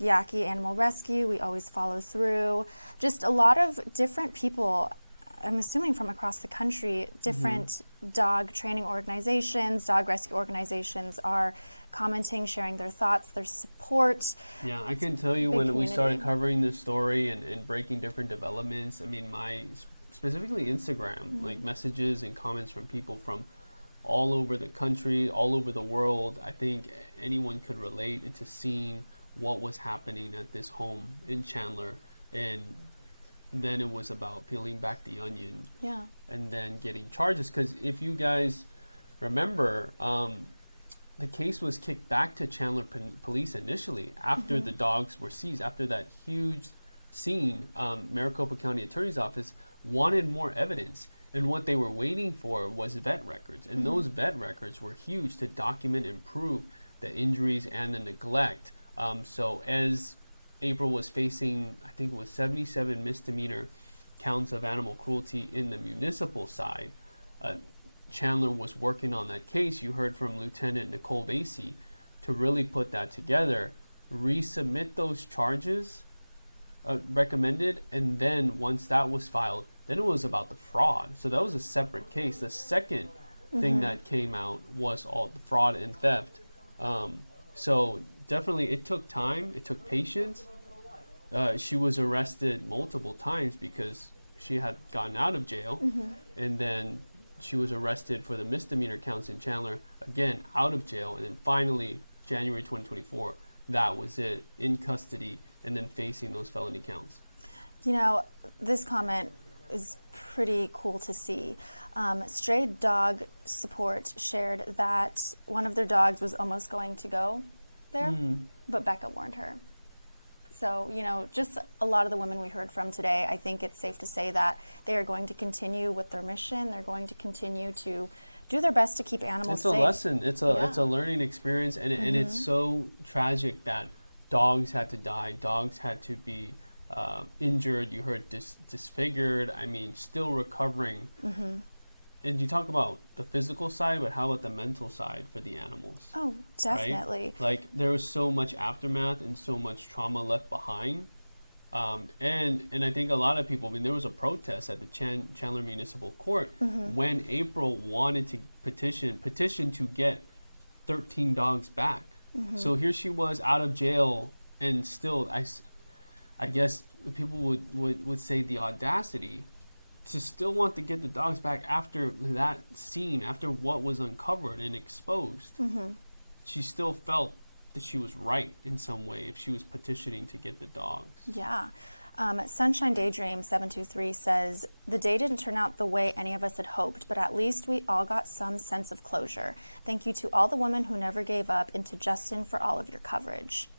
Yaki Animal Rescue, we always follow through. Just a lot of different people, I'm assuming from across the country, different dog training organizations, dog rescue organizations are commenting, sharing their thoughts, their support. Yeah, I can tell you Big when we started community. covering this story and breaking different developments, I mean, specifically Instagram, like messages and comments from people from all over the country, all over the world. I think anyone could relate into seeing what was happening at this home in Chandler, and then it was about peeling back the onion and then getting charges. Because if you guys remember, the case was kicked back to Chandler police initially after the dogs were seized. After that huge scene, Maricopa County Attorney's Office wanted more evidence, and what they were waiting for was vet records, and those vet records were huge to document and prove the injuries and the neglect. So as April was facing, I think it was 77 misdemeanor counts of animal cruelty in the municipal side, Chandler was working on that case, you heard from Lieutenant Nicole Vasey to really put that together, resubmit those charges recommended, and then once that was filed, then it was about the fraud. So that was a separate case. The second thing that came out was all the fraud and theft. So definitely it took time, it took patience. She was arrested multiple times because she had gotten out of jail, and then she was arrested for the misdemeanor counts in Chandler, again, out of jail, and then finally, January 2024, that was it, in custody, and then facing those felony counts. You know, this comment is pretty cool to see. Stray Dog Support shared that one of their dogs was almost going to go there, but Becca warned her. So, you know, just a lot of the women we heard from today, I think it's safe to say that they are going to continue with their mission. They're going to continue to do their best to keep animals safe. It's a lesson. It's a learning experience, and and it's so tragic that dogs had to die. Dogs had to be injured. You heard disfigured. I mean, still recovering. And you talk about the physical side, but how about the mental side for the animals? Oh, definitely. Right? Like, there was so much aftermath and so much trauma left behind. And I think a lot of people, I mean, there was a protest at the Chandler Municipal Court when April wanted to petition to get 13 dogs back. So here she was out of jail, and still, I guess people would say the audacity to still want to get the dogs back after that scene, after what was uncovered and exposed. She still felt that she was right in some way if she was petitioning to get the dogs. Yeah. Sunshine Daydream 723 says, the day didn't turn out the way any of us had hoped, but at least we all got some sense of closure. Thank you to all the women who never gave up, and to Justin for all of your coverage.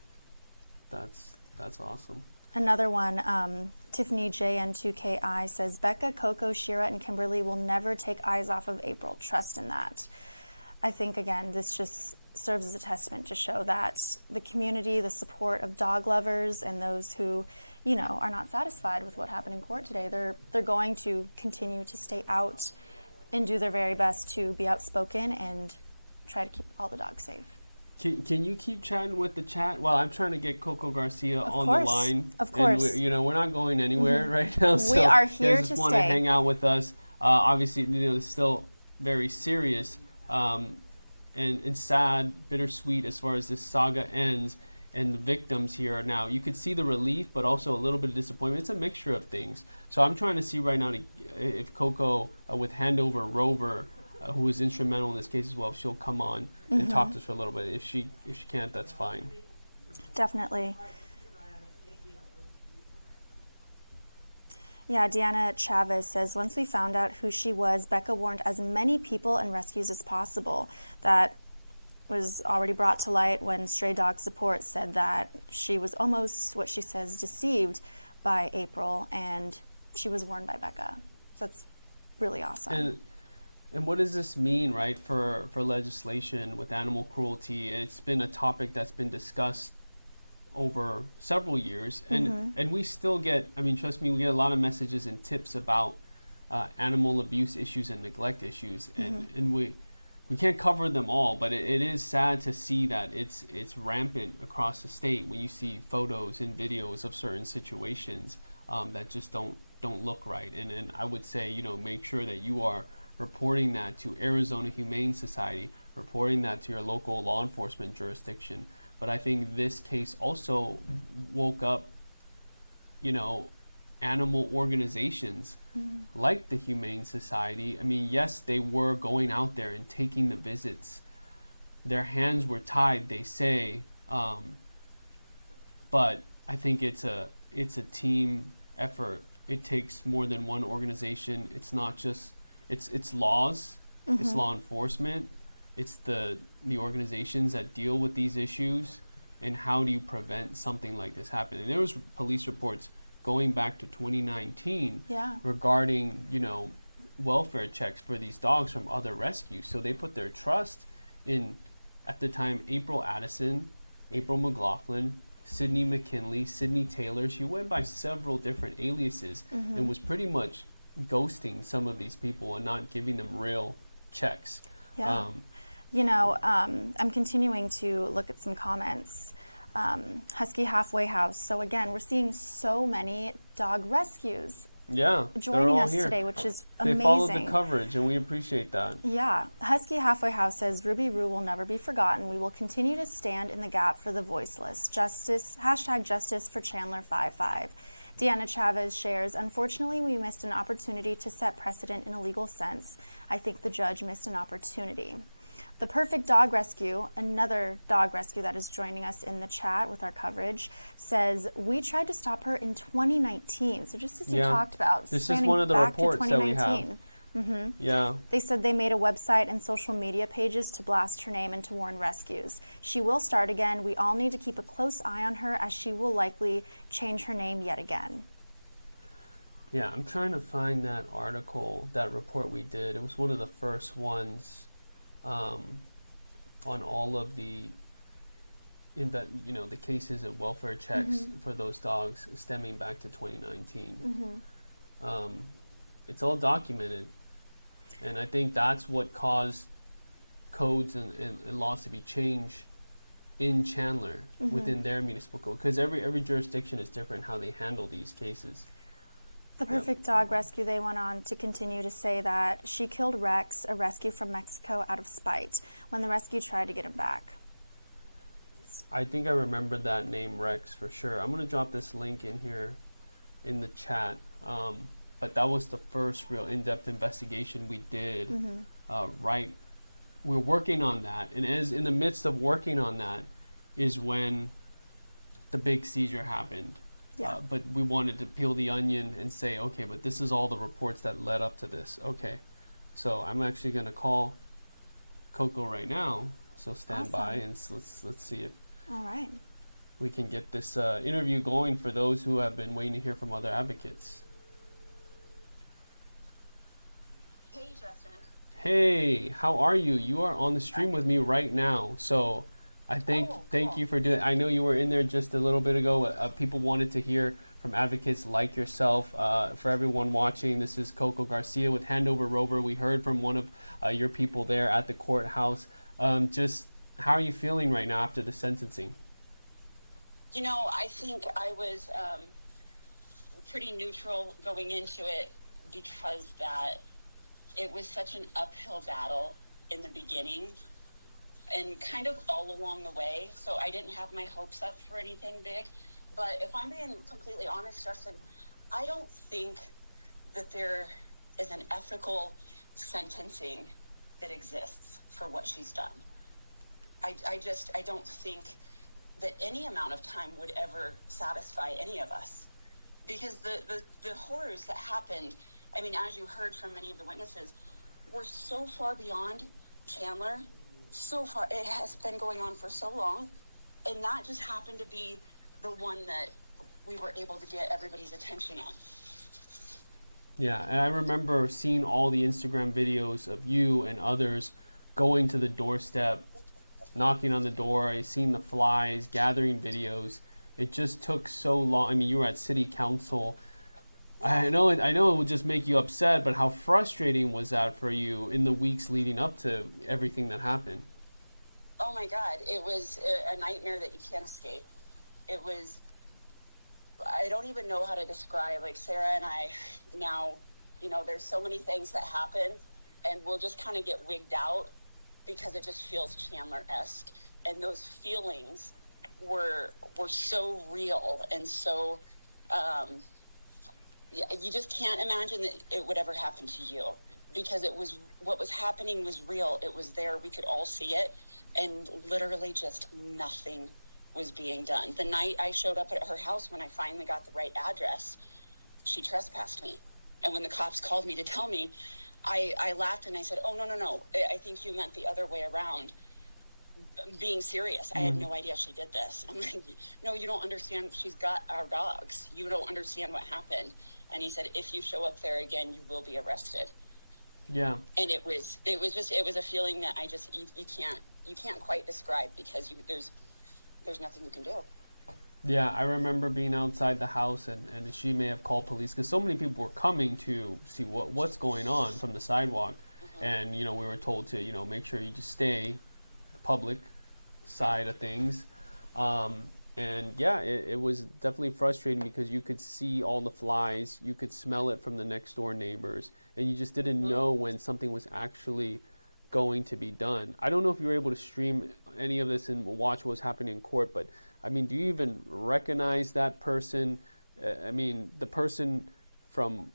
That's awesome. Another one, Tiffany JN2KI says, Becca, Coco, Shira, and Kimberly will never take eyes off of April. Trust in that. I think, again, this just serves as a testament to show that the community, the support of dog lovers and those who, you know, are not satisfied with what happened in court today, they're going to continue to stay out and do their very best to be outspoken and try to keep all the dogs safe. Can you keep chatting with the chat? Well, I'm trying to get Coco Garcia on the line. Of course. And we're not going anywhere right now. So we are here just to want stay. to hang out with us. Obviously, you know, it's still very serious and sad, bittersweet as far as this saga ends. And the victims here are now, you could see the relief, but also a little bit of disappointment. It's a mixture of things. So I'm trying to see right now if Coco with Handover Rover, who was instrumental in this case as well, if she'll come on and talk to us for a little bit. If she can't, that's fine. Definitely. Yeah, Deanna Chavez says, once we found out who she was, Becca warned as many people and rescues as possible. That was already brought to light when Stray Dog Support said that she was almost, what she says, deceived by April, and she was warned by Becca. So that's really awesome. And what does this mean, right, for legislation with animal cruelty? It's been a topic that's been discussed over several years, and we still get, I mean, trust me, we get a lot of messages and tips about animal abuse issues and neglect issues, and we can't cover them all, but it is sad to see that it's rampant across the state when you see photos and videos of certain situations that just don't look right. And I would say, you know, make sure that you are reporting that to Arizona Humane Society, reporting that to your local law enforcement jurisdiction. But I think this case also woke up, you know, animal organizations like the Humane Society. I mean, yes, they were going out there and taking the visits. Their hands were tied, they say, but I think it's a team effort. It takes more than one organization. It's not just it's laws, it's law enforcement, it's the organizations that deal with these issues, and how do you prevent something like this happening? There was police reports going back to 2019 regarding, you know, welfare checks for these dogs from other rescues. So they put their trust in, at the time, April Addison, April McLaughlin, Sydney McKinley, Sydney Taylor. She went by several different aliases and was pretty much ghosting some of these people and not giving them real checks. Yeah. I'm continuing to look at some comments. Husky Halfway House. So again, we're seeing so many dog rescues Yeah, joining they're all us here. today, which is They amazing. followed the coverage, and we appreciate that. Yeah. Husky Halfway House says Ruby Roo will never be forgotten. We will continue to stand in the gap for the voiceless. Justice, #Justice for Chandler 55. Deanna Chavez shares, unfortunately, we missed an opportunity to set precedent in a legal sense. I think the judge missed an opportunity. The Perfect Dog Rescue, another dog rescue that is joining us in the chat with our coverage, says, we tried to stop her in 2019. So just as you talked about, this is spanning one of the back to reports that we have. 2019. Mm-hmm. Yeah. They said they made a website and social media pages to blast her name and to warn rescues. She will start again. We all need to keep a close eye on her as she will likely change her name yet again. Yeah, I'm trying to find that article, that report we did. It was one of the first ones on all of the the cases of welfare checks for those dogs stemming back to 2019. It's all documented, and I think that's what caused codes and laws to be changed in Chandler within their municipal code, because every jurisdiction is different how they handle these cases. The Perfect Dog Rescue, they went on to continue to say that she killed Rex, a rescue from Mexico, out of spite when the rescue tried to get him back. I think I remember that name, Rex, for sure. I'm going to drop this link in here in the chat. But that was the first real in-depth investigation we did. We're working on that. And as in the midst of working on that is when the big seizure happened. Yeah. But we wanted to peel the onion and say, okay, but this is all the reports that led up to this. Okay. So I'm actually going to call Coco right now. So stand by and let's see if All right. we can get this interview going for those who have been waiting to hear from other advocates. Hey, Justin. Hey, how are you? You are on the stream with me right now. So I thank you for doing. I know you were in there just a little bit ago. People wanted to hear from advocates like yourself. For everyone watching, this is Coco Garcia with Handover Rover. We heard from one of your people there at the courthouse. Just how are you feeling right now after the sentencing? I think I was pretty neutral going into it because that it was such an uphill battle in the beginning and kind of all along the way. So I didn't have my hopes up for anything big. But if I'm being completely honest, Justin, I don't think that there is an ethical sentencing that exists for what she's done. I don't think that any amount of time would ever satisfy any of us. Because the horrors that happened, I mean, as you heard from many of the witnesses, were so far beyond Chandler, so far, it has been going on for so long, and that just happened to be the one that we were able to get everybody's attention on. Yeah, and I remember seeing all the Instagram videos of you and others going to the doorstep, knocking on the door. I seen the flies, gathering videos. It just took so long. I mean, you were at city council. I know it would just make you upset, but how frustrating was that for you in the weeks leading up to everything that happened? Oh my God, it was a nightmare that you can't escape. It was, I don't even know how to describe, like Sarah and I now, there's so many things that happen and we'll just kind of get wigged out because it just feels Chandler-esque. And those feelings were so real and so, you just can't imagine that it would ever happen to you because what was happening was real. It was there. We could all see it. And literally just nothing was being done. The night I showed up at her house when I finally got the right address, she trespassed me. And when the cops called me to tell me, I laughed and I said, oh, no. I think you meant the other way around. Being serious. I had no idea she did this. I'm like, no, you don't understand. She's got our dogs. You don't understand what happened. And he said, if you show up there again, you will be arrested. Yeah. And it was a feeling that you can't quite describe because there's nothing you can do. Yeah, I remember being outside the house and she may have called police because so many people were coming to see what's going on from the sidewalk. and we were told to make sure you just stay public side of things. And yeah, it was definitely frustrating because you could see all the flies, you could smell it from the next door neighbors, and you just didn't know when something was actually going to be done. I don't know if you were able to stream any of this and watch what was happening in court, but I mean, do you even recognize that person? I mean, the person from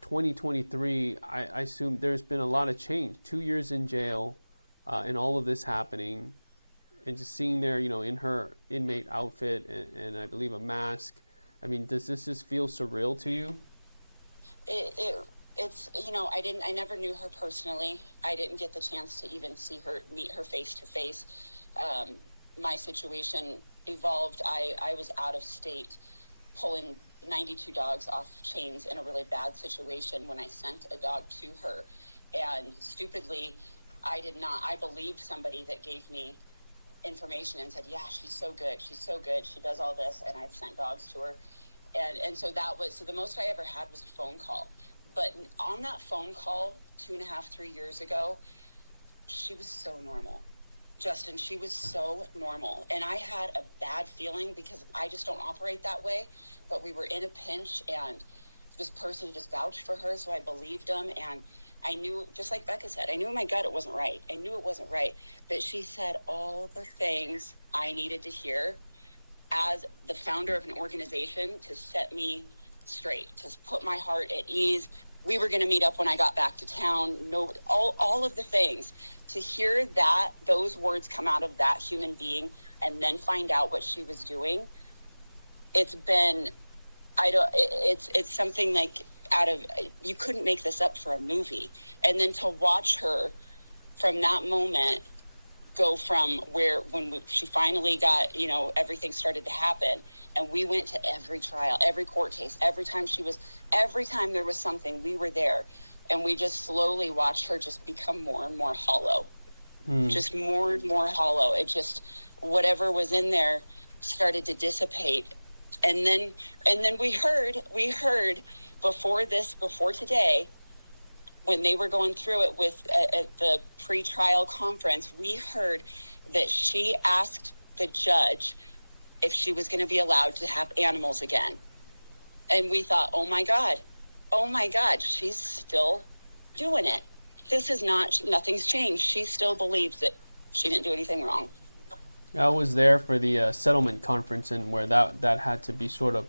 2023, I assume there's been a lot of change. 2 years in jail, and all of this happening, and just seeing there, in her inmate outfit and I believe a mask. I mean, does this just feel surreal to you? It's I never knew her personally. I didn't get the chance to even meet her face to face. My situation evolved. I was out of state pulling 92 dogs off chains in a really bad situation when I sent a dog to her. And stupidly, I believed somebody that gave me information and said, yeah, she's so good, she does all this, and I've sent dogs to her. And so the most I ever had was a phone call. But on that phone call 2.5, 3 years ago, she was so normal. Justin, she was so normal. And I had a bad feeling because I just don't operate that way. But we were in a pinch, and this person just vouched for her, so I believed them. And I knew, just like Becca said, I knew in my gut it wasn't right. I knew it wasn't right. But she said all the things I needed to hear as the founder of an organization to set me straight, to put my heart at ease. We were going to meet up when I got back to town. All of the things. To hear those words come out of that human being and then find out what she was doing, it's been, it's something like you couldn't make this up for a movie. And then to watch her from that moment go from when she finally got, everything started to happen, and we went to every trial, every court case, every time there was something, we were there. And we just slowly watched her just become more and more hollow. Just more and more hollow. It just, whatever was in there started to dissipate. And then we heard before today, when they were going through it at the pre-trial conference, we heard that she asked the judge if she was going to be allowed to have animals again. And we thought, oh my God, she's still doing it. Nothing's changed. She still believes that she didn't do anything wrong. I was there for the settlement conference, and where that had to be sort of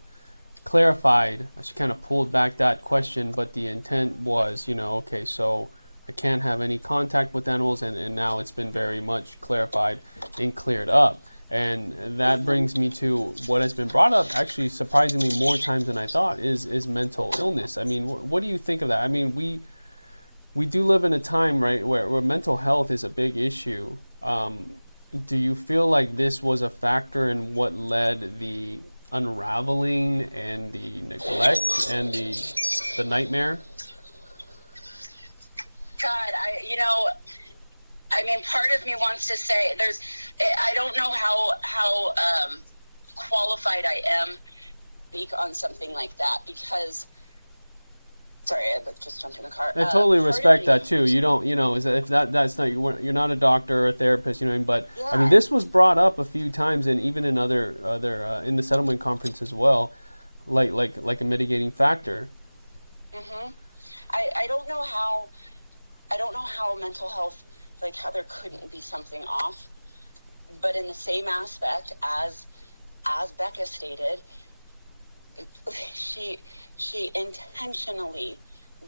clarified. She kind of pulled back that question, but the intent was, okay, so I can't have any contact with animals, and now it's been very much clarified and cleared up. And that brings me to what has been brought up, actually surprisingly more times than I thought, is mental illness. I mean, what do you think of that? I mean, we do live in a time, right, where mental health is a big issue. Do you feel like this was a factor in what led the unraveling and the neglect and the nightmare? God, part of me wants to say I don't know how qualified I am to speak on something like that, because sorry, I just jumped in the car. I totally respect that too. You don't, if that's not you're not a doctor or a therapist, but yeah. I mean, this was brought up a few times, and even in other in the settlement conference as well, like a mitigating factor. Mm-hmm. I don't know how mental health, like how there couldn't be something off, but in the same aspect as Becca stated, she intentionally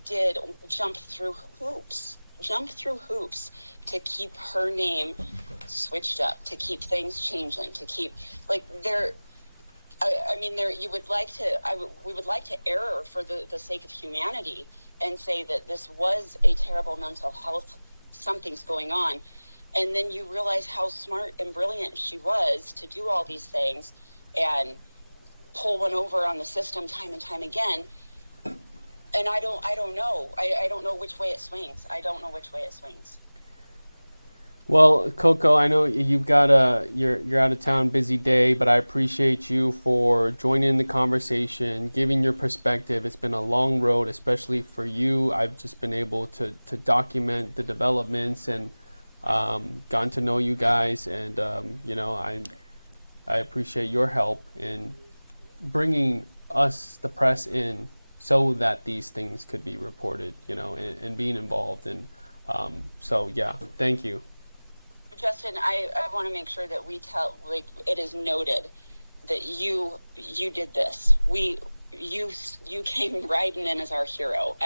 did jump through hoops to keep her name switched up, to keep things changing, to keep we would like to err for the sake of humanity and say that this was a terrible mental health, something's going on. And then you realize how smart and brilliant she was to do all these things and pull one over on the system time and time again. And I don't know. I don't know which way it swings. Well, Coco, I know you've got you're out of town, busy day, but I appreciate you for joining the conversation, giving your perspective. It's been a long road, especially for you. I've just been able to document the developments and gotten to know you guys, and you know, I appreciate your help in bringing us, the press, in so that these things could be reported, you know, and being involved. And so, yeah, thank you. Justin, I want to make sure that we tell, like, it is noted that you did this. You came riding in as our hero.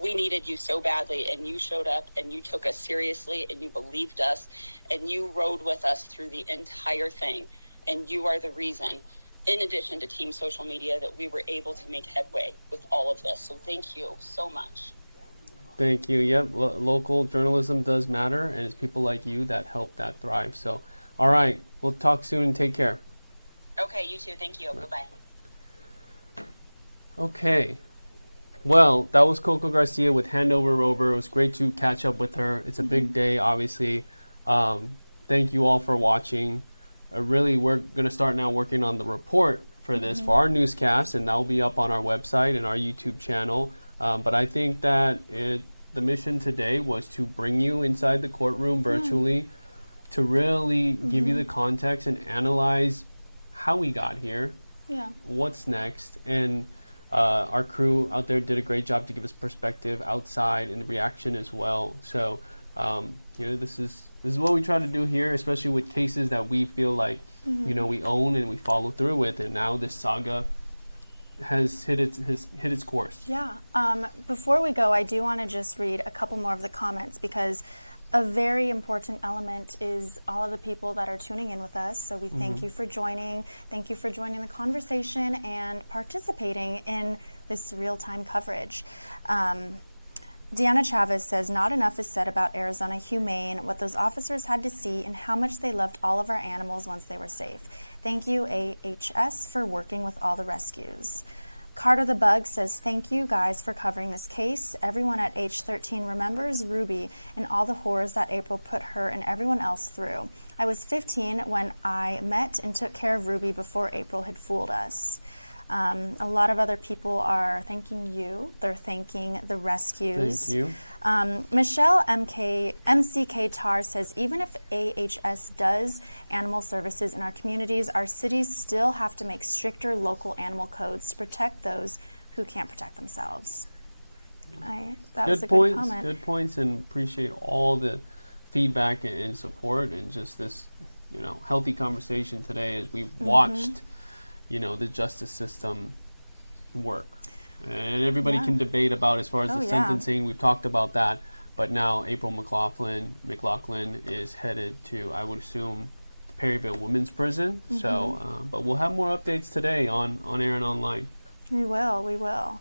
We needed you so badly, and you showed up, and you took us seriously, and you believed us, and you rode with us through the entire thing. And you are the reason, in addition to team social media, that we were able to make headway with all of this. So thank you so much. Thank you. Yep, local journalism does matter, and it's people like you that help that thrive. So, all right, we'll talk soon and take care. Okay, you too. Thank you. Bye-bye. Okay. Well, that was Coco Garcia with Handover Rover. It was great to catch up with her. It's a big day, obviously. Thank you all for watching. Really, we're going to start now working on the report for this, for our newscast, and that will be up on our website and our YouTube channel. But I think that the mission today was to bring you inside the courtroom virtually, to really give you the context and analyze how we got here, what's next, and our crew out there did a great job to give us perspective outside and the reaction as well. So, you know, this is what we try to do here, especially with cases that we feel like, you know, we own and we follow through with. And now this saga has hit its course. Yeah. Before we go, I do want to just read a couple more of the comments, because a very important element is all of the people that are tuning in with us. So we thank you for joining. Thank you for joining the conversation and participating in this real-time coverage. Deanna Chavez says, not enough is said about Arizona Humane, what those officers had to see, and how much they loved all of our animals once they were safe. Thank you, AHS, for working with all the rescues. Carter the Bug says, thank you guys for covering this case. Everyone at age 13 remembers Ruby and all the horrors that April put her and everyone else through. I was 15 when I met and took care of Ruby before April had fooled us. A lot of other people are thanking you. They're thanking the rescues. Thank you. Michelle MCK Tar says, even if AHS does animal services in our communities, our cities still have to make stricter local animal codes to protect those who can't protect themselves. That was a good comment. Good points, and appreciate all the feedback and support, and just this, you know, healthy conversation today as we've watched, you know, the justice system work. And everybody can debate about as far as the sentencing. We've talked about that. But now April McLaughlin is headed to, I would assume, the Perryville Women's Prison. So, but we'll have more updates today on air and online. We will.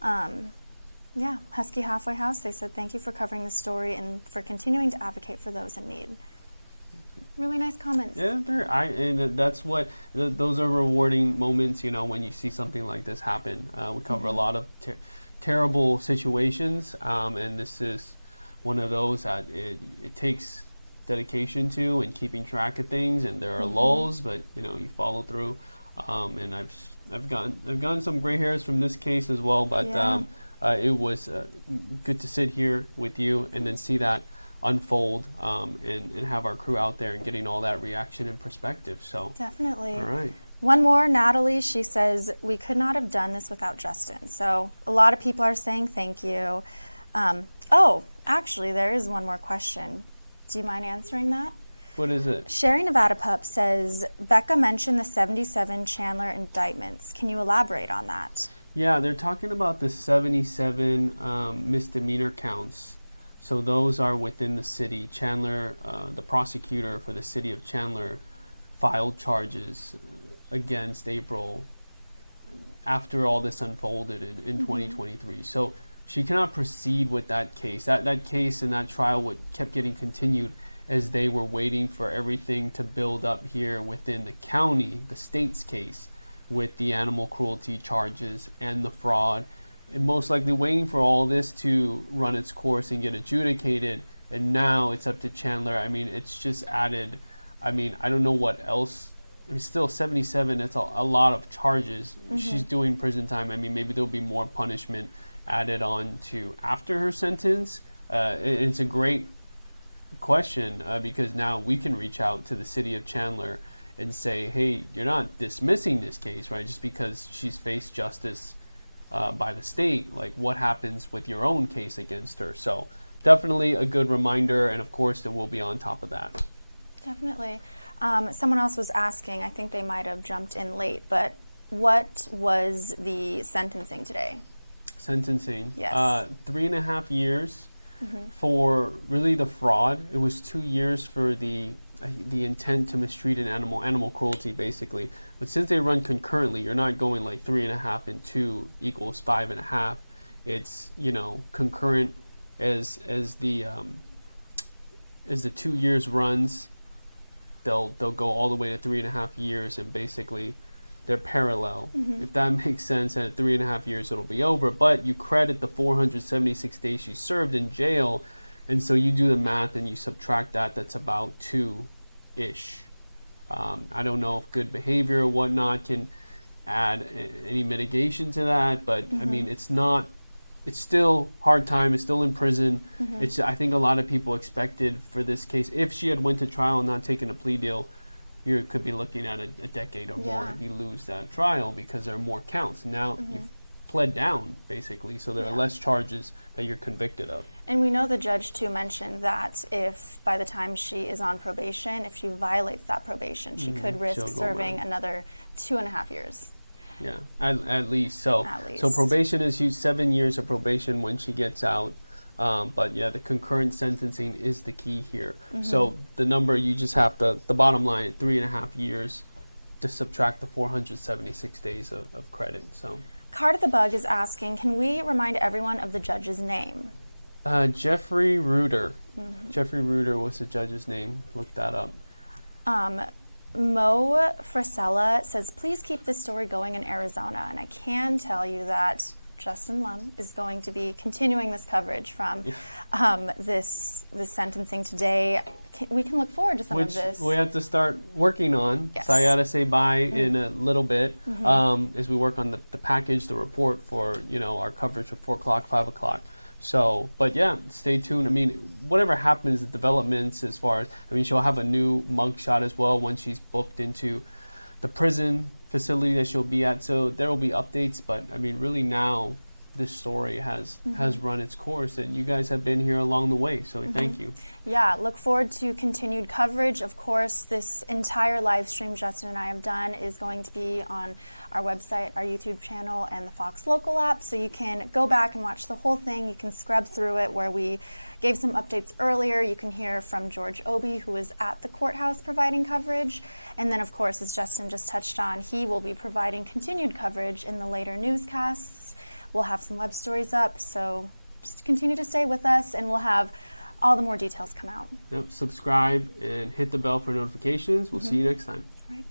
Yeah, Husky Halfway House, they said thank you for covering the story and for continuing to advocate for those in need. Really nice comments. Yeah, and that's what, those are rewarding moments, you know, when you see something like this happen. We cover a lot of terrible situations, and this is one of those that it takes dedication to, and keeping track of things, and there are lulls, but, you know, you follow through. And I've gotten some gray hairs from this case as well, but it was good to sit here with you and then see that unfold, and have our crew out there and getting all that reaction and perspective. So definitely. All right. One more, Natalie, she says, we could not have done this without Justin. So a lot of people are saying thank you. Oh, actually, there is one more question. Do you mind answering that? What is it? Sherry Nevada Pup says, Becca mentioned the 77 Chandler indictments. Can you elaborate on that? Yeah, they're talking about the 77 misdemeanor counts. So those are within the city. Chandler, the prosecutor for the city of Chandler, filed charges against April after all this unfolded in 2023. So she cannot proceed with that case. That case and that trial kept getting continued as they were waiting for everything to build up here within the county, the state's case, with the animal cruelty charges and the fraud. And most likely waiting for all this to run its course and get adjudicated and now it's up to Chandler. I mean, it's just added. I mean, I don't know what else. I mean, still 77. That's a lot of charges. She's doing prison time. I mean, maybe there'll be more punishment added on to after her sentence. It's a great question because now we can reach out to the city of Chandler and say, hey, you're not dismissing this case, right? Just because she's faced justice by the state, like what happens with your own case against her? So definitely a good reminder, and of course that we'll be on top of that. Definitely. Someone else was asking, I think they might have jumped in late, but what was the sentencing today? Sentencing. Yes. 3.5 years for really the fraud. It was 2 years for the intent to mistreat an animal cruelty, basically. But since they run concurrently, you're not going like 3.5 and 2 equals 5.5. It's, you know, concurrent as the 2 years runs. They'll go all the way to 3.5 years, and basically they're parallel. If that makes sense, and at 3.5 years it'll be over. But you credit the 476 days she served in jail, and so you do the math and you subtract that. That's about 2-ish. I don't know if good behavior or whatnot can add any mitigation to that, but I mean, it's not. It's still hard time. It's still in prison. It's. I think a lot of people expected for this case, if she had went to trial and not taken a plea deal, you could be looking at a decade or more if you lose that trial, because there are more counts. Now you've pled down, basically, so there are less charges that you're convicted of. And we know the judge too mentioned that if by the time she is on probation, if she violates that probation, she could risk serving another 2.5 years. Yeah, at least. So At least. So probation is 7 years of probation when she gets out. But yeah, the concurrent sentencing is the key here. So the number, you just have to, the bottom line, 3.5 years to subtract the 476 days of credit. So Card of the Bug is asking, can we remind everyone of the judge's name? Jeffrey Reuter. Jeffrey Reuter was the judge's name. Look that up. Mo Frisella says, please keep this story going in Arizona. And I can tell you that Justin Lum is going to be continuing this coverage from this sentencing today. We can look forward to some of this. We have to start working on. Yes. So I got to say bye in a little bit as we work on the package, the report for, you know, our coverage of 4 o'clock, 5 o'clock. So, but yeah, stay tuned. I mean, whatever happens, the developments as far as, I mean, she'll have a new mugshot as well when she's booked into the prison facility that she'll be at. So there will be updates, but I mean, really now this story has run its course, and you guys have been here along the way. So thank you. Yeah, look forward to continued coverage. Of course, this entire live stream Justin and I have done is going to be on our website, our YouTube channel, and the Fox Local app. So you can go back and watch the whole thing. You can scrub through it where we gave some updates earlier. You can hear from George Obi, who is at the courthouse providing coverage. And then, of course, as Justin just touched on, he will be providing continued coverage in the later newscasts. We'll have some web stories up, so just continue to stay with us, and we'll have all the more details come out. Yep, subscribe and hit the bell for notifications. We'll see you next time. Right.